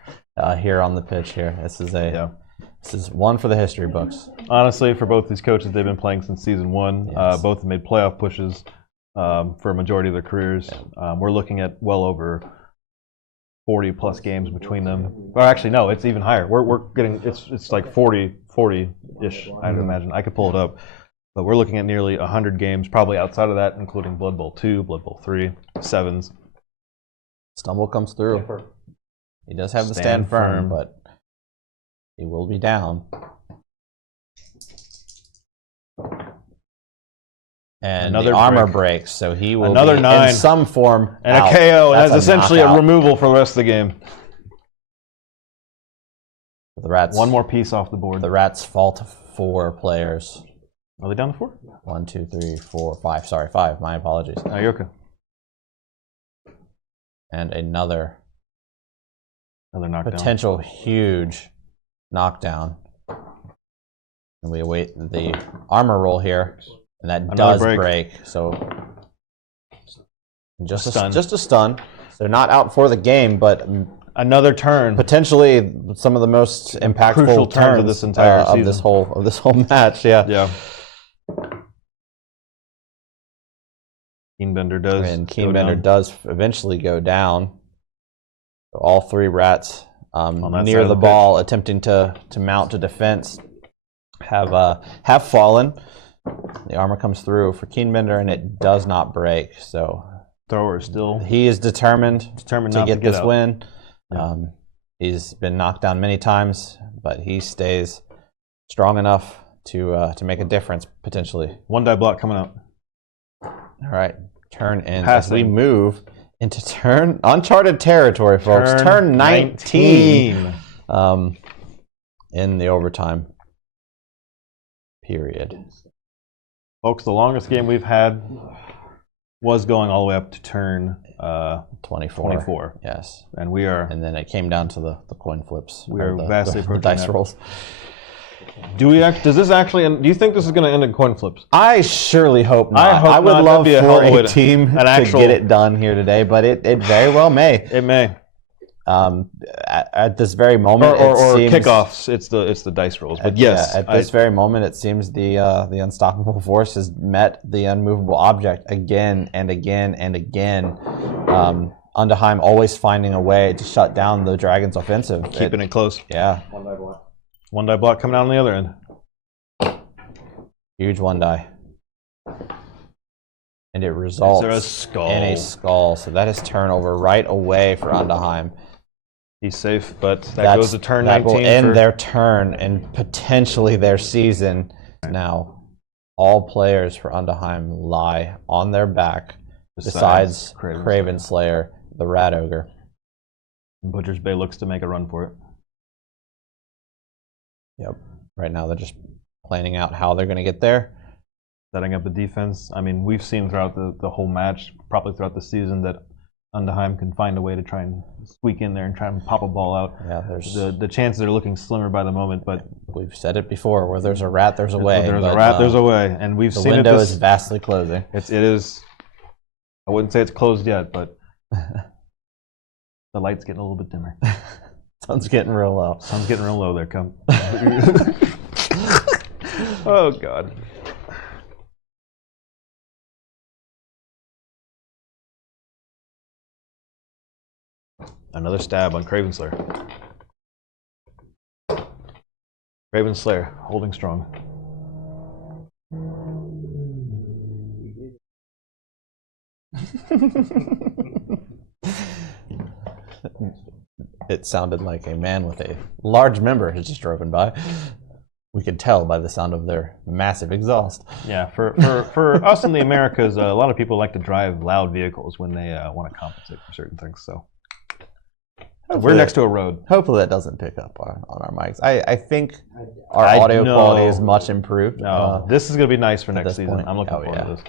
here on the pitch. Here, this is one for the history books. Honestly, for both these coaches, they've been playing since season 1. Yes. Both have made playoff pushes for a majority of their careers. We're looking at well over 40 plus games between them. Or actually, no, it's even higher. We're getting it's like 40-ish. I'd imagine. I could pull it up, but we're looking at nearly 100 games, probably outside of that, including Blood Bowl 2, Blood Bowl 3, 7s. Stumble comes through. He does have the stand firm, but he will be down. And Another the armor break. breaks, so he will Another be 9. in some form And out. a KO. That's essentially knockout. a removal for the rest of the game. The Rats. One more piece off the board. The Rats fall to 4 players. Are they down to 4? 1, 2, 3, 4, 5. Sorry, 5. My apologies. Oh, you're okay. And another knockdown. Potential huge knockdown. And we await the armor roll here, and that Another does break. So just a stun. So not out for the game, but another turn. Potentially some of the most impactful Crucial turns of this entire season. of this whole match. Yeah. Yeah. Keenbender does. And Keenbender does eventually go down. So all 3 Rats near the ball, attempting to mount to defense, have fallen. The armor comes through for Keenbender, and it does not break. So thrower still. He is determined to get this out. win. Yeah. He's been knocked down many times, but he stays strong enough to make a difference potentially. 1 die block coming out. All right, turn in Passing. as we move into uncharted territory, folks. Turn 19. In the overtime period. Folks, the longest game we've had was going all the way up to turn 24. 24. Yes. And we are. And then it came down to the coin flips. We are the, vastly the approaching dice that. rolls. Does this actually end? Do you think this is going to end in coin flips? I surely hope not. I hope would not. love That'd be a hell for of a way a team to get it done here today, but it very well may. It may. At this very moment, or it seems, kickoffs. It's the dice rolls. But yes, at this very moment, it seems the unstoppable force has met the unmovable object again and again and again. Undaheim always finding a way to shut down the Dragons' offensive, keeping it close. Yeah, one die block coming out on the other end. Huge one die. And it results in a skull. So that is turnover right away for Undaheim. He's safe, but that goes to turn 19. That will end their turn and potentially their season. Now, all players for Undaheim lie on their back, besides Craven Slayer, the Rat Ogre. Butcher's Bay looks to make a run for it. Yep. Right now they're just planning out how they're going to get there. Setting up the defense. I mean, we've seen throughout the whole match, probably throughout the season, that Undaheim can find a way to try and squeak in there and try and pop a ball out. Yeah, there's the chances are looking slimmer by the moment, but we've said it before: where there's a rat, there's a way. There's a rat, there's a way, and we've seen it. The window is vastly closing. It is. I wouldn't say it's closed yet, but the light's getting a little bit dimmer. Sun's getting real low. Sun's getting real low there. Come. Oh God. Another stab on Craven Slayer. Craven Slayer holding strong. It sounded like a man with a large member has just driven by. We could tell by the sound of their massive exhaust. Yeah, for us in the Americas, a lot of people like to drive loud vehicles when they want to compensate for certain things. So we're next to a road. Hopefully that doesn't pick up on our mics. I think our audio quality is much improved. No, this is going to be nice for next season. Point. I'm looking forward to this.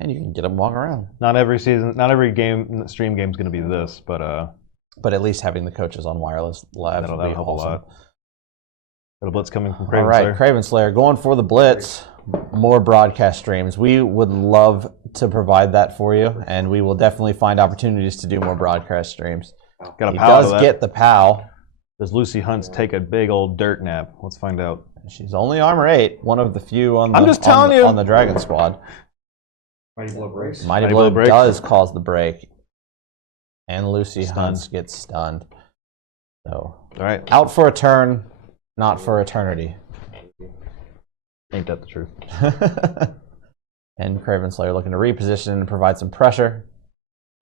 And you can get them walking around. Not every season, not every stream game is going to be this, but at least having the coaches on wireless live that'll be help awesome. a lot. Got a blitz coming from Craven All right, Slayer. Craven Slayer going for the blitz. More broadcast streams. We would love to provide that for you, and we will definitely find opportunities to do more broadcast streams. Got a he POW does get the POW. Does Lucy Hunts take a big old dirt nap? Let's find out. She's only armor 8, one of the few on the, I'm just telling you. On the Dragon Squad. Mighty Blow breaks. Mighty Blow does cause the break. And Lucy Stunned. Hunts gets stunned. So, all right, out for a turn, not for eternity. Ain't that the truth? And Craven Slayer looking to reposition and provide some pressure.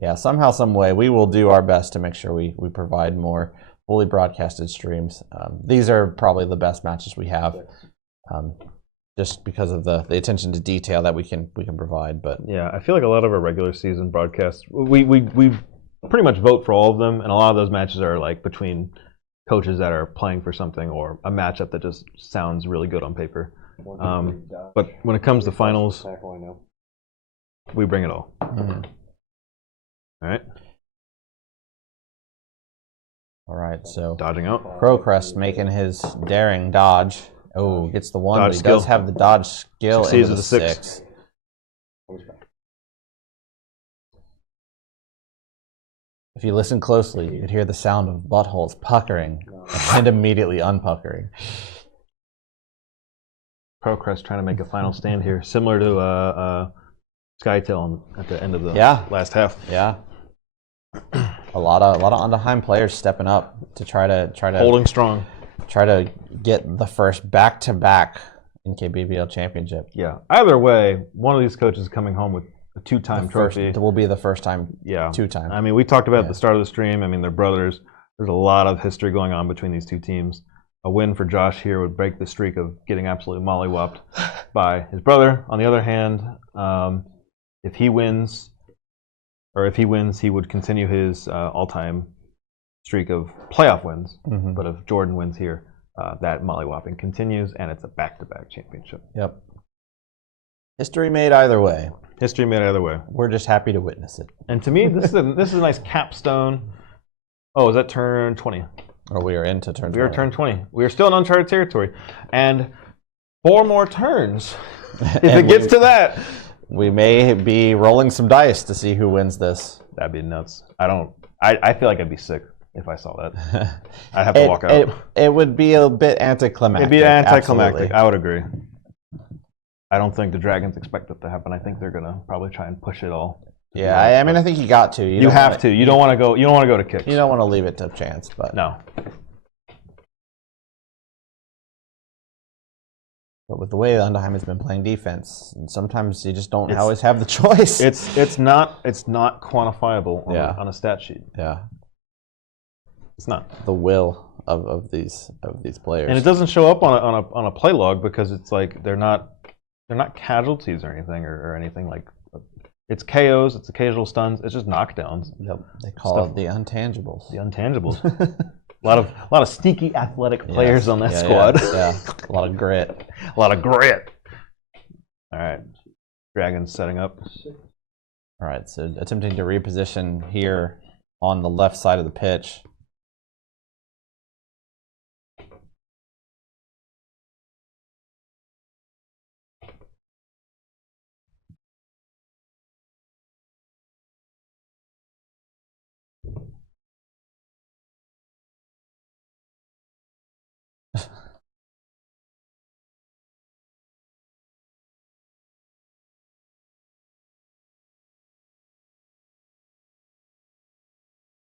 Yeah, somehow, some way, we will do our best to make sure we provide more fully broadcasted streams. These are probably the best matches we have, just because of the attention to detail that we can provide. But yeah, I feel like a lot of our regular season broadcasts, we pretty much vote for all of them, and a lot of those matches are like between coaches that are playing for something or a matchup that just sounds really good on paper. But when it comes to finals, we bring it all. Mm-hmm. All right, so dodging out. Crowcrest making his daring dodge. Oh, gets the 1, Dodge but he skill. does have the dodge skill. Succeeds into with the the 6. If you listen closely, you could hear the sound of buttholes puckering and immediately unpuckering. Crowcrest trying to make a final stand here, similar to Skytail at the end of the last half. Yeah. A lot of Undaheim players stepping up to try to holding strong. Try to get the first back-to-back NKBBL championship. Yeah. Either way, one of these coaches is coming home with a 2-time trophy. It will be the first time. Yeah. 2-time. I mean, we talked about at the start of the stream. I mean, they're brothers. There's a lot of history going on between these two teams. A win for Josh here would break the streak of getting absolutely mollywopped by his brother. On the other hand, if he wins, he would continue his all-time streak of playoff wins. Mm-hmm. But if Jordan wins here, that mollywopping continues, and it's a back-to-back championship. Yep. History made either way. History made either way. We're just happy to witness it. And to me, this is a nice capstone. Oh, is that turn 20? Or we are into turn 20. We are turn 20. We are still in uncharted territory. And 4 more turns. If it gets to that. We may be rolling some dice to see who wins this. That'd be nuts. I feel like I'd be sick if I saw that. I'd have to walk out. It would be a bit anticlimactic. It'd be anticlimactic. Absolutely. I would agree. I don't think the Dragons expect it to happen. I think they're gonna probably try and push it all. Yeah, I mean, I think you got to. You have to. You don't want to go. You don't want to go to kicks. You don't want to leave it to chance, but no. But with the way Undaheim has been playing defense, and sometimes you just don't always have the choice. It's not quantifiable on a stat sheet. Yeah, it's not the will of these players, and it doesn't show up on a play log because it's like they're not casualties or anything or anything like. It's KOs, it's occasional stuns, it's just knockdowns. Yep, they call it the intangibles. The intangibles. A lot of sneaky athletic players on that squad. Yeah, a lot of grit. A lot of grit. All right, Dragons setting up. All right, so attempting to reposition here on the left side of the pitch.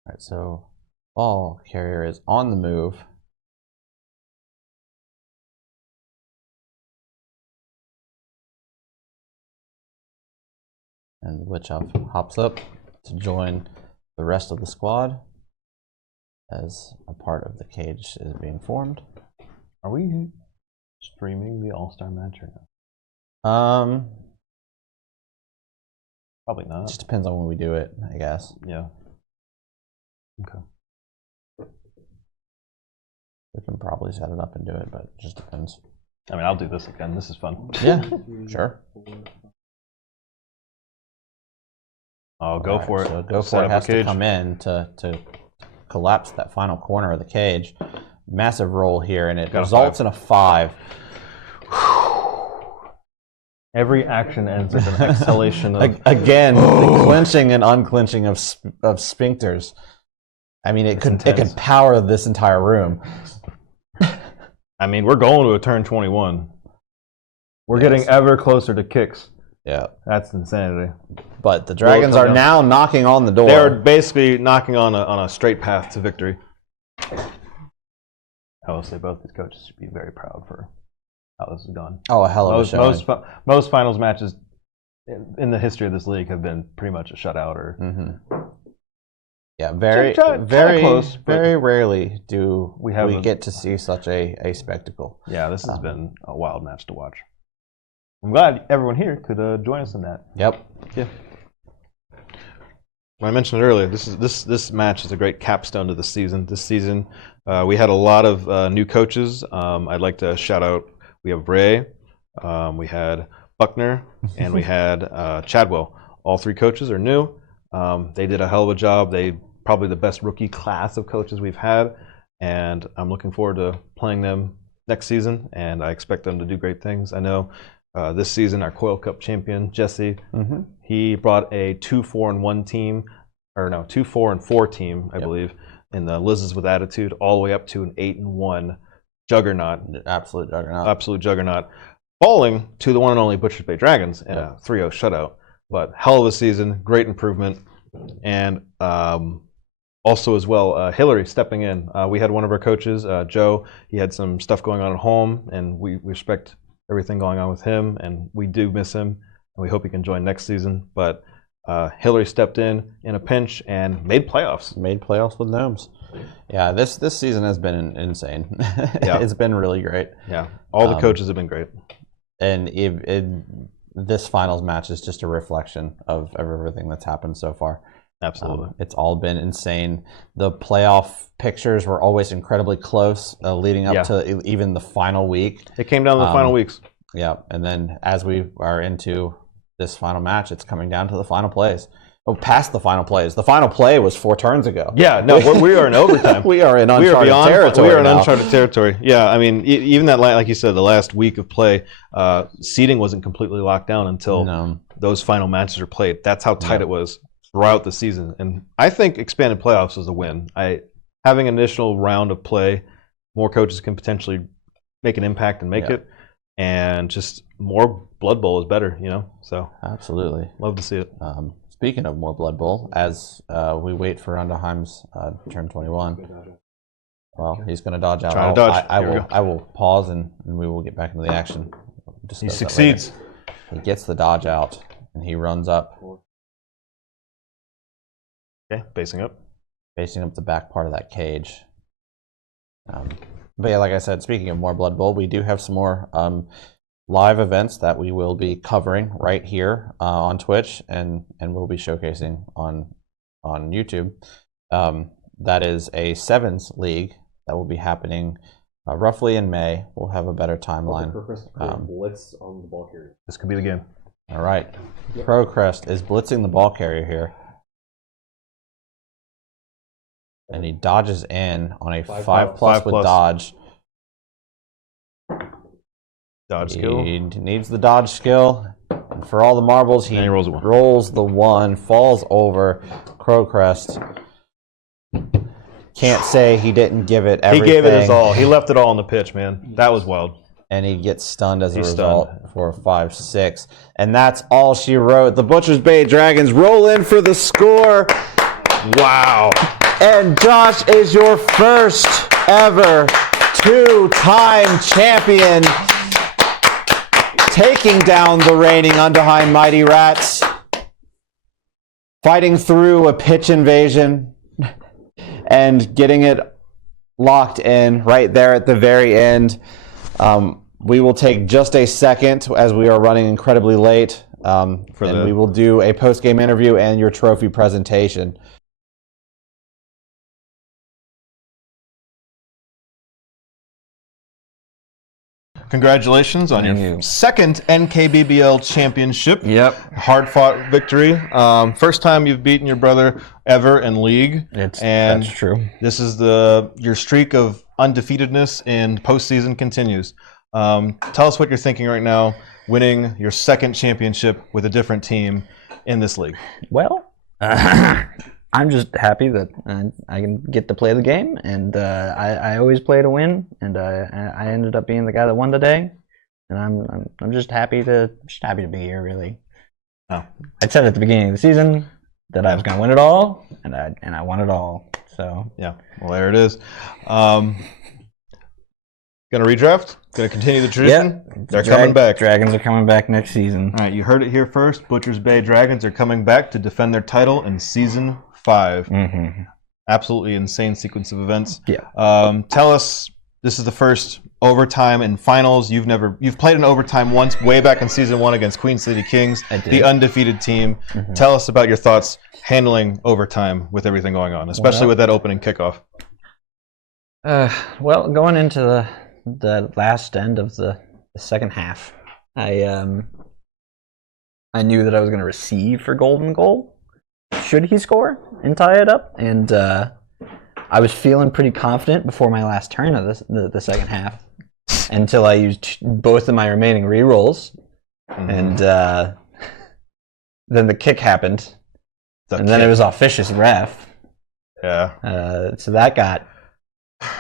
Alright, so ball carrier is on the move. And Witchoff hops up to join the rest of the squad as a part of the cage is being formed. Are we streaming the All-Star match or no? Probably not. It just depends on when we do it, I guess. Yeah. Okay. We can probably set it up and do it, but it just depends. I mean, I'll do this again. This is fun. Yeah, sure. I'll go for it. So go for it has to come in to collapse that final corner of the cage. Massive roll here, and it results in a 5. Every action ends with an exhalation of... Again, the clenching and unclenching of sphincters. I mean, it could power this entire room. I mean, we're going to a turn 21. We're getting ever closer to kicks. Yeah. That's insanity. But the Dragons are now knocking on the door. They're basically knocking on a straight path to victory. I will say both these coaches should be very proud for how this has gone. Oh, a hell of a showing. Most finals matches in the history of this league have been pretty much a shutout or... Mm-hmm. Yeah, very close, very rarely do we get to see such a spectacle. Yeah, this has been a wild match to watch. I'm glad everyone here could join us in that. Yep. Yeah. I mentioned it earlier. This match is a great capstone to the season. This season, we had a lot of new coaches. I'd like to shout out. We have Ray, we had Buckner, and we had Chadwell. All 3 coaches are new. They did a hell of a job. They probably the best rookie class of coaches we've had, and I'm looking forward to playing them next season. And I expect them to do great things. I know. This season, our Coil Cup champion, Jesse, he brought a 2-4-1 team, or no, 2-4-4 team, I believe, in the Lizards with Attitude, all the way up to an 8-1 juggernaut. Absolute juggernaut. Absolute juggernaut. Falling to the one and only Butchers Bay Dragons in a 3-0 shutout. But hell of a season, great improvement. And also as well, Hillary stepping in. We had one of our coaches, Joe, he had some stuff going on at home, and we respect everything going on with him, and we do miss him, and we hope he can join next season. But Hillary stepped in a pinch and made playoffs. Made playoffs with Gnomes. Yeah, this season has been insane. Yeah. It's been really great. Yeah, all the coaches have been great. And this finals match is just a reflection of everything that's happened so far. Absolutely. It's all been insane. The playoff pictures were always incredibly close leading up to even the final week. It came down to the final weeks. Yeah, and then as we are into this final match, it's coming down to the final plays. Oh, past the final plays. The final play was 4 turns ago. Yeah, no, we are in overtime. We are in uncharted territory. We are in uncharted territory. Yeah, I mean, even that, like you said, the last week of play, seeding wasn't completely locked down until those final matches are played. That's how tight it was throughout the season. And I think expanded playoffs was a win. Having an additional round of play, more coaches can potentially make an impact and make it. And just more Blood Bowl is better, you know? So absolutely. Love to see it. Speaking of more Blood Bowl, as we wait for Undaheim's turn 21, well, he's going to dodge out. Trying to dodge. I will pause and we will get back into the action. He succeeds. He gets the dodge out and he runs up. Okay, facing up. Facing up the back part of that cage. But yeah, like I said, speaking of more Blood Bowl, we do have some more live events that we will be covering right here on Twitch, and we'll be showcasing on YouTube. That is a Sevens League that will be happening roughly in May. We'll have a better timeline. Blitz on the ball carrier. This could be the game. All right. Crowcrest is blitzing the ball carrier here. And he dodges in on a 5+ with dodge. Dodge skill. He needs the dodge skill. And for all the marbles, he rolls the 1, falls over. Crowcrest can't say he didn't give it everything. He gave it his all. He left it all on the pitch, man. That was wild. And he gets stunned as a result for 5-6. And that's all she wrote. The Butcher's Bay Dragons roll in for the score. Wow. And Josh is your first ever 2-time champion, taking down the reigning Undaheim Mighty Rats, fighting through a pitch invasion and getting it locked in right there at the very end. We will take just a second as we are running incredibly late, and we will do a post-game interview and your trophy presentation. Congratulations on your second NKBBL championship. Yep. Hard-fought victory. First time you've beaten your brother ever in league. That's true. This is your streak of undefeatedness in postseason continues. Tell us what you're thinking right now, winning your second championship with a different team in this league. Well, I'm just happy that I can get to play the game, and I always play to win, and I ended up being the guy that won today, and I'm just happy to be here. Really, I said at the beginning of the season that I was going to win it all, and I won it all. So yeah, well there it is. Gonna redraft? Gonna continue the tradition? Yeah, they're coming back. Dragons are coming back next season. All right, you heard it here first. Butcher's Bay Dragons are coming back to defend their title in season 5. Mm-hmm. Absolutely insane sequence of events. Yeah. Tell us, this is the first overtime in finals. You've played in overtime once, way back in season 1 against Queen City Kings, the undefeated team. Mm-hmm. Tell us about your thoughts handling overtime with everything going on, especially with that opening kickoff. Well, going into the last end of the second half, I knew that I was going to receive for golden goal should he score and tie it up, and I was feeling pretty confident before my last turn of the second half until I used both of my remaining rerolls, and then the kick happened, then it was officious ref. Yeah. So that got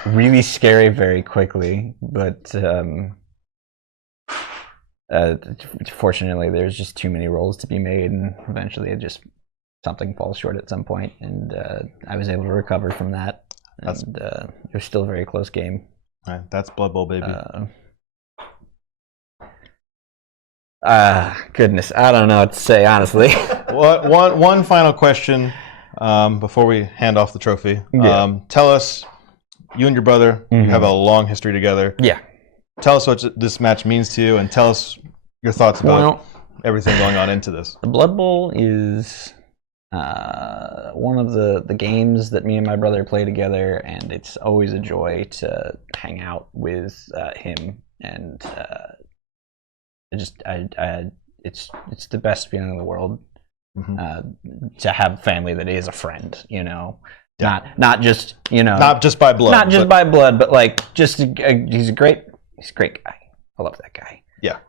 really scary very quickly, but fortunately there's just too many rolls to be made, and eventually something falls short at some point, and I was able to recover from that. And it was still a very close game. All right, that's Blood Bowl, baby. Goodness, I don't know what to say, honestly. One final question before we hand off the trophy. Yeah. Tell us, you and your brother, you have a long history together. Yeah. Tell us what this match means to you, and tell us your thoughts about everything going on into this. The Blood Bowl is one of the games that me and my brother play together, and it's always a joy to hang out with him and it's the best feeling in the world to have family that is a friend. Not just not just by blood, by blood, but like he's a great guy. I love that guy. Yeah,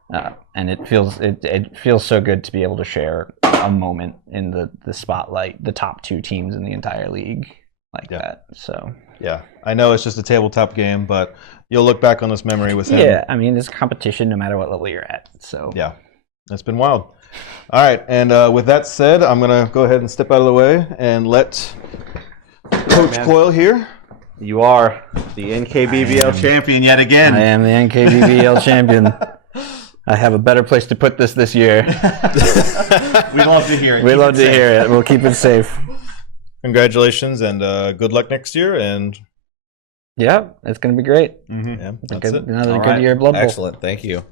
and it feels so good to be able to share a moment in the spotlight, the top 2 teams in the entire league like that. So yeah, I know it's just a tabletop game, but you'll look back on this memory with him. Yeah, I mean, it's competition no matter what level you're at. So yeah, it's been wild. All right, and with that said, I'm gonna go ahead and step out of the way and let Coach Coyle here. You are the NKBBL champion yet again. I am the NKBBL champion. I have a better place to put this year. We'd love to hear it. We'd love to hear it. We'll keep it safe. Congratulations and good luck next year. And yeah, it's going to be great. Yeah, Another good year of Blood Bowl. Excellent. Thank you.